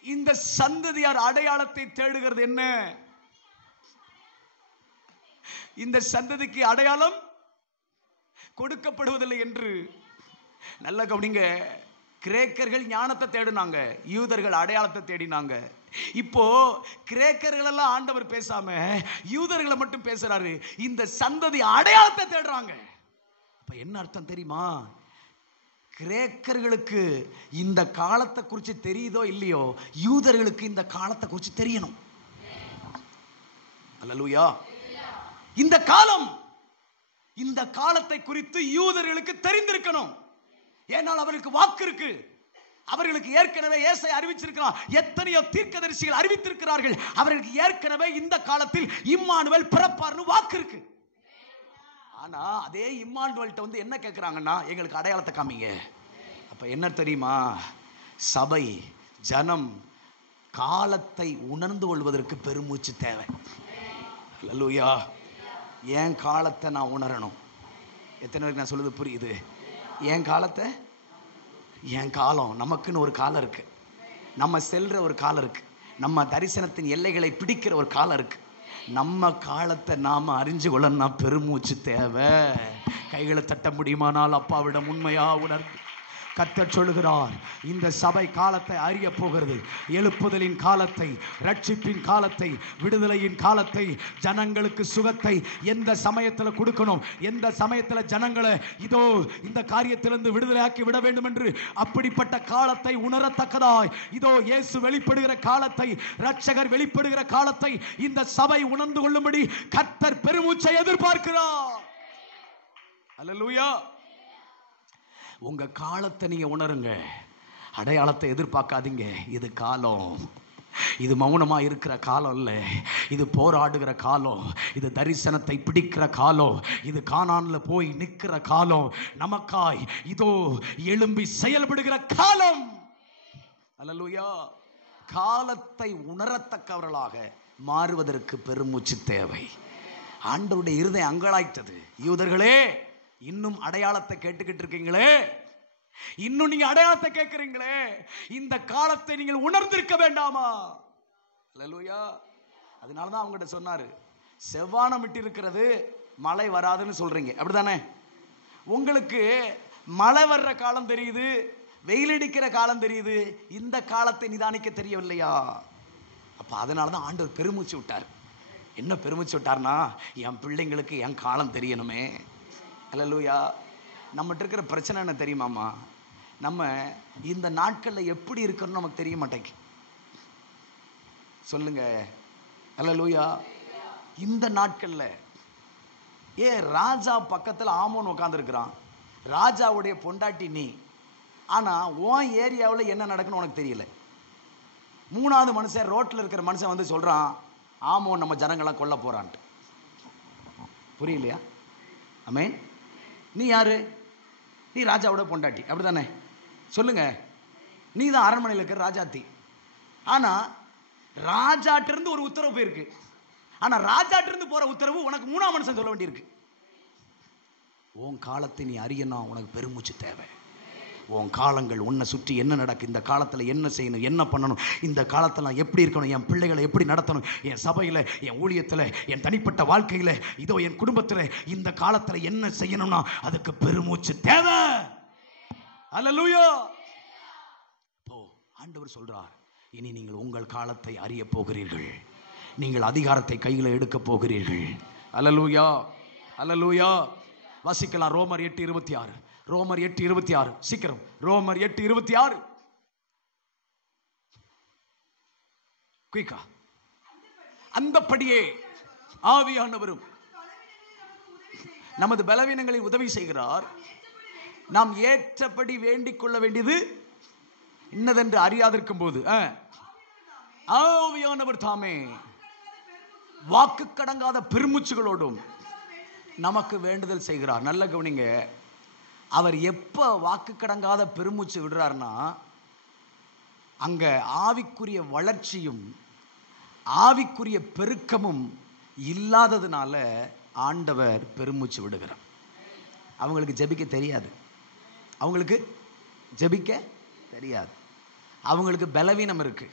இந்த சந்ததியார் அடையாளத்தை தேடுகிறது என்ன? இந்த சந்ததிக்கு அடையாளம் கொடுக்கப்படுவதில்லை என்று. நல்ல கவனிங்க, கிரேக்கர்கள் ஞானத்தை தேடினாங்க, யூதர்கள் அடையாளத்தை தேடினாங்க. இப்போ கிரேக்கர்கள் எல்லாம் ஆண்டவர் பேசாம யூதர்களை மட்டும் பேசுறாரு. இந்த சந்ததி அடையாளத்தை தேடுறாங்க. அப்ப என்ன அர்த்தம் தெரியுமா? கிரேக்கர்களுக்கு இந்த காலத்தை குறித்து தெரியுதோ இல்லையோ, யூதர்களுக்கு இந்த காலத்தை குறித்து தெரியணும். அல்லேலூயா. இந்த காலம், இந்த காலத்தை குறித்து யூதர்களுக்கு தெரிந்திருக்கணும். ஏனால் அவர்களுக்கு வாக்கு இருக்கு. அவர்களுக்கு ஏற்கனவே ஏசாயா அறிவிச்சிருக்கிறார். எத்தனையோ தீர்க்கதரிசிகள் அறிவித்திருக்கிறார்கள். அவர்களுக்கு ஏற்கனவே இந்த காலத்தில் இம்மானுவேல் பிறப்பார்னு வாக்கு இருக்கு. ஆனா அதே இம்மானுவேல்ட்ட வந்து என்ன கேட்கிறாங்கன்னா, எங்களுக்கு அடையாளத்தை காமிங்க. அப்ப என்ன தெரியுமா? சபை, ஜனம் காலத்தை உணர்ந்து கொள்வதற்கு பெருமூச்சு தேவை. அல்லேலூயா. என் காலத்தை நான் உணரணும். எத்தனை பேருக்கு நான் சொல்றது புரியுது? என் காலத்தை, என் காலம், நமக்குன்னு ஒரு காலம் இருக்கு. நம்ம செல்ற ஒரு காலம் இருக்கு. நம்ம தரிசனத்தின் எல்லைகளை பிடிக்கிற ஒரு காலம் இருக்கு. நம்ம காலத்தை நாம அறிஞ்சு கொள்ளனா பெருமூச்சு தேவை. கைகளை தட்ட முடியுமானால் அப்பாவிடம் உண்மையா உணர்ந்து கர்த்தர் சொல்லுகிறார், இந்த சபை காலத்தை அறிய போகிறது. எழுப்புதலின் காலத்தை, ரட்சிப்பின் காலத்தை, விடுதலையின் காலத்தை, ஜனங்களுக்கு சுகத்தை எந்த சமயத்தில் கொடுக்கணும், எந்த சமயத்தில் ஜனங்களை இதோ இந்த காரியத்திலிருந்து விடுதலையாக்கி விட வேண்டும் என்று அப்படிப்பட்ட காலத்தை உணரத்தக்கதாய் இதோ இயேசு வெளிப்படுகிற காலத்தை, ரட்சகர் வெளிப்படுகிற காலத்தை இந்த சபை உணர்ந்து கொள்ளும்படி கர்த்தர் பெருமூச்சை எதிர்பார்க்கிறார். அல்லேலூயா. உங்க காலத்தை நீங்க உணருங்க, அடையாளத்தை எதிர்பார்க்காதீங்க. இது காலம், இது மௌனமா இருக்கிற காலம் இல்லை, இது போராடுகிற காலம், இது தரிசனத்தை பிடிக்கிற காலம், இது கானான்ல போய் நிற்கிற காலம், நமக்காய் இதோ எழும்பி செயல்படுகிற காலம். அல்லேலூயா. காலத்தை உணரத்தக்கவர்களாக மாறுவதற்கு பெருமூச்சு தேவை. ஆண்டவருடைய இருதயம் அங்கலாய்த்தது. யூதர்களே, இன்னும் அடையாளத்தை கேட்டுக்கிட்டு இருக்கீங்களே, இன்னும் நீங்க அடையாளத்தை கேட்கிறீங்களே, இந்த காலத்தை நீங்கள் உணர்ந்திருக்க வேண்டாமா? அல்லேலூயா. அதனாலதான் அவங்ககிட்ட சொன்னாரு, செவ்வானம் விட்டு இருக்கிறது மழை வராதுன்னு சொல்றீங்க, அப்படிதானே? உங்களுக்கு மழை வர்ற காலம் தெரியுது, வெயிலடிக்கிற காலம் தெரியுது, இந்த காலத்தை நிதானிக்க தெரியவில்லையா? அப்ப அதனாலதான் ஆண்டவர் பெருமூச்சு விட்டார். என்ன பெருமூச்சு விட்டார்னா, என் பிள்ளைங்களுக்கு என் காலம் தெரியணுமே. அல்லேலூயா. நம்மகிட்ட இருக்கிற பிரச்சனை என்ன தெரியுமாமா? நம்ம இந்த நாட்களில் எப்படி இருக்கணும்னு நமக்கு தெரிய மாட்டேங்குது. சொல்லுங்க. அல்லேலூயா. இந்த நாட்களில் ராஜா பக்கத்தில் ஆமோன் உட்காந்துருக்கிறான். ராஜாவுடைய பொண்டாட்டி நீ. ஆனால் உன் ஏரியாவில் என்ன நடக்குன்னு உனக்கு தெரியல. மூணாவது மனுஷன், ரோட்டில் இருக்கிற மனுஷன் வந்து சொல்கிறான், ஆமோன் நம்ம ஜனங்களாம் கொல்ல போகிறான்ட்டு. புரியலையா? ஆமென். நீ யாரு? நீ ராஜாவோட பொண்டாட்டி, அப்படிதானே? சொல்லுங்க. நீ தான் அரண்மனையில் இருக்கிற ராஜாத்தி. ஆனா ராஜாட்ட இருந்து ஒரு உத்தரவு போயிருக்கு. ஆனா ராஜாட்ட இருந்து போற உத்தரவு உனக்கு மூணாம் மனுஷன் சொல்ல வேண்டியிருக்கு. உன் காலத்தை நீ அறியணும், உனக்கு பெருமூச்சு தேவை. உன் காலங்கள் உன்னை சுற்றி என்ன நடக்கு, இந்த காலத்தில் என்ன செய்யணும், என்ன பண்ணணும், இந்த காலத்தில் நான் எப்படி இருக்கணும், என் பிள்ளைகளை எப்படி நடத்தணும், என் சபையில், என் ஊழியத்தில், என் தனிப்பட்ட வாழ்க்கையில், இதோ என் குடும்பத்தில் இந்த காலத்தில் என்ன செய்யணும்னா அதுக்கு பெருமூச்சு தேவை. அல்லேலூயா. ஆண்டவர் சொல்றார், இனி நீங்கள் உங்கள் காலத்தை அறிய போகிறீர்கள், நீங்கள் அதிகாரத்தை கையில் எடுக்க போகிறீர்கள். அல்லேலூயா, அல்லேலூயா. வாசிக்கலாம் ரோமர் 8:26. ரோமர் 8:26. சீக்கிரம் ரோமர் 8:26. குயிக்கா. அந்தப்படியே ஆவியானவரும் நமது பலவீனங்களில் உதவி செய்கிறார். நாம் ஏற்றபடி வேண்டிக் கொள்ள வேண்டியது இன்னதென்று அறியாதிருக்கும் போது ஆவியானவர் தாமே வாக்கு கடங்காத பெருமூச்சுகளோடும் நமக்கு வேண்டுதல் செய்கிறார். நல்ல கவனிங்க. அவர் எப்ப வாக்கு கடங்காத பெருமூச்சு விடுறார்னா, அங்க ஆவிக்குரிய வளர்ச்சியும் ஆவிக்குரிய பெருக்கமும் இல்லாததுனால ஆண்டவர் பெருமூச்சு விடுகிறார். அவங்களுக்கு ஜெபிக்க தெரியாது, அவங்களுக்கு ஜெபிக்க தெரியாது, அவங்களுக்கு பலவீனம் இருக்கு.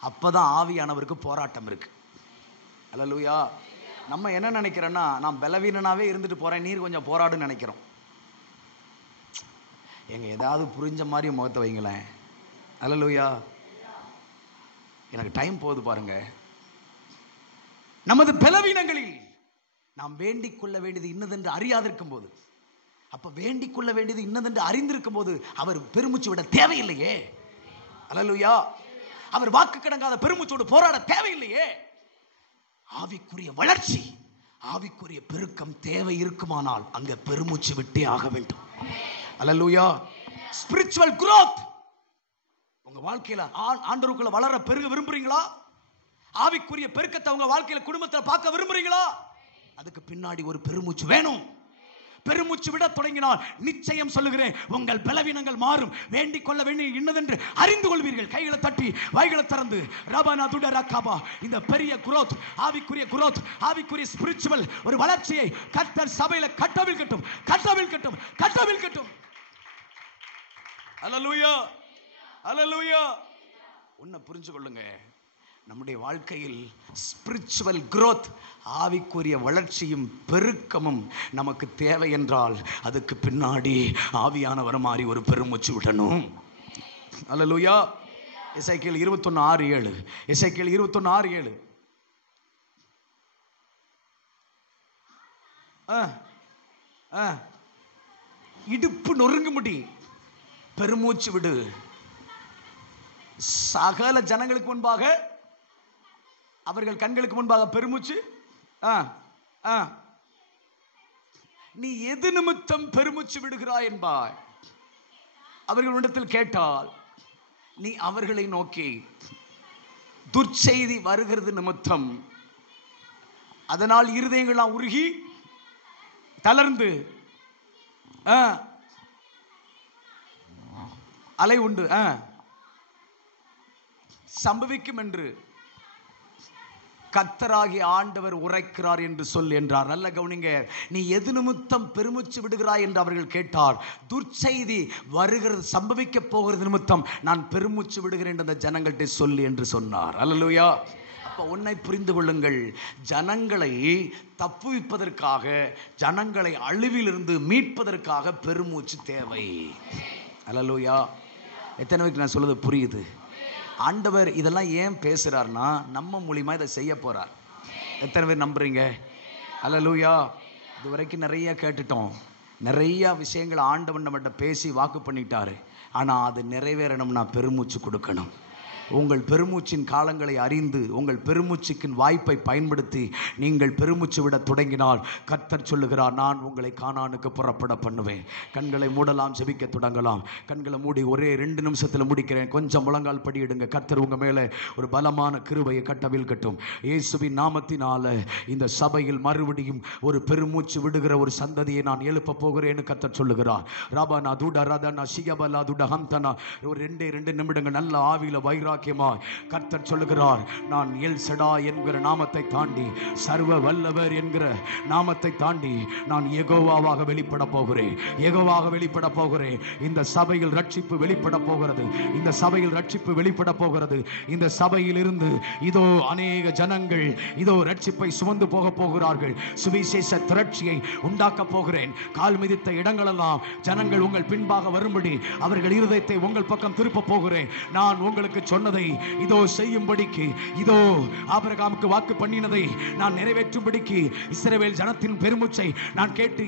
அப்பதான் ஆவியானவருக்கு போராட்டம் இருக்கு. அல்லேலூயா. நம்ம என்ன நினைக்கிறோன்னா, நான் பலவீனனாவே இருந்துட்டு போறேன், நீர் கொஞ்சம் போராடுன்னு நினைக்கிறோம். எங்க ஏதாவது புரிஞ்ச மாதிரி முகத்தை வைங்களேன். அல்லேலூயா. எனக்கு டைம் போகுது பாருங்க. நமது பலவீனங்களில் நாம் வேண்டிக் கொள்ள வேண்டியது இன்னதென்று அறியாதிருக்கும் போது, அப்ப வேண்டிக் கொள்ள வேண்டியது இன்னதென்று அறிந்திருக்கும் போது அவர் பெருமூச்சு விட தேவையில்லையே. அல்லேலூயா. அவர் வாக்கு கடங்காத பெருமூச்சோடு போராட தேவையில்லையே. ஆவிக்குரிய வளர்ச்சி, ஆவிக்குரிய பெருக்கம் தேவை இருக்குமானால் அங்க பெருமூச்சு விட்டே ஆக வேண்டும். அல்லேலூயா. Spiritual growth. உங்க வாழ்க்கையில ஆண்டவருக்குள்ள வளர பெருக விரும்புறீங்களா? ஆவிக்குரிய பெருக்கத்தை உங்க வாழ்க்கையில குடும்பத்தில் பார்க்க விரும்புறீங்களா? அதுக்கு பின்னாடி ஒரு பெருமூச்சு வேணும். பெருமூச்சு விட தொடங்கினால் நிச்சயம் சொல்லுகிறேன், உங்கள் பலவீனங்கள் மாறும். வேண்டிக் கொள்ள வேண்டிய இன்னதென்று அறிந்து கொள்வீர்கள். கைகளை தட்டி வாய்களை திறந்து ரபனா துடரகாபா. இந்த பெரிய growth, ஆவிக்குரிய growth, ஆவிக்குரிய ஸ்பிரிச்சுவல் ஒரு வளர்ச்சியை கர்த்தர் சபையில கட்டவிழ்க்கட்டும், கட்டவிழ்க்கட்டும், கட்டவிழ்க்கட்டும். அல்லேலூயா, அல்லேலூயா. ஒன்ன புரிஞ்சு கொள்ளுங்க, நம்முடைய வாழ்க்கையில் ஸ்பிரிச்சுவல் growth, ஆவிக்குரிய வளர்ச்சியும் பெருக்கமும் நமக்கு தேவை என்றால் அதுக்கு பின்னாடி ஆவியானவர் மாதிரி ஒரு பெருமூச்சு விடணும். அல்லேலூயா. எசேக்கியேல் 21:6-7. எசேக்கியேல் 21:6-7. இடுப்பு நொறுங்கும்படி பெருமூச்சு விடு. சகல ஜனங்களுக்கு முன்பாக, அவர்கள் கண்களுக்கு முன்பாக பெருமூச்சு. நீ எது நிமித்தம் பெருமூச்சு விடுகிறாய் என்பாய். அவர்களிடத்தில் கேட்டால் நீ அவர்களை நோக்கி, துர்ச்செய்தி வருகிறது நிமித்தம் அதனால் இருதயங்கள்லாம் உருகி தளர்ந்து அலை உண்டு சம்பவிக்கும் என்று கர்த்தராகிய ஆண்டவர் உரைக்கிறார் என்று சொல் என்றார். நல்ல கவனிங்க. நீ எது நிமித்தம் பெருமூச்சு விடுகிறாய் என்று அவர்கள் கேட்டார். துர்ச்செய்தி வருகிறது, சம்பவிக்க போகிறது நிமித்தம் நான் பெருமூச்சு விடுகிறேன் அந்த ஜனங்கள்கிட்ட சொல்லு என்று சொன்னார். அல்லேலூயா. அப்ப உன்னை புரிந்து கொள்ளுங்கள், ஜனங்களை தப்புவிப்பதற்காக, ஜனங்களை அழிவிலிருந்து மீட்பதற்காக பெருமூச்சு தேவை. அல்லேலூயா. எத்தனை பேருக்கு நான் சொல்றது புரியுது? ஆண்டவர் இதெல்லாம் ஏன் பேசுறார்னா நம்ம மூலியமா இதை செய்ய போறார். எத்தனை பேர் நம்புறீங்க? அல்லேலூயா. இது வரைக்கும் நிறைய கேட்டுட்டோம், நிறைய விஷயங்களை ஆண்டவன் நம்மகிட்ட பேசி வாக்கு பண்ணிட்டாரு. ஆனா அது நிறைவேறணும்னா பெருமூச்சு கொடுக்கணும். உங்கள் பெருமூச்சின் காலங்களை அறிந்து உங்கள் பெருமூச்சுக்கின் வாய்ப்பை பயன்படுத்தி நீங்கள் பெருமூச்சு விட தொடங்கினால் கர்த்தர் சொல்லுகிறார், நான் உங்களை கானானுக்கு புறப்பட பண்ணுவேன். கண்களை மூடலாம், ஜெபிக்க தொடங்கலாம். கண்களை மூடி ஒரே 2 நிமிஷத்தில் முடிக்கிறேன். கொஞ்சம் முழங்கால் படியிடுங்க. கர்த்தர் உங்க மேலே ஒரு பலமான கிருபையை கட்டவிழ்க்கட்டும். இயேசுவின் நாமத்தினால இந்த சபையில் மறுபடியும் ஒரு பெருமூச்சு விடுகிற ஒரு சந்ததியை நான் எழுப்ப போகிறேன்னு கர்த்தர் சொல்லுகிறார். ராபானா துடா ராதானா சிகபலா துடா ஹம்தனா. ஒரு 2 நிமிடங்கள் நல்ல ஆவியில வைராக்கியமாய் கர்த்தர் சொல்லுகிறார், நான் எல் சடா என்கிற நாமத்தை தாண்டி, சர்வ வல்லவர் என்கிற நாமத்தை தாண்டி நான் யெகோவாவாக வெளிப்பட போகிறேன். யெகோவாக வெளிப்பட போகிறேன். இந்த சபையில் ரட்சிப்பு வெளிப்பட போகிறது. இந்த சபையில் ரட்சிப்பு வெளிப்பட போகிறது. இந்த சபையில் இருந்து இதோ அநேக ஜனங்கள் இதோ ரட்சிப்பை சுமந்து போக போகிறார்கள். சுவிசேஷ திரட்சியை உண்டாக்க போகிறேன். கால் மிதித்த இடங்களெல்லாம் ஜனங்கள் உங்கள் பின்பாக வரும்படி அவர்கள் இருதயத்தை உங்கள் பக்கம் திருப்ப போகிறேன். நான் உங்களுக்கு சொன்னதை இதோ செய்யும்படிக்கு, இதோ ஆபிரகாமுக்கு வாக்கு பண்ணினதை நான் நிறைவேற்றும்படிக்கு இஸ்ரவேல் ஜனத்தின் பெருமூச்சை நான் கேட்டு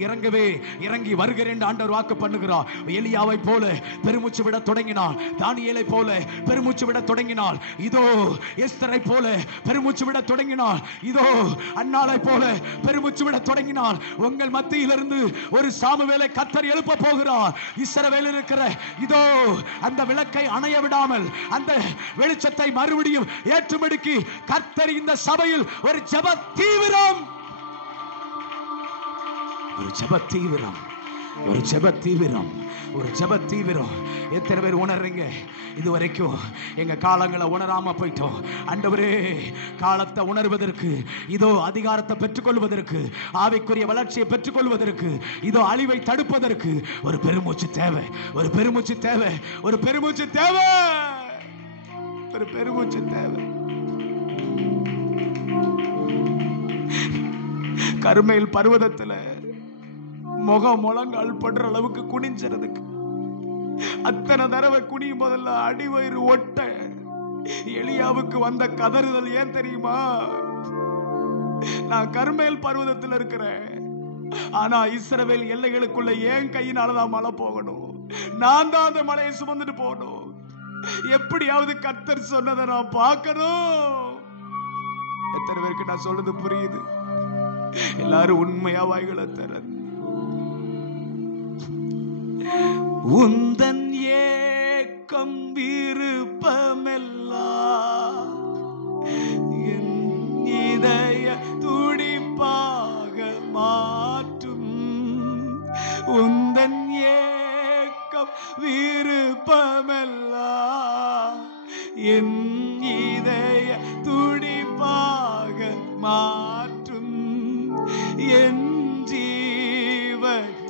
இறங்கி வருகிறேன் என்று ஆண்டவர் வாக்கு பண்ணுகிறார். எலியாவை போல பெருமூச்சு விட தொடங்கினார். தானியேலை போல பெருமூச்சு விட தொடங்கினார். இதோ எஸ்தரை போல பெருமூச்சு விட தொடங்கினார். இதோ அன்னாளை போல பெருமூச்சு விட தொடங்கினார். உங்கள் மத்தியிலிருந்து ஒரு சாமுவேலை கர்த்தர் எழுப்ப போகிறார். இஸ்ரவேலில் இருக்கிற இதோ அந்த விளக்கை அணைய விடாமல் அந்த வெளிச்சத்தை மறுபடியும் ஏற்றும்படிக்கு கர்த்தர் இந்த சபையில் ஒரு ஜெப தீவிரம், ஒரு ஜெப தீவிரம், ஒரு ஜெப தீவிரம், ஒரு ஜெப தீவிரம். எத்தனை பேர் உணர்றீங்க? இதுவரைக்கும் எங்க காலங்களை உணராம போயிட்டோம். ஆண்டவரே, காலத்தை உணர்வதற்கு, இதோ அதிகாரத்தை பெற்றுக்கொள்வதற்கு, ஆவிக்குரிய வளர்ச்சியை பெற்றுக்கொள்வதற்கு, இதோ அழிவை தடுப்பதற்கு ஒரு பெருமூச்சு தேவை. ஒரு பெருமூச்சு தேவை. ஒரு பெருமூச்சு தேவை. ஒரு பெருமூச்சு தேவை. கர்மேல் பர்வதத்துல முகம் முழங்கால் படுற அளவுக்கு குனிஞ்சறதுக்கு அத்தனை தடவை குனியும் போதெல்லாம் அடிவயிறு ஒட்ட எலியாவுக்கு வந்த கதறுதல் ஏன் தெரியுமா? நான் கர்மேல் பர்வதத்தில் இருக்கிறேன், ஆனா இஸ்ரவேல் எல்லைகளுக்குள்ள ஏன் கையினாலதான் மழை போகணும். நான் தான் அந்த மலையை சுமந்துட்டு போகணும். எப்படியாவது கர்த்தர் சொன்னதை நான் பார்க்கணும். எத்தனை பேருக்கு நான் சொல்றது புரியுது? எல்லாரும் உண்மையா வாய்களை திறந்து உந்தன் ஏக்கம் விருப்பமெல்லாம் என் இதய துடிப்பாக மாற்றும். உந்தன் ஏக்கம் விருப்பமெல்லாம் என் இதய துடிப்பாக மாற்றும். என் ஜீவ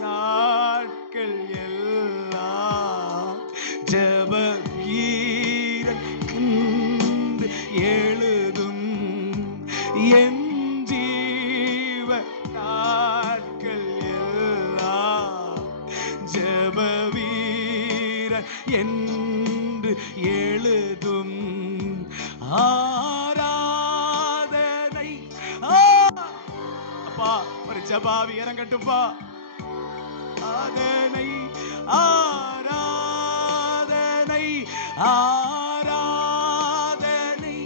நாட்கள் எல்லாம் ஜெப கீதம் எழுதும். என் ஜீவ நாட்கள் எல்லாம் ஜெப வீர என்று எழுதும். ஆராதனை அப்பா, ஒரு ஜபாவி இறங்கட்டுப்பா. ஆராதனை ஆராதனை ஆராதனை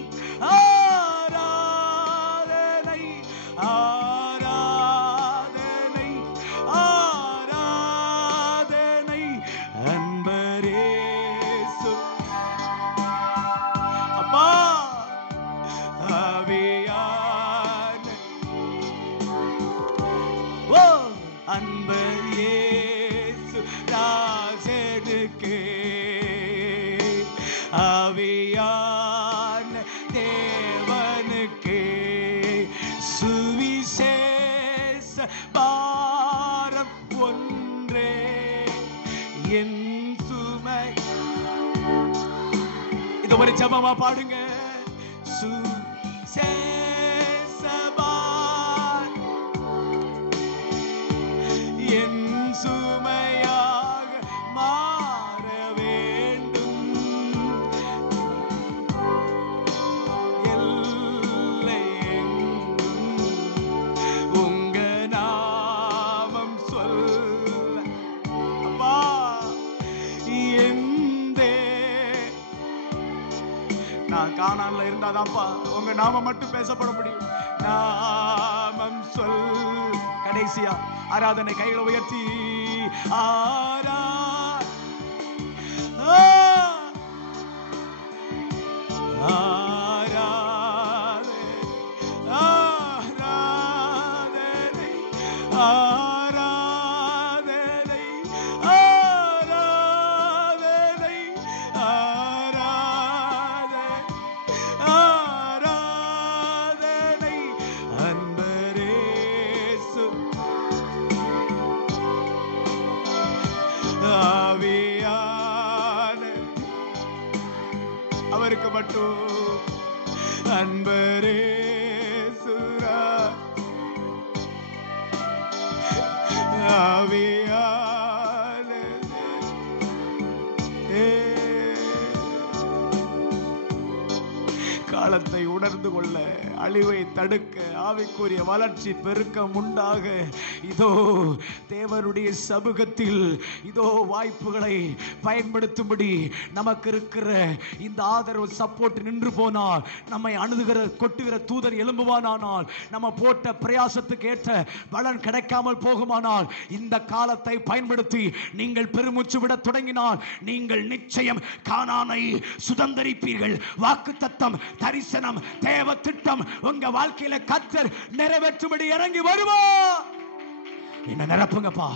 ஆராதனை ஆராதனை ஆராதனை அன்பரேசு அப்பா ஆவியான ஓ அன்பர் இயேசு ராஜனுக்கு ஆவியான தேவனுக்கு சுவிசேஷ பாரம் ஒன்றே என் சுமை. இது ஒரு ஜெபமா பாடுங்க. சுவிசேஷ பாரம் என் சுமையாக மாற வேண்டும். எல்லை எங்கும் உங்க நாமம் சொல்ல அப்பா. எந்தே நான் கானான்ல இருந்தாதான்ப்பா உங்க நாமம் மட்டும் பேசப்பட முடியும். நாமம் சொல். கடைசியா ஆராதனை கைகளை உயர்த்தி அவருக்கு மட்டும் அன்பரே சுரா காலத்தை உணர்ந்து கொள்ள, அழிவை தடுக்க, ஆவிக்குரிய வளர்ச்சி பெருக்கம் உண்டாக இதோ தேவனுடைய சமூகத்தில் இதோ வாய்ப்புகளை பயன்படுத்தும்படி நமக்கு இருக்கிற இந்த ஆதரவு சப்போர்ட் நின்று போனால், நம்மை அணுகுகிற கொட்டுகிற தூதர் எழும்புவானால், நம்ம போட்ட பிரயாசத்துக்கு ஏற்ற பலன் கிடைக்காமல் போகுமானால், இந்த காலத்தை பயன்படுத்தி நீங்கள் பெருமூச்சு விட தொடங்கினால் நீங்கள் நிச்சயம் கானானை சுதந்தரிப்பீர்கள். வாக்குத்தத்தம், தரிசனம், தேவ திட்டம் உங்க வாழ்க்கையில கர்த்தர் நிறைவேற்றும்படி இறங்கி வருவார். என்ன நிரப்புங்கப்பா.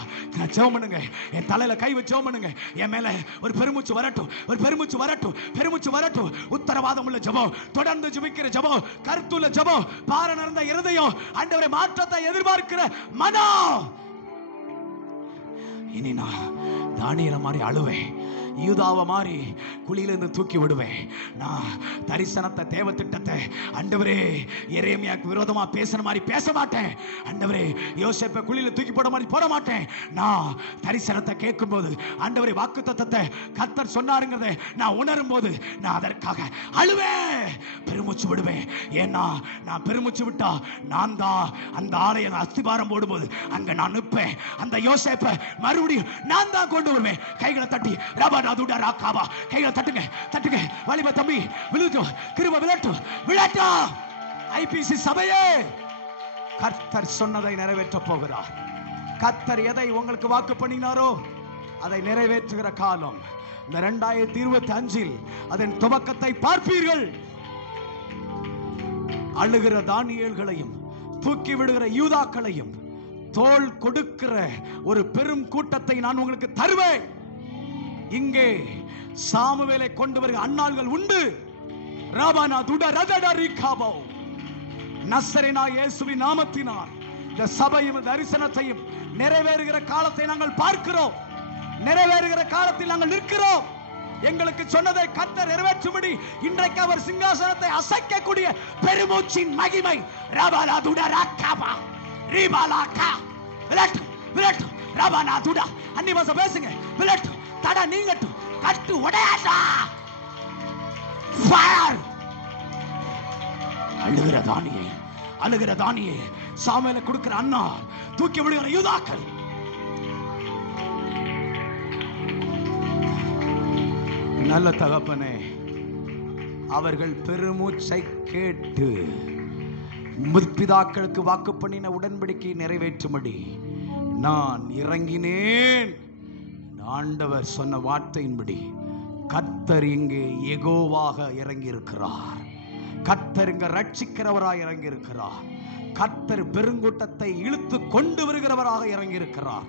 ஜெபம் பண்ணுங்க. என் தலையில கை வச்சு ஜெபம் பண்ணுங்க. என் மேல ஒரு பெருமூச்சு வரட்டும், ஒரு பெருமூச்சு வரட்டும், பெருமூச்சு வரட்டும். உத்தரவாதம் உள்ள ஜெபம், தொடர்ந்து ஜெபிக்கிற ஜெபம், கருத்துள்ள ஜெபம், பார நிறைந்த இருதயம், ஆண்டவரே மாற்றத்தை எதிர்பார்க்கிற மனம். இனி நான் தானியேல மாதிரி அழுவேன், யூதாவை மாதிரி குழியிலிருந்து தூக்கி விடுவேன். நான் தரிசனத்தை, தேவ திட்டத்தை ஆண்டவரே எரேமியாவுக்கு விரோதமா பேசுற மாதிரி பேச மாட்டேன். ஆண்டவரே யோசேப்பை குழியில தூக்கி போட மாதிரி போட மாட்டேன். நான் தரிசனத்தை கேட்கும் போது, ஆண்டவரே வாக்குத்தத்தத்தை கர்த்தர் சொன்னாருங்கிறத நான் உணரும் போது நான் அதற்காக அழுவேன், பெருமூச்சு விடுவேன். ஏன்னா நான் பெருமூச்சு விட்டா நான் தான் அந்த ஆலய அஸ்திபாரம் போடும்போது அங்க நான் நிற்பேன். அந்த யோசேப்பை மறுபடியும் நான் தான் கொண்டு வருவேன். கைகளை தட்டி ரபா அதுடா ராகாவா, கைகளை தட்டுங்க, தட்டுங்க. வாலிப தம்பி விழுட்டும், கிருபை விழட்டும், விழட்டும். ஐபிசி சபையே, கர்த்தர் சொன்னதை நிறைவேற்ற போகிறார். கர்த்தர் எதை உங்களுக்கு வாக்கு பண்ணினாரோ அதை நிறைவேற்றுகிற காலம் இந்த 2025 அதன் துவக்கத்தை பார்ப்பீர்கள். அழுகிற தானியேல்களையும் தூக்கி விடுகிற யூதாக்களையும் தோள் கொடுக்கிற ஒரு பெரும் கூட்டத்தை நான் உங்களுக்கு தருவேன். இங்கே சாமுவேலை கொண்டு வருகிற அன்னாள்கள் உண்டு. ராபானா துட ரதட ரிகாபோ, நசரேனா இயேசுவின் நாமத்தினால் இந்த சபையும் தரிசனத்தையும் நிறைவேறுகிற காலத்தை நாங்கள் பார்க்கிறோம். நிறைவேறுகிற காலத்தில் நாங்கள் நிற்கிறோம். எங்களுக்கு சொன்னதை கர்த்தர் நிறைவேற்றும்படி இன்றைக்கு அவர் சிங்காசனத்தை அசைக்கக்கூடிய பெருமூச்சின் மகிமை ராபானா துட ரகாபா ரிபாலாகா விலட்டு விலட்டு ராபானா துட அன்னி பாஷை பேசுங்க. விலட்டு தட நீங்கட்டும், கட்டு உடையாட்டா. ஃபயர். அழுகிற தானியே, அழுகிற தானியே, சாமுவேலை கொடுக்கிற அண்ணா, தூக்கி விடுகிற யூதாக்கள். நல்ல தகப்பனே, அவர்கள் பெருமூச்சை கேட்டு முற்பிதாக்களுக்கு வாக்கு பண்ணின உடன்படிக்கையை நிறைவேற்றும்படி நான் இறங்கினேன். ஆண்டவர் சொன்ன வார்த்தையின்படி கர்த்தர் இங்கே யெகோவாக இறங்கி இருக்கிறார். கர்த்தர் இங்க ரட்சிக்கிறவராக இறங்கி இருக்கிறார். கர்த்தர் பெருங்கூட்டத்தை இழுத்து கொண்டு வருகிறவராக இறங்கி இருக்கிறார்.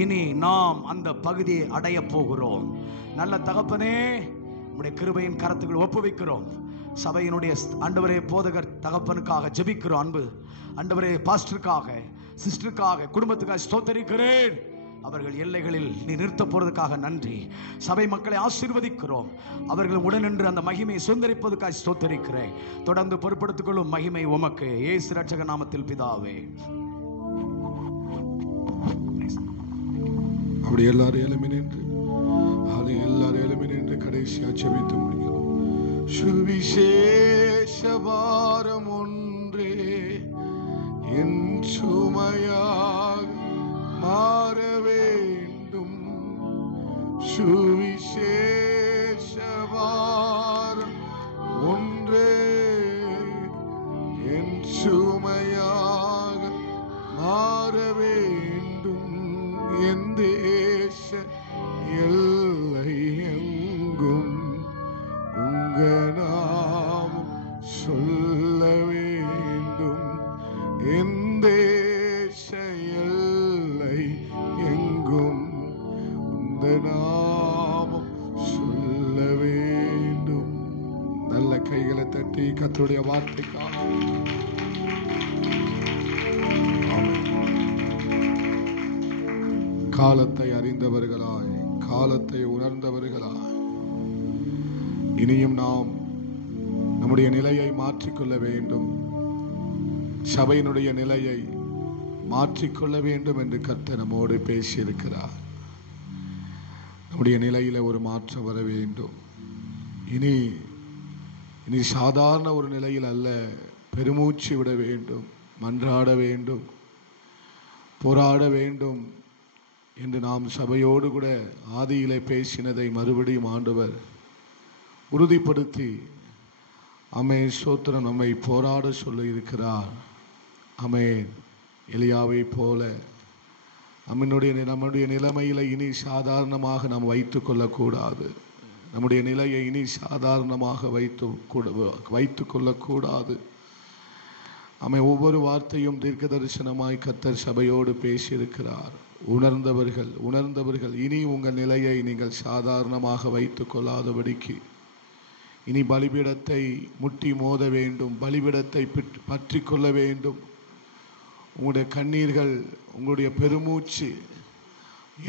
இனி நாம் அந்த பகுதியை அடைய போகிறோம். நல்ல தகப்பனே, உம்முடைய கிருபையின் கரத்துக்குள் ஒப்புவிக்கிறோம். சபையினுடைய ஆண்டவரே போதகர் தகப்பனுக்காக ஜெபிக்கிறோம். அன்பு ஆண்டவரே பாஸ்டருக்காக, சிஸ்டருக்காக, குடும்பத்துக்காக ஸ்தோத்திரிக்கிறேன். அவர்கள் எல்லைகளில் நீ நிறுத்த போறதுக்காக நன்றி. சபை மக்களை ஆசீர்வதிக்கிறோம். அவர்கள் உடனின்று அந்த மகிமையை சுதந்தரிப்பதற்காக ஸ்தோத்திரிக்கிறேன். தொடர்ந்து பொறுப்படுத்திக் கொள்ளும் மகிமை உமக்கு. இயேசு ரட்சக நாமத்தில் பிதாவே. அப்படி எல்லாரும் எழுமி நின்று, எல்லாரும் எழுமி நின்று கடைசியா ஜெபித்து முடிக்கிறோம். சுவிசேஷ பாரம் ஒன்றே என் சுமையாக மாற வேண்டும். சுவிசேஷ பாரம் தட்டி கர்த்தருடைய வார்த்தைக்காக காலத்தை அறிந்தவர்களாய், காலத்தை உணர்ந்தவர்களாய் இனியும் நாம் நம்முடைய நிலையை மாற்றிக்கொள்ள வேண்டும். சபையினுடைய நிலையை மாற்றிக்கொள்ள வேண்டும் என்று கர்த்தர் நம்மோடு பேசியிருக்கிறார். நம்முடைய நிலையில ஒரு மாற்றம் வர வேண்டும். இனி இனி சாதாரண ஒரு நிலையில் அல்ல, பெருமூச்சு விட வேண்டும், மன்றாட வேண்டும், போராட வேண்டும் என்று நாம் சபையோடு கூட ஆதியிலே பேசினதை மறுபடியும் ஆண்டவர் உறுதிப்படுத்தி ஆமென் ஸ்தோத்திரம் நம்மை போராட சொல்ல இருக்கிறார். ஆமென். எலியாவை போல நம்முடைய நிலைமையில இனி சாதாரணமாக நாம் வைத்துக் கொள்ளக்கூடாது. நம்முடைய நிலையை இனி சாதாரணமாக வைத்து கொள்ளக்கூடாது. ஆமென். ஒவ்வொரு வார்த்தையும் தீர்க்க தரிசனமாய் கர்த்தர் சபையோடு பேசியிருக்கிறார். உணர்ந்தவர்கள் இனி உங்கள் நிலையை நீங்கள் சாதாரணமாக வைத்துக் கொள்ளாதபடிக்கு இனி பலிபீடத்தை முட்டி மோத வேண்டும், பலிபீடத்தை பற்றி கொள்ள வேண்டும். உங்களுடைய கண்ணீர்கள், உங்களுடைய பெருமூச்சு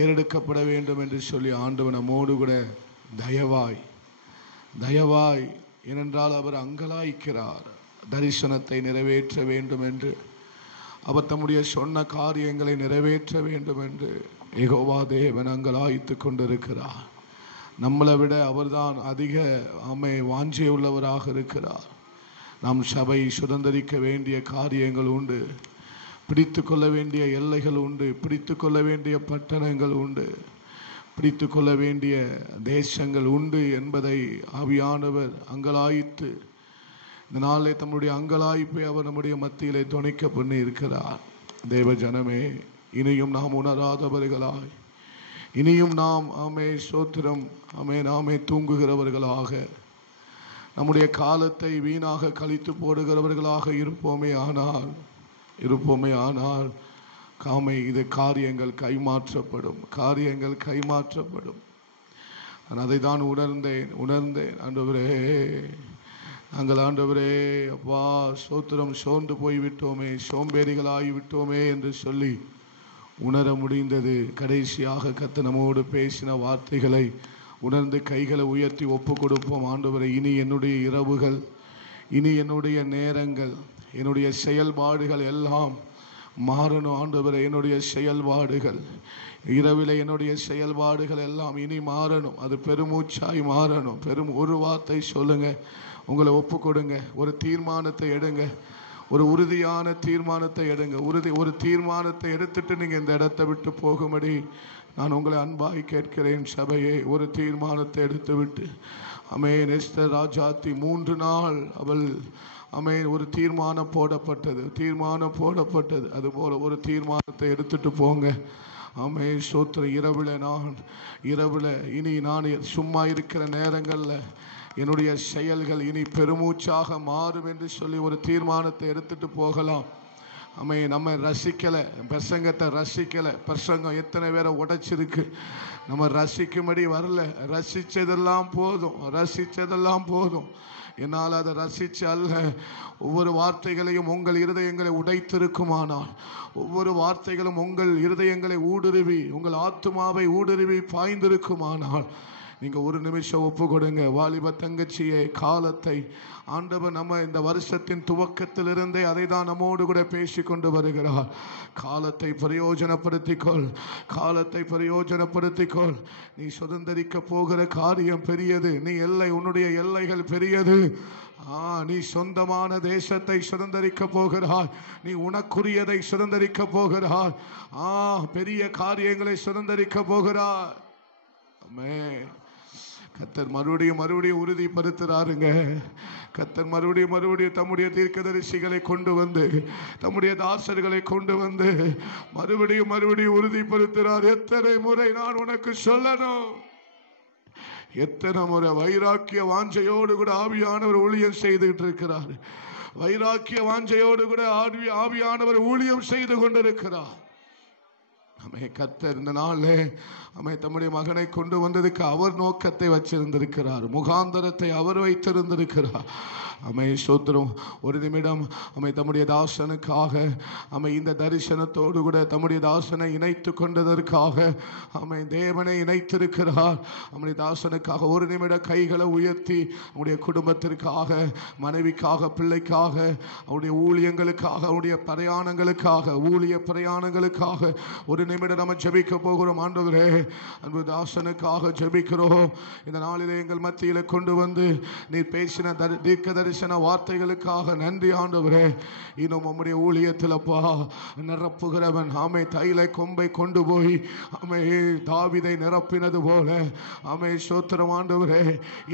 ஏறெடுக்கப்பட வேண்டும் என்று சொல்லி ஆண்டவர் நம்மோடு கூட தயவாய் ஏனென்றால் அவர் அங்கலாய்க்கிறார். தரிசனத்தை நிறைவேற்ற வேண்டும் என்று, அவர் தம்முடைய சொன்ன காரியங்களை நிறைவேற்ற வேண்டும் என்று யெகோவா தேவன் அங்கலாய்த்து கொண்டிருக்கிறார். நம்மளை விட அவர்தான் அதிக வாஞ்சை உள்ளவராக இருக்கிறார். நாம் சபை சுதந்திரிக்க வேண்டிய காரியங்கள் உண்டு, பிடித்து கொள்ள வேண்டிய எல்லைகள் உண்டு, பிடித்து கொள்ள வேண்டிய பட்டணங்கள் உண்டு, பிடித்து கொள்ள வேண்டிய தேசங்கள் உண்டு என்பதை ஆவியானவர் அங்கலாய்த்து இந்த நாளிலே தம்முடைய அங்கலாய்ப்பை அவர் நம்முடைய மத்தியிலே துணைக்க பண்ணி இருக்கிறார். தேவ ஜனமே, இனியும் நாம் உணராதவர்களாய், இனியும் நாம் ஸ்தோத்திரம் நாமே தூங்குகிறவர்களாக, நம்முடைய காலத்தை வீணாக கழித்து போடுகிறவர்களாக இருப்போமே ஆனால் இது காரியங்கள் கைமாற்றப்படும். நான் அதை தான் உணர்ந்தேன். ஆண்டவரே அப்பா ஸ்தோத்திரம், சோர்ந்து போய்விட்டோமே, சோம்பேறிகளாகிவிட்டோமே என்று சொல்லி உணர முடிந்தது. கடைசியாக கர்த்தர் நம்மோடு பேசின வார்த்தைகளை உணர்ந்து கைகளை உயர்த்தி ஒப்பு கொடுப்போம். ஆண்டவரே, இனி என்னுடைய இரவுகள், இனி என்னுடைய நேரங்கள், என்னுடைய செயல்பாடுகள் எல்லாம் மாறணும். ஆண்டவரே, என்னுடைய செயல்பாடுகள் இரவிலே என்னுடைய செயல்பாடுகள் எல்லாம் இனி மாறணும். அது பெருமூச்சாய் மாறணும். ஒரு வார்த்தை சொல்லுங்க, உங்களை ஒப்பு கொடுங்க, ஒரு தீர்மானத்தை எடுங்க, ஒரு உறுதியான தீர்மானத்தை எடுங்க. ஒரு தீர்மானத்தை எடுத்துட்டு நீங்க இந்த இடத்தை விட்டு போகும்படி நான் உங்களை அன்பாய் கேட்கிறேன். சபையே, ஒரு தீர்மானத்தை எடுத்து விட்டு எஸ்தர் ராஜாத்தி 3 நாள் அவள் ஒரு தீர்மானம் போடப்பட்டது. அதுபோல ஒரு தீர்மானத்தை எடுத்துட்டு போங்க. ஸ்தோத்திரம். இரவில் இனி நான் சும்மா இருக்கிற நேரங்களில் என்னுடைய செயல்கள் இனி பெருமூச்சாக மாறும் என்று சொல்லி ஒரு தீர்மானத்தை எடுத்துட்டு போகலாம். நம்ம ரசிக்கலை, பிரசங்கத்தை ரசிக்கலை. பிரசங்கம் எத்தனை பேரை உடைச்சிருக்கு. நம்ம ரசிக்கும்படி வரல. ரசிச்சதெல்லாம் போதும். என்னால் அதை ரசிச்சு அல்ல, ஒவ்வொரு வார்த்தைகளையும் உங்கள் இருதயங்களை உடைத்திருக்குமானால், ஒவ்வொரு வார்த்தைகளும் உங்கள் இருதயங்களை ஊடுருவி, உங்கள் ஆத்துமாவை ஊடுருவி பாய்ந்திருக்குமானால், நீங்க ஒரு நிமிஷம் ஒப்பு கொடுங்க. வாலிப தங்கச்சியே, காலத்தை ஆண்டவர் நம்ம இந்த வருஷத்தின் துவக்கத்திலிருந்தே அதை தான் நம்மோடு கூட பேசி கொண்டு வருகிறார். காலத்தை பிரயோஜனப்படுத்திக்கொள். நீ சுதந்திரிக்க போகிற காரியம் பெரியது. உன்னுடைய எல்லைகள் பெரியது. நீ சொந்தமான தேசத்தை சுதந்திரிக்க போகிறாய். நீ உனக்குரியதை சுதந்திரிக்க போகிறாய். பெரிய காரியங்களை சுதந்திரிக்க போகிறாய். ஆமென். கர்த்தர் மறுபடியும் உறுதிப்படுத்துறாருங்க. கர்த்தர் மறுபடியும் தம்முடைய தீர்க்கதரிசிகளை கொண்டு வந்து, தம்முடைய தாசர்களை கொண்டு வந்து மறுபடியும் உறுதிப்படுத்துறார். எத்தனை முறை நான் உனக்கு சொல்லணும்? எத்தனை முறை? வைராக்கிய வாஞ்சையோடு கூட ஆவியானவர் ஊழியம் செய்துகிட்டு இருக்கிறார். வைராக்கிய வாஞ்சையோடு கூட ஆவியானவர் ஊழியம் செய்து கொண்டிருக்கிறார். கர்த்தர் இந்த நாளில் தம்முடைய மகனை கொண்டு வந்ததுக்கு அவர் நோக்கத்தை வச்சிருந்திருக்கிறார். முகாந்தரத்தை அவர் வைத்திருந்திருக்கிறார். அமை ஸ்தோத்திரம். ஒரு நிமிடம் அமை தம்முடைய தாசனுக்காக அமை இந்த தரிசனத்தோடு கூட தம்முடைய தாசனை இணைத்து கொண்டதற்காக அமை தேவனை இணைத்திருக்கிறார். நம்முடைய தாசனுக்காக ஒரு நிமிட கைகளை உயர்த்தி அவருடைய குடும்பத்திற்காக, மனைவிக்காக, பிள்ளைக்காக, அவருடைய ஊழியங்களுக்காக, அவருடைய பிரயாணங்களுக்காக, ஊழிய பிரயாணங்களுக்காக ஒரு நிமிடம் நம்ம ஜெபிக்க போகிறோம். ஆண்டவரே, அன்பு தாசனுக்காக ஜெபிக்கிறோம். இந்த நாளிலே எங்கள் மத்தியில் கொண்டு வந்து நீர் பேசின தீர்க்க தரிசன வார்த்தைகளுக்காக நன்றி ஆண்டவரே. இன்னும் நம்முடைய ஊழியத்திலப்பா நிரப்புகிறவன் ஆமை தைல கொம்பை கொண்டு போய் ஆமை தாவீதை நிரப்பினது போல ஆமை ஸ்தோத்திரம் ஆண்டவரே.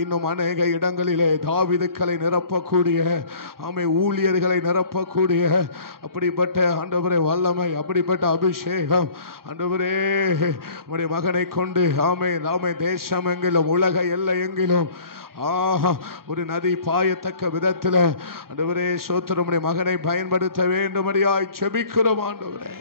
இன்னும் அநேக இடங்களிலே தாவீதுக்களை நிரப்பக்கூடிய ஆமை ஊழியர்களை நிரப்பக்கூடிய அப்படிப்பட்ட ஆண்டவரே வல்லமை, அப்படிப்பட்ட அபிஷேகம் ஆண்டவரே உம்முடைய மகனை கொண்டு ஆமை ஆமை தேசம் எங்கிலும் உலக எல்லை எங்கிலும் ஒரு நதி பாயத்தக்க விதத்தில் ஆண்டவரே ஸ்தோத்திரம் மகனை பயன்படுத்த வேண்டும்படியாய் ஜெபிக்கிறோம் ஆண்டவரே.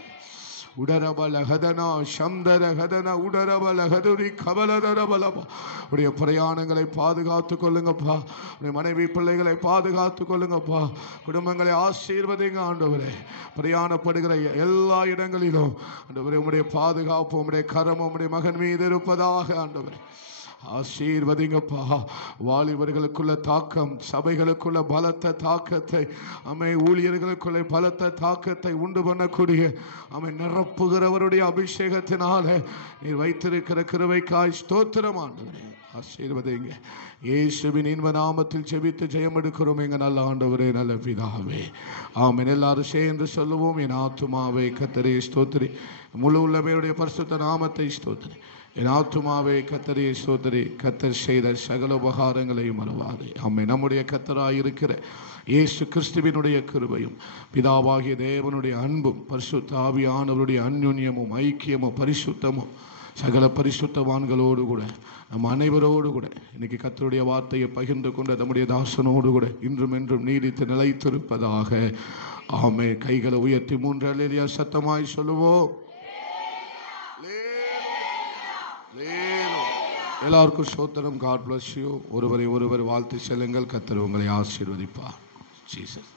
உடரபல ஹதனா சந்தர ஹதனா உடரபல ஹதுரி கபலரபலபா. உடைய பிரயாணங்களை பாதுகாத்து கொள்ளுங்கப்பா. உடைய மனைவி பிள்ளைகளை பாதுகாத்து கொள்ளுங்கப்பா. குடும்பங்களை ஆசீர்வதிங்க ஆண்டவரே. பிரயாணப்படுகிற எல்லா இடங்களிலும் ஆண்டவரே உம்முடைய பாதுகாப்பு, உம்முடைய கரம் உம்முடைய மகன் மீது இருப்பதாக ஆண்டவரே. ஆசீர்வதிங்கப்பா. வாலிபர்களுக்குள்ள தாக்கம், சபைகளுக்குள்ள பலத்த தாக்கத்தை அமை ஊழியர்களுக்குள்ள பலத்த தாக்கத்தை உண்டு பண்ணக்கூடிய அமை நிரப்புகிறவருடைய அபிஷேகத்தினால நீர் வைத்திருக்கிற கிருபைக்காய் ஸ்தோத்திரம் ஆண்டவரே. ஆசீர்வதிங்க. இயேசுவின் இன்ப நாமத்தில் ஜெபித்து ஜெயம் எடுக்கிறோம் எங்க நல்ல ஆண்டவரே, நல்ல பிதாவே. ஆமென். எல்லாரும் சேர்ந்து சொல்லுவோம். என் ஆத்துமாவே கர்த்தரை ஸ்தோத்திரி, முழு உள்ளமையுடைய பரிசுத்த நாமத்தை ஸ்தோத்திரி. என் ஆத்துமாவே கர்த்தரை ஸ்தோத்திரி, கர்த்தர் செய்த சகல உபகாரங்களையும் மறவாதே. ஆமென். நம்முடைய கர்த்தராயிருக்கிற இயேசு கிறிஸ்துவினுடைய கிருபையும் பிதாவாகிய தேவனுடைய அன்பும் பரிசுத்த ஆவியானவருடைய அந்யுன்யமும் ஐக்கியமும் பரிசுத்தமும் சகல பரிசுத்தவான்களோடு கூட நம் அனைவரோடு கூட இன்னைக்கு கர்த்தருடைய வார்த்தையை பகிர்ந்து கொண்ட நம்முடைய தாசனோடு கூட இன்றும் என்றும் நீடித்து நிலைத்திருப்பதாக. ஆமென். கைகளை உயர்த்தி 3 அல்லேலூயா சத்தமாய் சொல்லுவோம். எல்லாருக்கும் ஸ்தோத்திரம். God bless you. ஒருவரை ஒருவர் வாழ்த்து செல்லுங்கள். கர்த்தர் உங்களை ஆசீர்வதிப்பார். ஜீசஸ்.